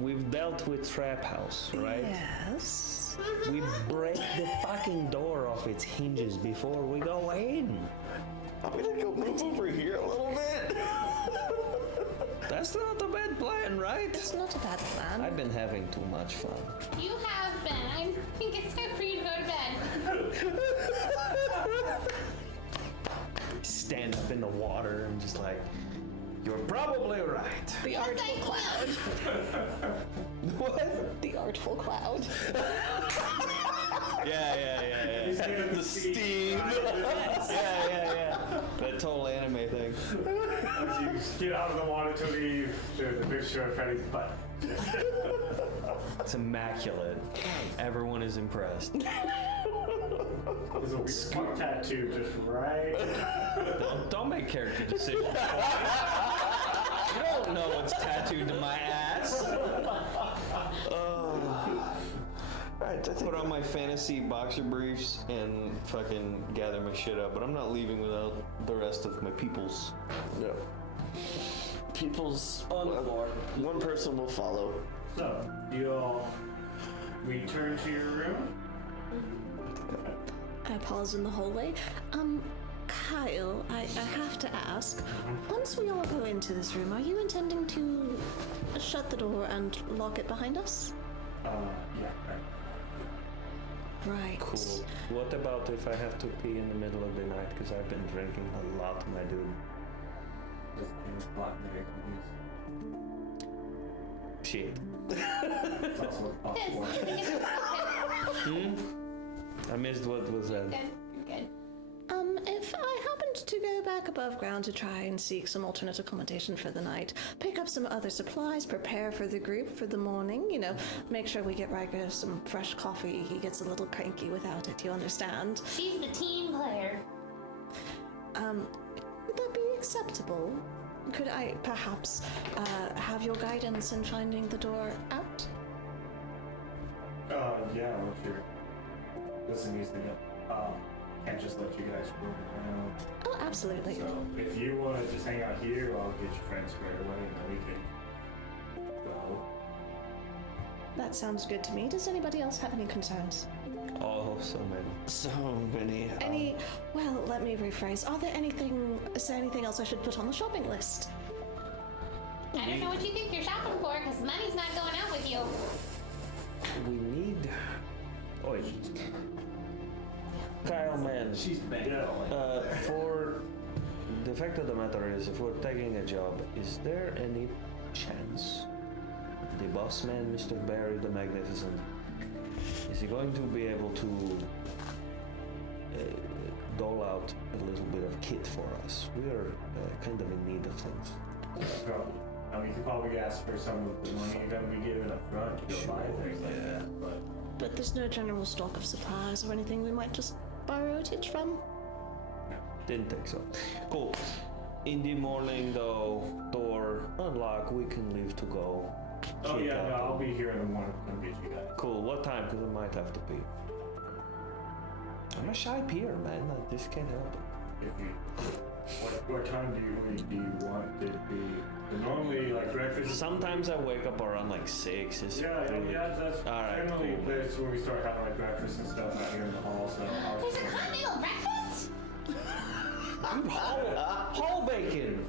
We've dealt with Trap House, right? Yes. We break the fucking door off its hinges before we go in. I'm gonna go move over here a little bit. That's not a bad plan, right? It's not a bad plan. I've been having too much fun. You have been. I think it's time for you to go to bed. Stand up in the water and just like, you're probably right. The Yes, artful I cloud. What? The artful cloud. Yeah. The steam. Yeah. That total anime thing. As you get out of the water to leave, there's a picture of Freddy's butt. It's immaculate. Everyone is impressed. There's a weird tattoo just right. Don't make character decisions. You don't know what's tattooed to my ass. Right, I think Put on my fantasy boxer briefs and fucking gather my shit up, but I'm not leaving without the rest of my peoples. no. People's On the floor. one person will follow. So, you all return to your room? I pause in the hallway. Kyle, I have to ask. Once we all go into this room, are you intending to shut the door and lock it behind us? Yeah, right. Right. Cool. What about if I have to pee in the middle of the night? Because I've been drinking a lot, my dude. Just things black Mary cookies. Shit. It's also a pop This. one. I missed what was that. Good. You're good. If I happened to go back above ground to try and seek some alternate accommodation for the night, pick up some other supplies, prepare for the group for the morning, make sure we get Riker some fresh coffee. He gets a little cranky without it, you understand? She's the team player. Would that be acceptable? Could I perhaps have your guidance in finding the door out? Yeah, what's your... Listen, needs to get... can't just let you guys roam around. Oh, absolutely. So if you want to just hang out here, I'll get your friends squared away and then we can go. That sounds good to me. Does anybody else have any concerns? Oh, so many. So many. Well, let me rephrase. Is there anything else I should put on the shopping list? I don't know what you think you're shopping for, because money's not going out with you. We need. Oh, Kyle, man. She's bad. For the fact of the matter is, if we're taking a job, is there any chance the boss man, Mr. Barry the Magnificent, is he going to be able to dole out a little bit of kit for us? We are kind of in need of things. Probably. I mean, you could probably ask for some of the money you're gonna be given up front to go buy things like that, but But there's no general stock of supplies or anything we might just borrow a titch from? Didn't think so. Cool. In the morning, though, door unlock. We can leave to go. oh Check yeah, no, out. I'll be here in the morning to come get you guys. Cool. What time? Because I might have to pee. I'm a shy peer, man. This can't help it. If you, what time do you want it to be? Normally, like breakfast. Sometimes I wake up around like 6. It's Yeah, really- that's All right, generally cool. that's when we start having like breakfast and stuff out here in the hall. So I'll There's a continental breakfast? Whole bacon.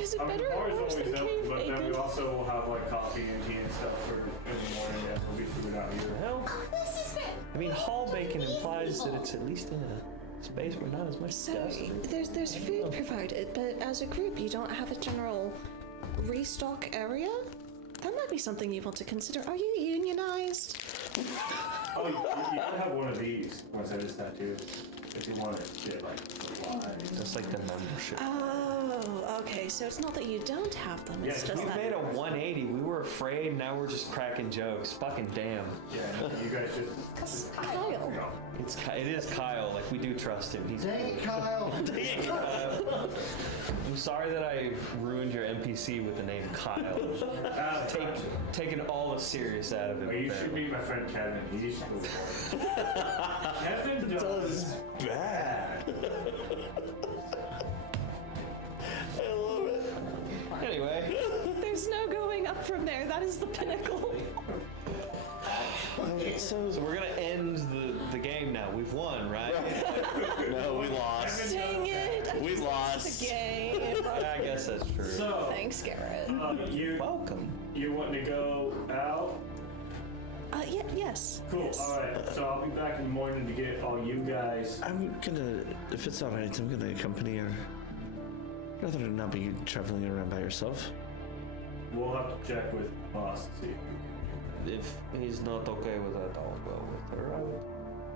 Is it I mean, better the bar or is worse always than open, cave but then we bacon? also will have like coffee and tea and stuff in the morning. Yes, we'll be food out here. Hell, Oh, this is great. I mean, whole bacon implies that it's at least in a space where not as much So dust. there's food provided, but as a group you don't have a general restock area? That might be something you want to consider. Are you unionized? Oh, you can have one of these once that is tattooed. If you want to get like supplies. That's like the membership. Oh, okay. So it's not that you don't have them. It's Yeah, just We that. made a 180. We were afraid. Now we're just cracking jokes. Fucking damn. Yeah, you guys just. Kyle. It is Kyle. Like we do trust him. He's. Dang it, Kyle! I'm sorry that I ruined your NPC with the name Kyle. Taking all the serious out of it. Oh, you should meet my friend Kevin. He's cool. Kevin does bad. I love it. Anyway. There's no going up from there. That is the pinnacle. So we're gonna end the game now. We've won, right? No, we lost. Dang it! I We just lost. the game. I guess that's true. So, Thanks, Garrett. you Welcome. want to go out? Yes. Cool. Yes. All right. So I'll be back in the morning to get all you guys. I'm gonna, if it's alright, I'm gonna accompany her. Rather than not be traveling around by yourself. We'll have to check with boss to see. If he's not okay with that, I'll go with her. I would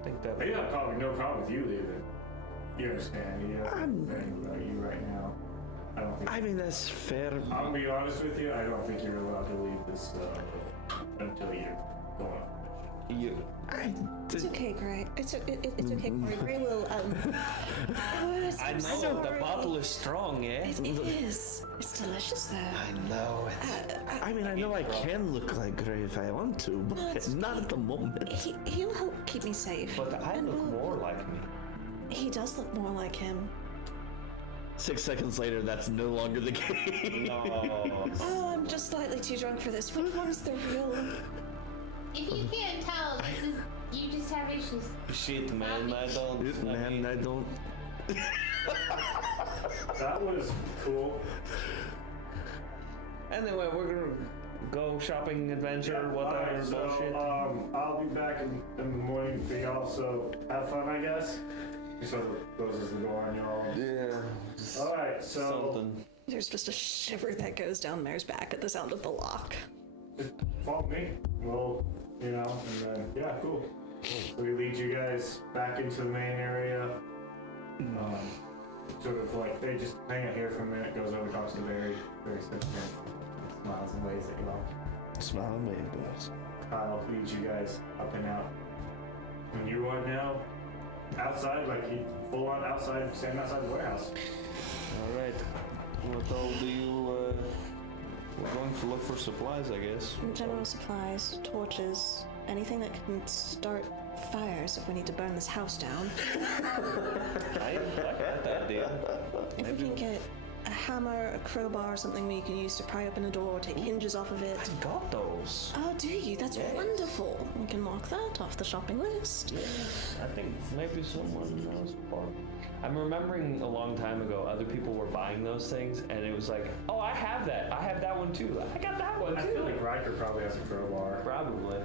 think that. But yeah, probably no problem with you leaving. You understand? You know, I'm- about you right now. I don't think. I mean, that's fair. I'll be honest with you. I don't think you're allowed to leave this until you're going on a mission. You. It's okay, Gray. It's okay, Corey. Gray will. Oh, I I'm know sorry. the bottle is strong, yeah. It is. It's delicious, though. I know it. I mean, I know I can look like Gray if I want to, but not at the moment. He'll help keep me safe. But I And look we'll- more like me. He does look more like him. 6 seconds later, that's no longer the case. No. Oh, I'm just slightly too drunk for this. Which one's the real? If you can't tell, this is you just have issues. Shit, man. I don't. Man, I don't. That was cool. Anyway, we're gonna go shopping adventure, whatever Alright, so, bullshit. I'll be back in the morning for y'all. So have fun, I guess. He sort of closes the door on y'all. Yeah. All right. So Something. There's just a shiver that goes down Mare's back at the sound of the lock. just follow me. Well, you know, and then yeah, cool. So we lead you guys back into the main area. Sort of like they just hang out here for a minute. Goes over, talks to Barry. Very simple. Smiles and waves at you all. Smile and wave, boys. Kyle leads you guys up and out. And you are now outside, like you full on outside, standing outside the warehouse. All right. What all do you We're going to look for supplies, I guess. General supplies, torches, anything that can start fires if we need to burn this house down. I like that idea. If we can get a hammer, a crowbar, or something we can use to pry open a door or take hinges off of it. I've got those. Oh, do you? That's wonderful. We can mark that off the shopping list. I think maybe someone knows part. I'm remembering a long time ago, other people were buying those things, and it was like, oh, I have that. I have that one too. I got that one too. I feel like Riker probably has a crowbar. Probably.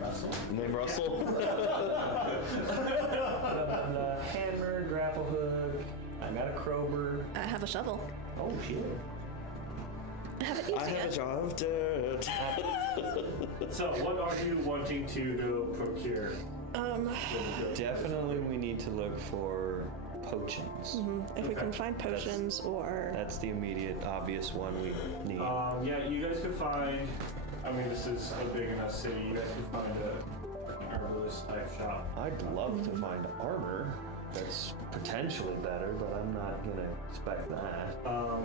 Russell. Name Russell. The hammer, grapple hook. I got a crowbar. I have a shovel. Oh shit. I haven't used I it have a yet. jar of dirt. So, what are you wanting to procure? Definitely, we need to look for potions. If we can find potions or... That's the immediate, obvious one we need. Yeah, you guys could find. I mean, this is a big enough city. You guys could find an herbalist type shop. I'd love to find armor that's potentially better, but I'm not gonna expect that.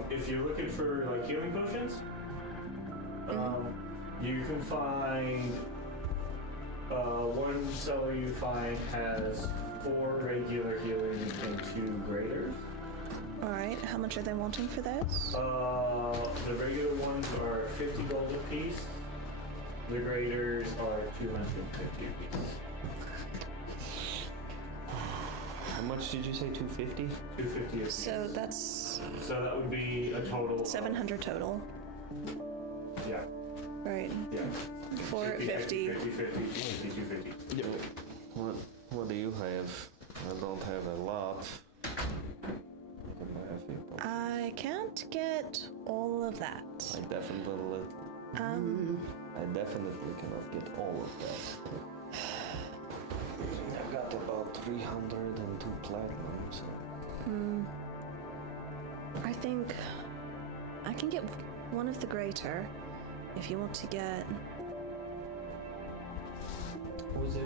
If you're looking for like healing potions, you can find one seller you find has 4 regular healing and 2 graders. Alright, how much are they wanting for those? The regular ones are 50 gold a piece. The graders are 250 a piece. How much did you say? 250? 250 a piece. So that's So that would be a total of 700 total. Yeah. Right. Yeah. 450. 50, 250. What do you have? I don't have a lot. I can't get all of that. I definitely cannot get all of that. I've got about 302 platinum, so. I think I can get one of the greater if you want to get... What was it?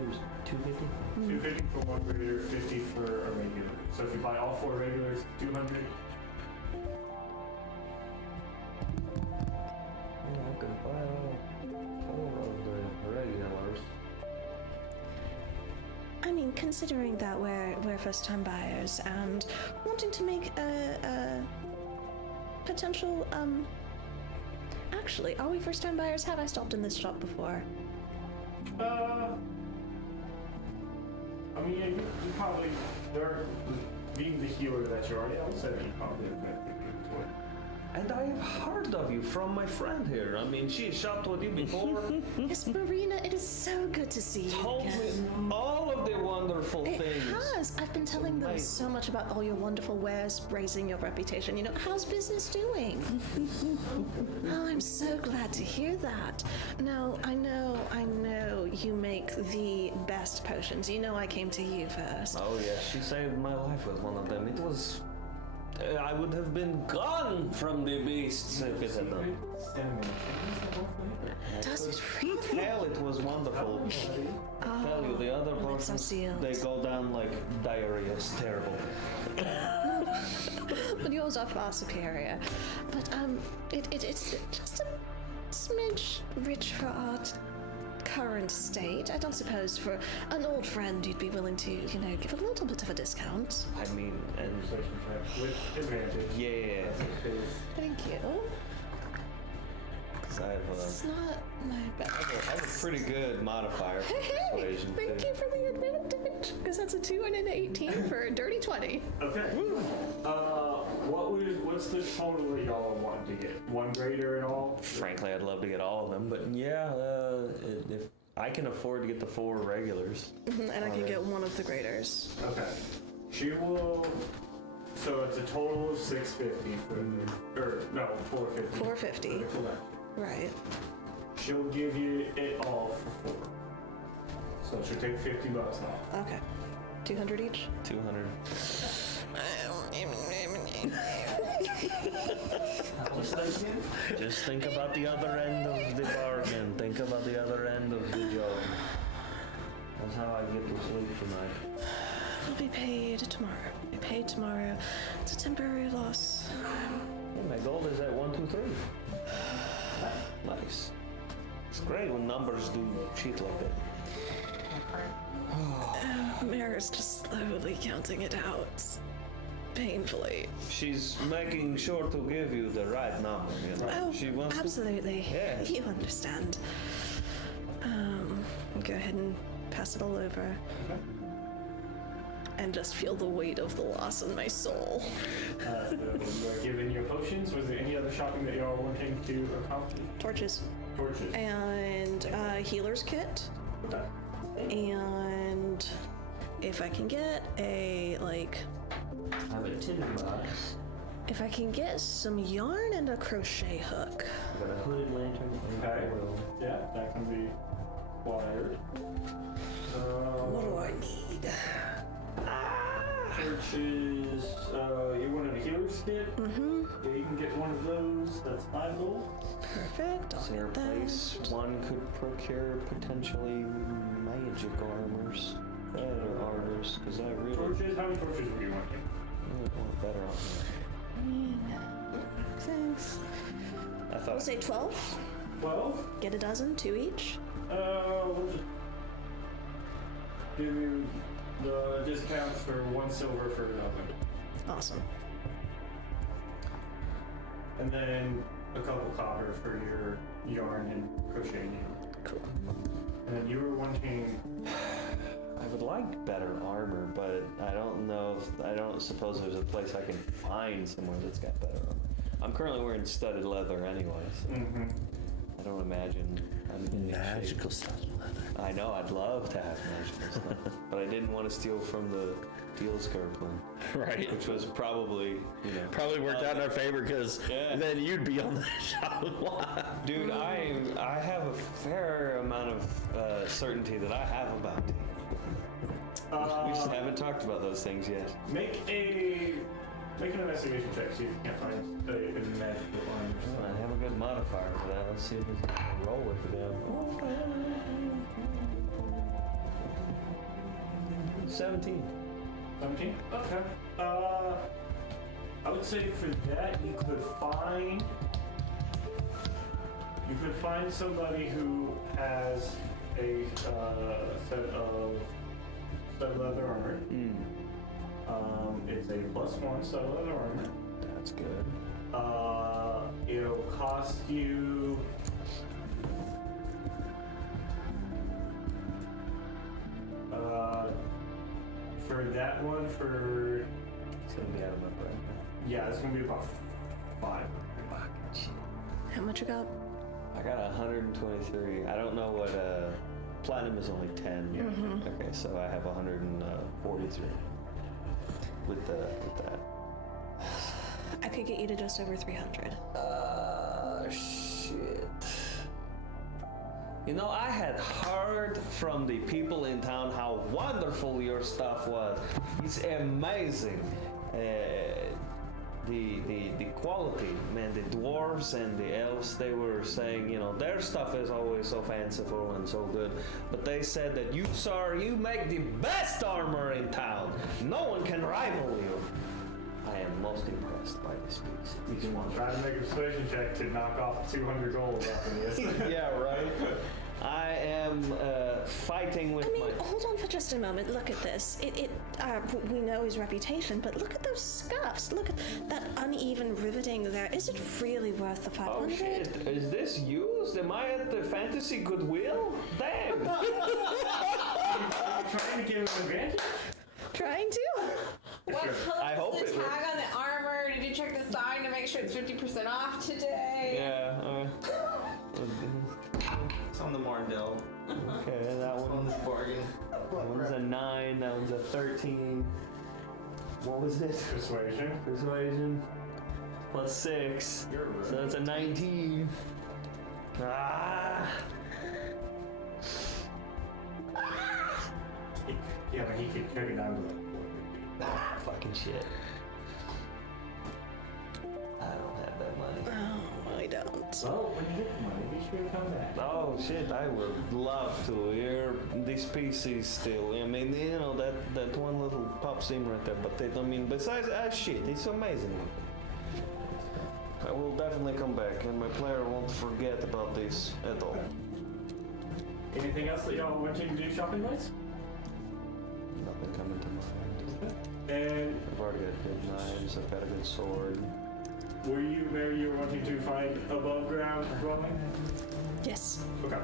250? 250 for one grader, 50 for a regular. So if you buy all 4 regulars, 200. I could buy all 4 of the regulars. I mean, considering that we're first-time buyers and wanting to make a potential, Actually, are we first-time buyers? Have I stopped in this shop before? I mean, yeah, you probably, being the healer that you are, I would say that you probably have met people before. And I have heard of you from my friend here. I mean, she shopped with you before. Yes, Marina, it is so good to see you Told me again. all of the wonderful It things. has. I've been telling them so much about all your wonderful wares, raising your reputation. You know, how's business doing? Oh, I'm so glad to hear that. No, I know you make the best potions. You know I came to you first. Oh yeah, she saved my life with one of them. It was... I would have been gone from the beasts if it had done. Does it really? Hell, it was wonderful. I tell you, the other lips are potions, sealed. they go down like diarrhea. It's terrible. But yours are far superior. But it's just a smidge rich for our current state. I don't suppose for an old friend you'd be willing to, you know, give a little bit of a discount. I mean, and With advantage. yeah, Thank you. 'cause I have It's not my best. I have a pretty good modifier for Hey, persuasion thank too. you for the advantage. Because that's a 2 and an 18 for a dirty 20. Okay. What's the total that y'all want to get? 1 grader at all? Frankly, I'd love to get all of them, but yeah, if I can afford to get the 4 regulars. And I can get one of the graders. Okay. She will. So it's a total of 650 for the, or no, 450. 450. For the collection. Right. She'll give you it all for 4. So she'll take $50 off. Okay. 200 each? 200. Just think about the other end of the bargain. Think about the other end of the joke. That's how I get to sleep tonight. We'll be paid tomorrow. It's a temporary loss. Yeah, my gold is at 1, 2, 3. Nice. It's great when numbers do shit like that. Mara's just slowly counting it out. Painfully. She's making sure to give you the right number, you know. Oh, She wants absolutely. Yeah. You understand. Go ahead and pass it all over. And just feel the weight of the loss in my soul. So you are given your potions. Was there any other shopping that you are wanting to accomplish? Torches. Torches. And healer's kit. And if I can get a, like, I have a tinderbox. if I can get some yarn and a crochet hook. Got a hooded lantern. And Okay. oil. Yeah, that can be wired. What do I need? Torches. You wanted a healer's kit? Mm-hmm. Yeah, you can get one of those. That's 5 gold. Perfect. I'll Is there a get that. place one could procure potentially magic armors? Better armors, because I really Torches? How many torches were you wanting? want better armor. Thanks. I We'll thought say 12. 12? Get a dozen, 2 each. We'll just do the discounts for 1 silver for nothing. Awesome. And then a couple copper for your yarn and crochet needle. Cool. And then you were wanting. I would like better armor, but I don't suppose there's a place I can find somewhere that's got better armor. I'm currently wearing studded leather anyway, so I don't imagine I'm in good shape. Magical stuff. I know, I'd love to have magical stuff, but I didn't want to steal from the deals clerk one, Right. which was probably, you know. Probably worked out in our favor because Yeah. then you'd be on the shop lot. Dude, I have a fair amount of certainty that I have a bounty. We just haven't talked about those things yet. Make an investigation check. See if you can't find a magical Well, armor. I have a good modifier for that. Let's see if we can roll with it now. 17. 17? Okay. I would say for that you could find somebody who has a set of leather armor. It's a +1 set of leather armor. That's good. It'll cost you. For that one, for It's gonna be out of my brain. yeah, it's gonna be about 5. How much you got? I got 123. I don't know what platinum is only 10. Yeah. Okay, so I have 143 with that. I could get you to just over 300. Shit. You know, I had heard from the people in town how wonderful your stuff was. It's amazing. The quality, man, the dwarves and the elves, they were saying, you know, their stuff is always so fanciful and so good. But they said that you, sir, you make the best armor in town. No one can rival you. I am most impressed by this piece. You can try to make a persuasion check to knock off 200 gold off of this. Yeah, right. I am fighting with I mean, my. hold on for just a moment. Look at this. We know his reputation, but look at those scuffs. Look at that uneven riveting there. Is it really worth the 500? Oh shit! Is this used? Am I at the fantasy Goodwill? Damn! Trying to give him advantage? Trying to? What color I hope is the it tag on the armor? Did you check the sign to make sure it's 50% off today? Yeah. It's on the Marndell. Okay, that On one. this bargain. That one's a 9. That one's a 13. What was this? Persuasion. Persuasion. Plus 6. So that's a 19. Ah! Yeah, but he could carry down to the Fucking shit. I don't have that money. Oh, I don't. Well, when you get the money, be sure to come back. Oh shit, I would love to. Here, this piece is still. I mean, you know that one little pop seam right there. But I mean, besides that shit, it's amazing. I will definitely come back, and my player won't forget about this at all. Anything else that y'all want to do shopping-wise? Nothing coming to mind. And I've already got good knives, I've got a good sword. were you where you were wanting to find above ground dwelling? Yes. Okay.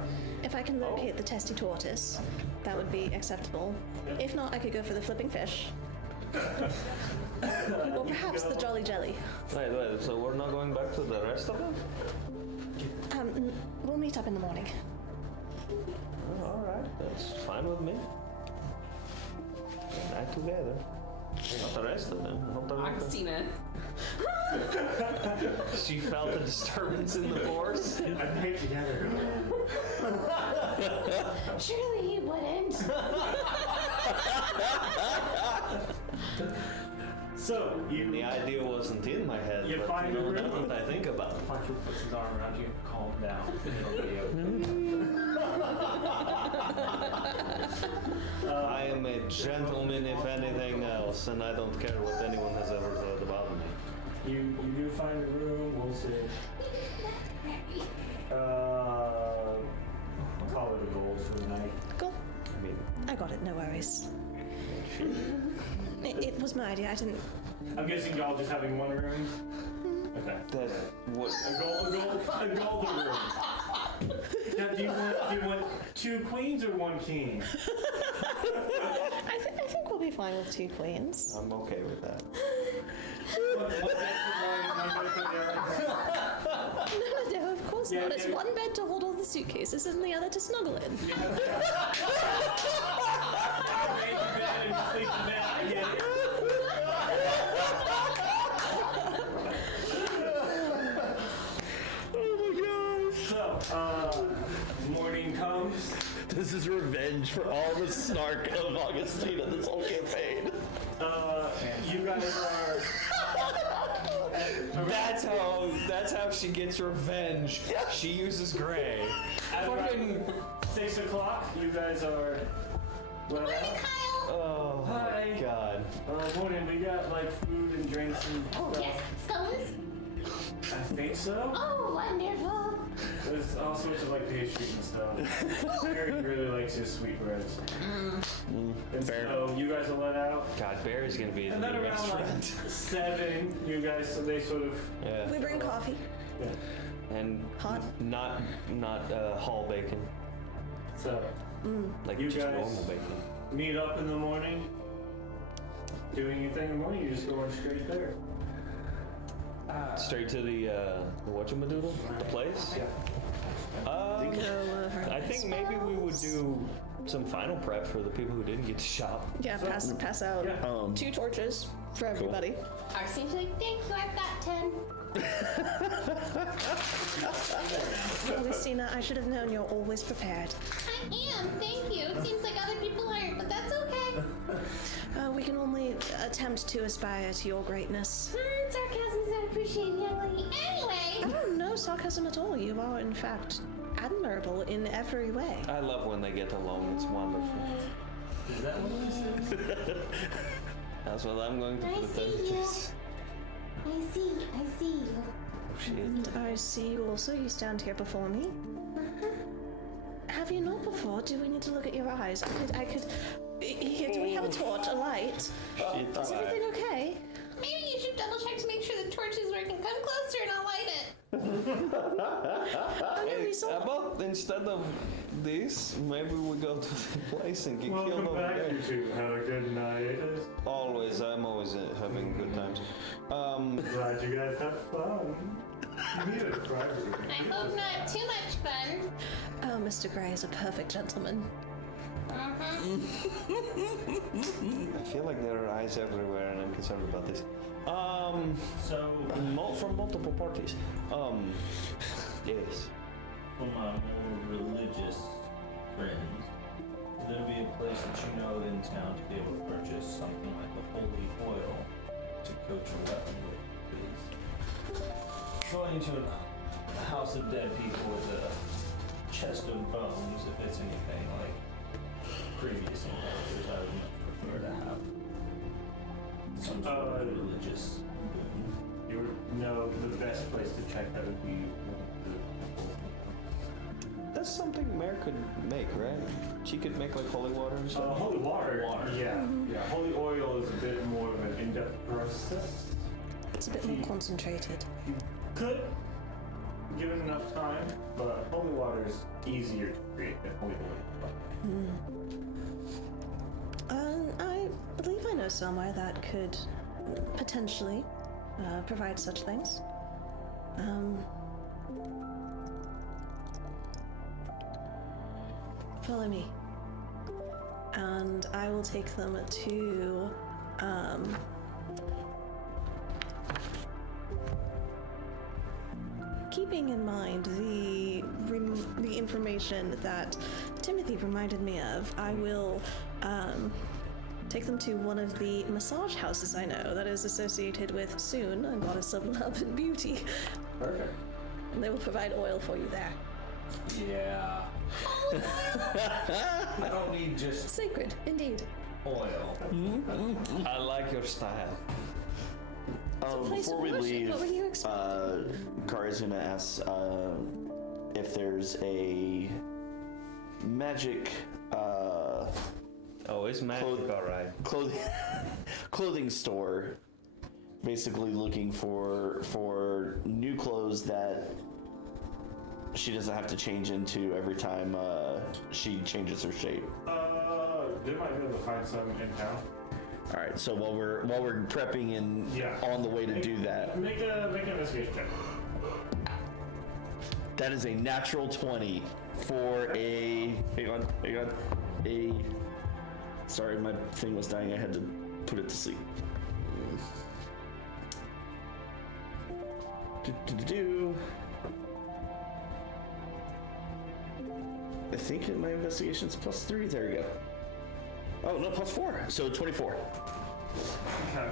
If I can locate the testy tortoise, that would be acceptable. If not, I could go for the flipping fish. Or perhaps the jolly jelly. Wait, so we're not going back to the rest of them? We'll meet up in the morning. Oh, alright, that's fine with me. We're not together. Not the rest of them. Not the I've seen it. She felt a disturbance in the force. I'd hate together. Surely he wouldn't. So, The idea wasn't in my head, You but find you know, a room? now that I think about it. Puncher puts his arm around you, calm down. It'll be okay. I am a gentleman, if anything else, and I don't care what anyone has ever said about me. You do find a room, we'll see. Call it a gold for the night. Cool. I mean, I got it, no worries. It was my idea, I didn't... I'm guessing y'all just having one room? Okay. that what? A golden room. Now, do you want two queens or one king? I think we'll be fine with 2 queens. I'm okay with that. One bed for one, one bed for the other. No, of course Yeah, not. It's yeah. one bed to hold all the suitcases and the other to snuggle in. Make your bed and you sleep in bed. I get it. So, morning comes. This is revenge for all the snark of Augustina this whole campaign. You guys are. That's how she gets revenge. She uses gray. At fucking 6 o'clock, you guys are. Well, Kyle. Oh Hi. my god. morning, we got like food and drinks and Oh, stuff. yes. Scones? I think so. Oh, wonderful. There's all sorts of like pastries and stuff. Barry really likes his sweetbreads. And so you guys are let out. God, Barry's gonna be the And then new best around like friend. 7, you guys, so they sort of. Yeah. We bring coffee. Yeah. And Hot. not hall bacon, So like You just guys- normal bacon. meet up in the morning. Doing anything in the morning, you just going straight there. Straight to the whatchamadoodle, the place. Yeah. Go over. I think maybe we would do some final prep for the people who didn't get to shop. Yeah, pass out Yeah. 2 torches for everybody. Our seems like, thank you, I've got 10. Augustina, I should have known you're always prepared. I am, thank you. It seems like other people aren't, but that's okay. We can only attempt to aspire to your greatness. Sarcasm is not appreciated, young lady. Anyway, Oh, no sarcasm at all. You are, in fact, admirable in every way. I love when they get along. It's wonderful. Is that what this is? That's what I'm going to I pretend see it you. is. I see you. Oh shit. And I see you also. You stand here before me. Have you not before? Do we need to look at your eyes? I could. Here, do we have a torch, a light? Shit. Is everything okay? Maybe you should double check to make sure the torch is working. Come closer and I'll light it. Oh, no, we saw. About instead of this, maybe we go to the place and get killed Welcome over back, there. you two. Have a good night. Always, I'm always having good times. Glad you guys had fun. You need a privacy. I hope not too much fun. Oh, Mr. Gray is a perfect gentleman. I feel like there are eyes everywhere, and I'm concerned about this. So, From multiple parties. Yes. for my more religious friends, there'll be a place that you know in town to be able to purchase something like the holy oil to coat your weapon with. Because going to a house of dead people with a chest of bones, if it's anything like previous encounters, I would much prefer to have some sort of religious boon. you would know the best place to check that would be That's something Mare could make, right? She could make like holy water and stuff. holy water. Yeah, yeah. Holy oil is a bit more of an in-depth process. It's a bit more concentrated. You could, given enough time, but holy water is easier to create than holy oil. I believe I know somewhere that could potentially provide such things. Follow me. And I will take them to keeping in mind the information that Timothy reminded me of, I will take them to one of the massage houses I know that is associated with Soon and Goddess of Love and Beauty. Perfect. And they will provide oil for you there. Yeah. I don't need just Sacred, indeed. oil. I like your style. place Before of we worship. leave, What were you expecting? Kari's gonna ask if there's a magic Oh, it's magic, alright. clothing store, basically looking for new clothes that she doesn't have to change into every time she changes her shape. They might be able to find some in town. All right, so while we're prepping and Yeah. on the way to do that, Make an investigation check. that is a natural 20 for a. Hang on. A. Sorry, my thing was dying. I had to put it to sleep. Do. I think my investigation's +3. There we go. Oh no, +4. So 24. Okay.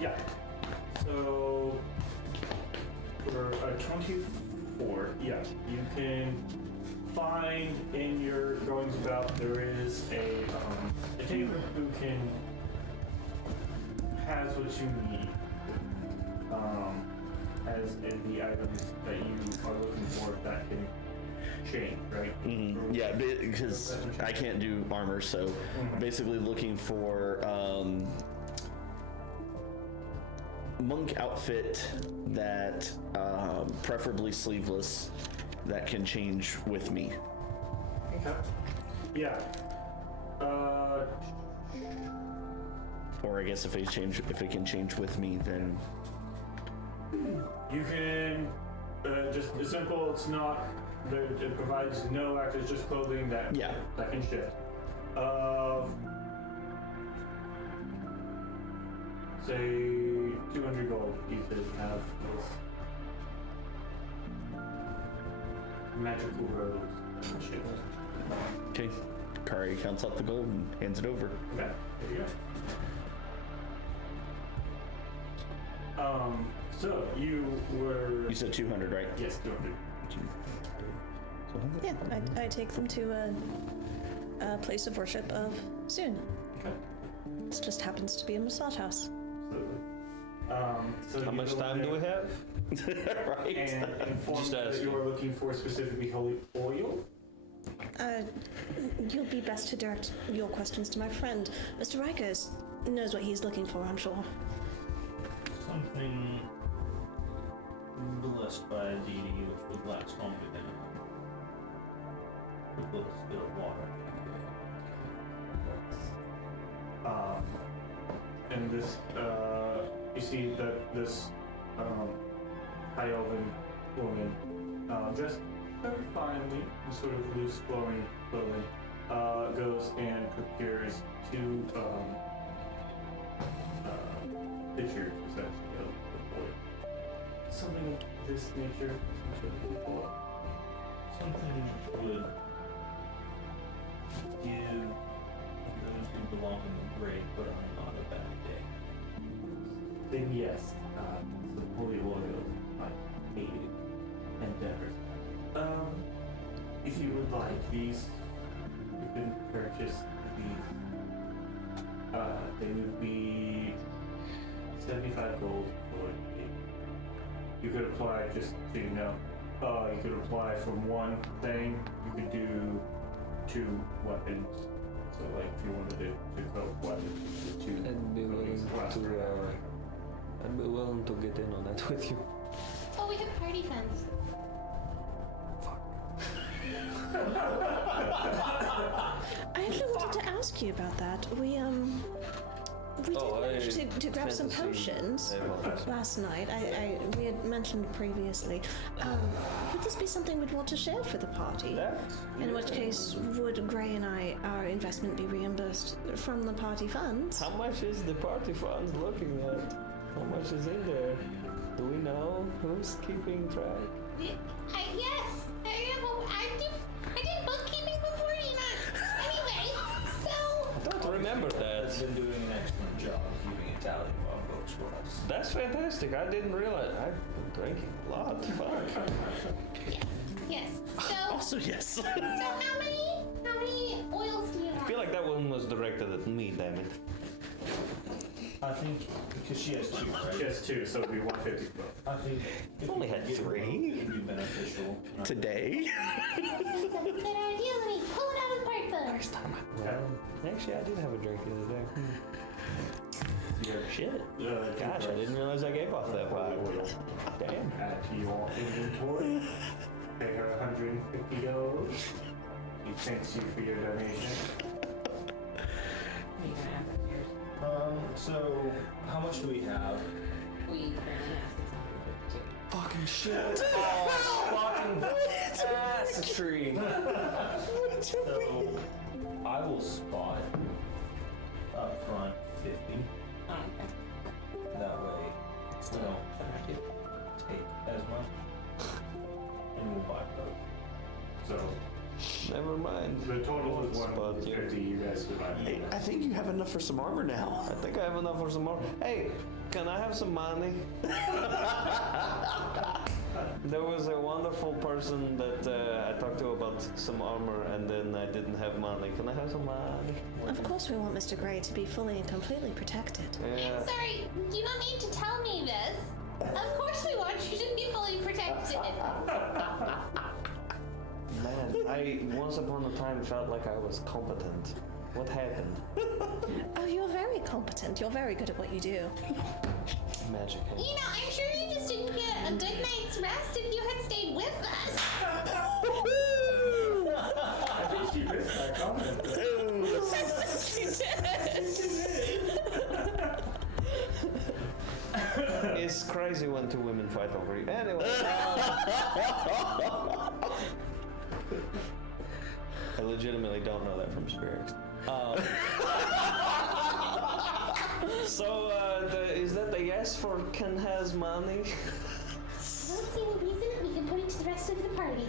Yeah. So for a 24, yeah, you can find in your goings about there is a tailor who has what you need. As in the items that you are looking for that can change, right? Yeah, because I can't do armor, so basically looking for monk outfit that preferably sleeveless that can change with me. Okay. Yeah. Or I guess if it can change with me, then You can just it's simple. It's not. It provides no access, just clothing that that can shift. Say 200 gold. You could have this magical rose. okay. Kari counts out the gold and hands it over. Okay. There you go. So you were. You said 200, right? Yes, 200. Yeah, I take them to a place of worship of Soon. Okay. It just happens to be a massage house. So How you much go time do we there have? Right. And inform Just that asking. you're looking for specifically holy oil. You'll be best to direct your questions to my friend. Mr. Rikers knows what he's looking for, I'm sure. Something blessed by a deity which would last longer than a little bit of water. And this, you see that this high elven woman, dressed very finely in sort of loose flowing clothing, goes and procures 2 pitchers, essentially, of oil. Something of this nature, before. Something which would give those who belong in the grave but are not a bad day. Then yes, some holy oil might aid endeavors. If you would like these, you can purchase these. They would be 75 gold for it. You could apply, just so you know, you could apply from one thing, you could do 2 weapons. So like if you wanted to cope weapons, you could do 2. I'd be willing to. I'd be willing to get in on that with you. Oh, we have party funds. I actually wanted to ask you about that. We did manage to grab some potions last night. We had mentioned previously. Would this be something we'd want to share for the party? In which case, would Gray and our investment be reimbursed from the party funds? How much is the party funds looking at? How much is in there? Do we know who's keeping track? Yes. I did bookkeeping before, Anyway, so. I don't remember that. Has been doing an excellent job keeping a tally of our books for us. That's fantastic. I didn't realize. I've been drinking a lot. Fuck. Yes. So. Also, yes. So how many oils do you have? I feel like that one was directed at me, damn it. I think because she has 2, right? She has 2, so it'd be 150 both. I think if only we had get 3. it would be beneficial. Today? That sounds like a good idea. Let me pull it out of the part phone. Well, actually, I did have a drink the other day. Shit. Gosh, I didn't realize I gave off that vibe. Damn. Add to your inventory. Pay her $150. He thanks you for your donation. You're gonna have that yours. So how much do we have? We currently have 652. Fucking shit. Oh, fucking ass tree. So I will spot up front 50. Oh, okay. That way we don't take as much. And we'll buy both. So Never mind. the total is Spot 150. You guys divide it. Hey, I think you have enough for some armor now. I think I have enough for some more. Hey, can I have some money? There was a wonderful person that I talked to about some armor, and then I didn't have money. Can I have some money? Of course, we want Mr. Gray to be fully and completely protected. Yeah. I'm sorry, you don't need to tell me this. Of course we want you to be fully protected. Man, I once upon a time felt like I was competent. What happened? Oh, you're very competent. You're very good at what you do. Magic hand. I'm sure you just didn't get a good night's rest if you had stayed with us. I think she missed that comment. It's crazy when 2 women fight over you. Anyway. I legitimately don't know that from spirits. So, is that the yes for Ken has money? I don't see any reason that we can put it to the rest of the party.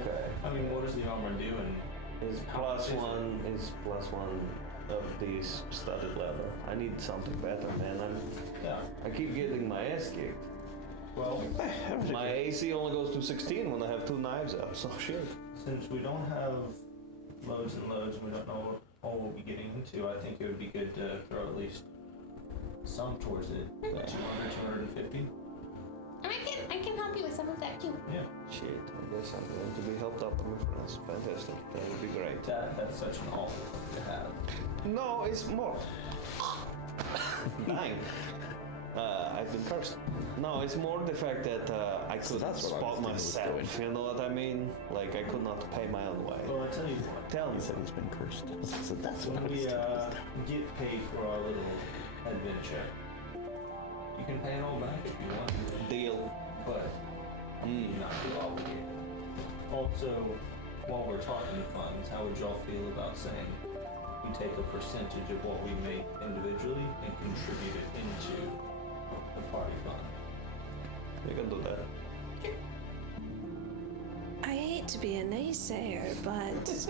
Okay. I mean, what does the armor do? And Is plus one of these studded leather. I need something better, man. yeah. I keep getting my ass kicked. Well, My AC only goes to 16 when I have 2 knives up, so shit. since we don't have loads and loads and we don't know what all we'll be getting into, I think it would be good to throw at least some towards it. 200, 250. And I can help you with some of that too. Yeah. Shit, I guess I'm going to be helped up, my friends. Fantastic. That would be great. That's such an awful thing to have. No, it's more. Dying. I've been cursed. No, it's more the fact that I couldn't that's what I spot was thinking was myself. You know what I mean? Like I could not pay my own way. Well, I tell you what. Tell me. He said he's been cursed. So that's what I When was we thinking. get paid for our little adventure, you can pay it all back if you want to, Deal. but you not feel obligated. Also, while we're talking funds, how would y'all feel about saying we take a percentage of what we make individually and contribute it into the party fund? We can do that. I hate to be a naysayer, but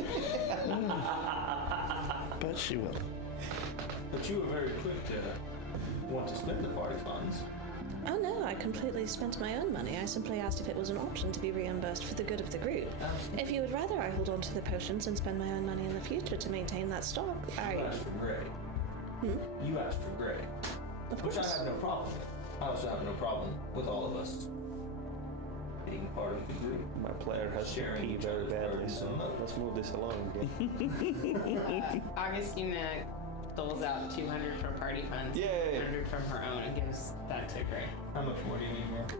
But she will. But you were very quick to want to spend the party funds. oh no, I completely spent my own money. I simply asked if it was an option to be reimbursed for the good of the group. Absolutely. If you would rather I hold on to the potions and spend my own money in the future to maintain that stock, You asked for Gray. You asked for Gray. Of Which I course. have no problem with. I also have no problem with all of us being part of the group. My player has to Sharing pee each very other's badly, burdens so and love. let's move this along again. Augustina doles out 200 from party funds, Yay. 100 from her own, and gives that to Gray. How much more do you need, Mark?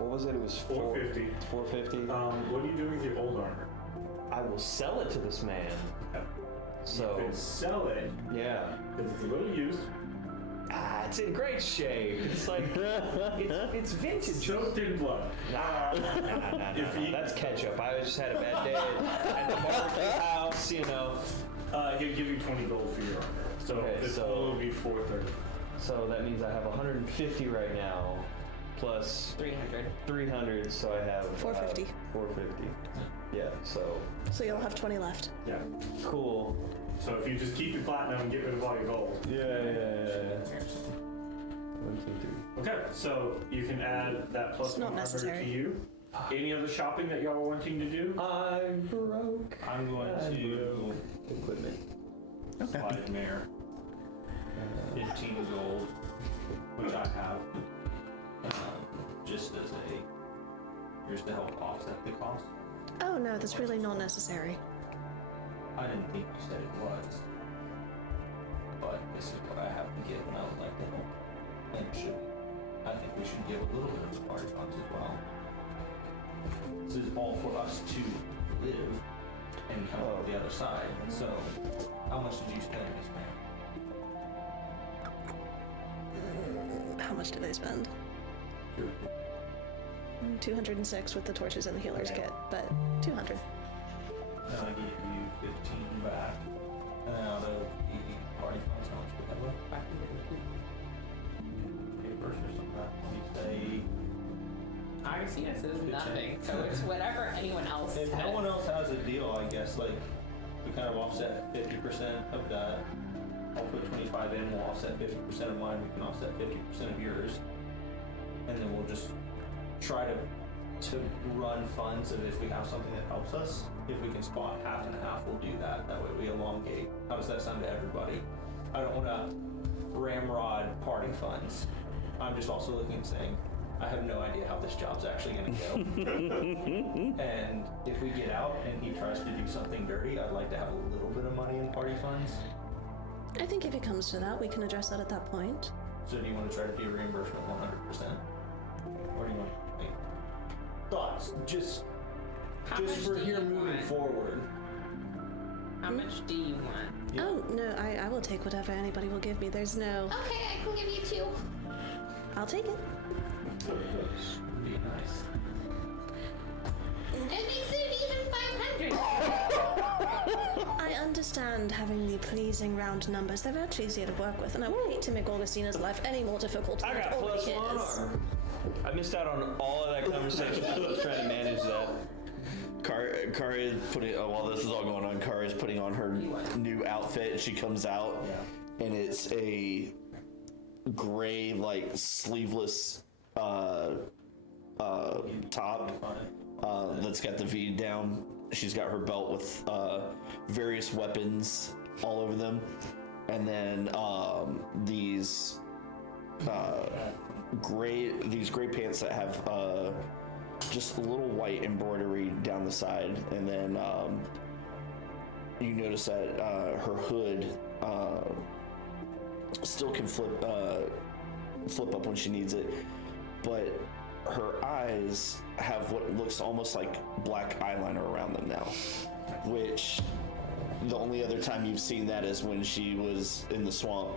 What was it? It was 450. 450. What are you doing with your old armor? I will sell it to this man. So, You can sell it yeah. because it's a little used. It's in great shape. It's like, it's vintage. Soaked in blood. Nah, If you- that's ketchup. I just had a bad day at the barbecue house, you know. He'll give you 20 gold for your armor. So Okay, the so- total will be 430. So that means I have 150 right now, plus 300. 300, so I have 450. 450. Yeah, so So you'll have 20 left. Yeah. cool. So if you just keep your platinum and get rid of all your gold. Yeah. 1, 2, 3. Okay, so you can add that plus It's not 100 necessary. to you. Any other shopping that y'all are wanting to do? I'm broke. I'm going to Equipment. slide Mare 15 gold, which I have, just as here's to help offset the cost. Oh no, that's really not necessary. I didn't think you said it was, but this is what I have to give, and I would like to help. And I think we should give a little bit of the party funds as well. This is all for us to live and come out the other side. So, how much did you spend, Miss Mare? How much did I spend? 206 with the torches and the healer's kit, but 200. And I gave you 15 back. And out of the party funds, how much would that look? Papers or something like that. You say, Augustina says Good nothing, so it's whatever anyone else if says. no one else has a deal, I guess, like, we kind of offset 50% of that. I'll put 25 in, we'll offset 50% of mine, we can offset 50% of yours. And then we'll just try to run funds of if we have something that helps us. If we can spot half and half, we'll do that. That way we elongate. How does that sound to everybody? I don't want to ramrod party funds. I'm just also looking and saying, I have no idea how this job's actually going to go. And if we get out and he tries to do something dirty, I'd like to have a little bit of money in party funds. I think if it comes to that, we can address that at that point. So do you want to try to do reimbursement 100%? Or do you want to like, thoughts? Just How much for do here you moving want? forward. How much do you want? Yeah. Oh, no, I will take whatever anybody will give me. There's no... Okay, I can give you 2. I'll take it. Be nice. It makes it even 500. I understand having the pleasing round numbers. They're much easier to work with, and I would hate to make Augustina's life any more difficult I than it got already +1 is. armor. I missed out on all of that conversation. I was trying to manage that. Kari is putting, while this is all going on, Kari is putting on her new outfit. She comes out, and it's a gray, like, sleeveless top that's got the V down. She's got her belt with various weapons all over them, and then these gray pants that have just a little white embroidery down the side, and then you notice that her hood still can flip up when she needs it, but her eyes have what looks almost like black eyeliner around them now, which the only other time you've seen that is when she was in the swamp,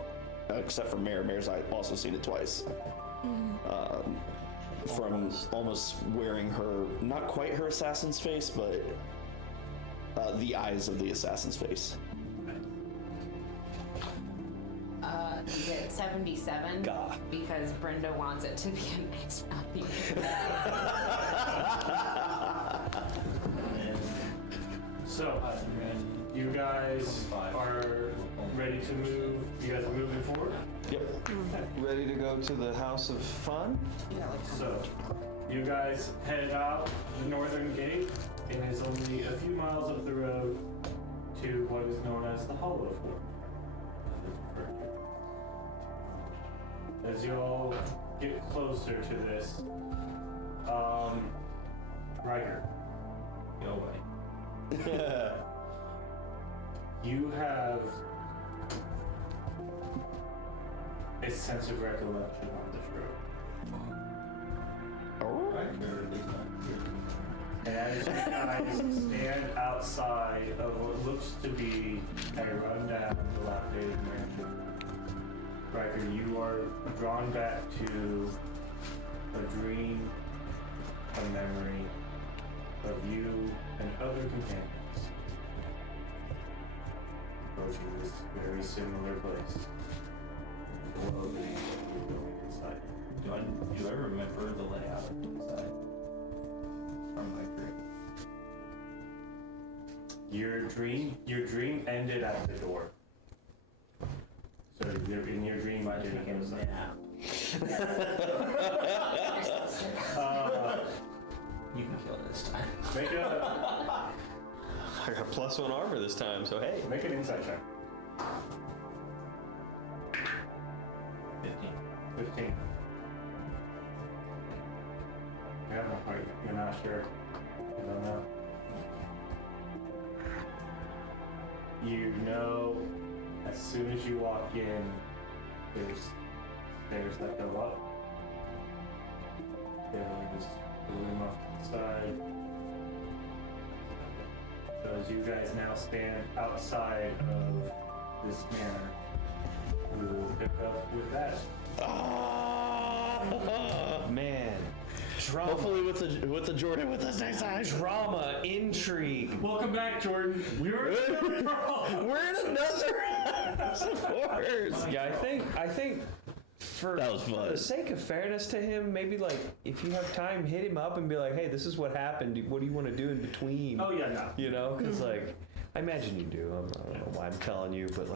except for Mare's also seen it twice. From almost wearing her, not quite her assassin's face, but the eyes of the assassin's face. You get 77 Gah. because Brenda wants it to be a nice value. So, you guys are ready to move? You guys are moving forward? Yep. Ready to go to the House of Fun? So, you guys head out the northern gate, and it's only a few miles up the road to what is known as the Hollow Fort. as you all get closer to this, Riker, Go away. you have a sense of recollection on this road. Riker is not here. As you guys stand outside of what looks to be a rundown, dilapidated mansion, Riker, you are drawn back to a dream, a memory of you and other companions approaching this very similar place. Slowly going inside. Do I remember the layout of the inside from my dream? Your dream ended at the door. So in your dream, I didn't get inside. You can kill it this time. Make I got +1 armor this time, so hey. an insight check. 15. 15. Yeah, you're not sure. I don't know. You know, as soon as you walk in, there's stairs that go up. There's a room off to the side. So as you guys now stand outside of this manor, we will pick up with that. Man. Drama. Hopefully with the Jordan with us next time. Drama, intrigue. Welcome back, Jordan. We were We're in another course. Yeah, I think for That was fun. the sake of fairness to him, maybe like if you have time, hit him up and be like, hey, this is what happened. What do you want to do in between? Oh yeah, no. You know, because like I imagine you do. I don't know why I'm telling you, but like.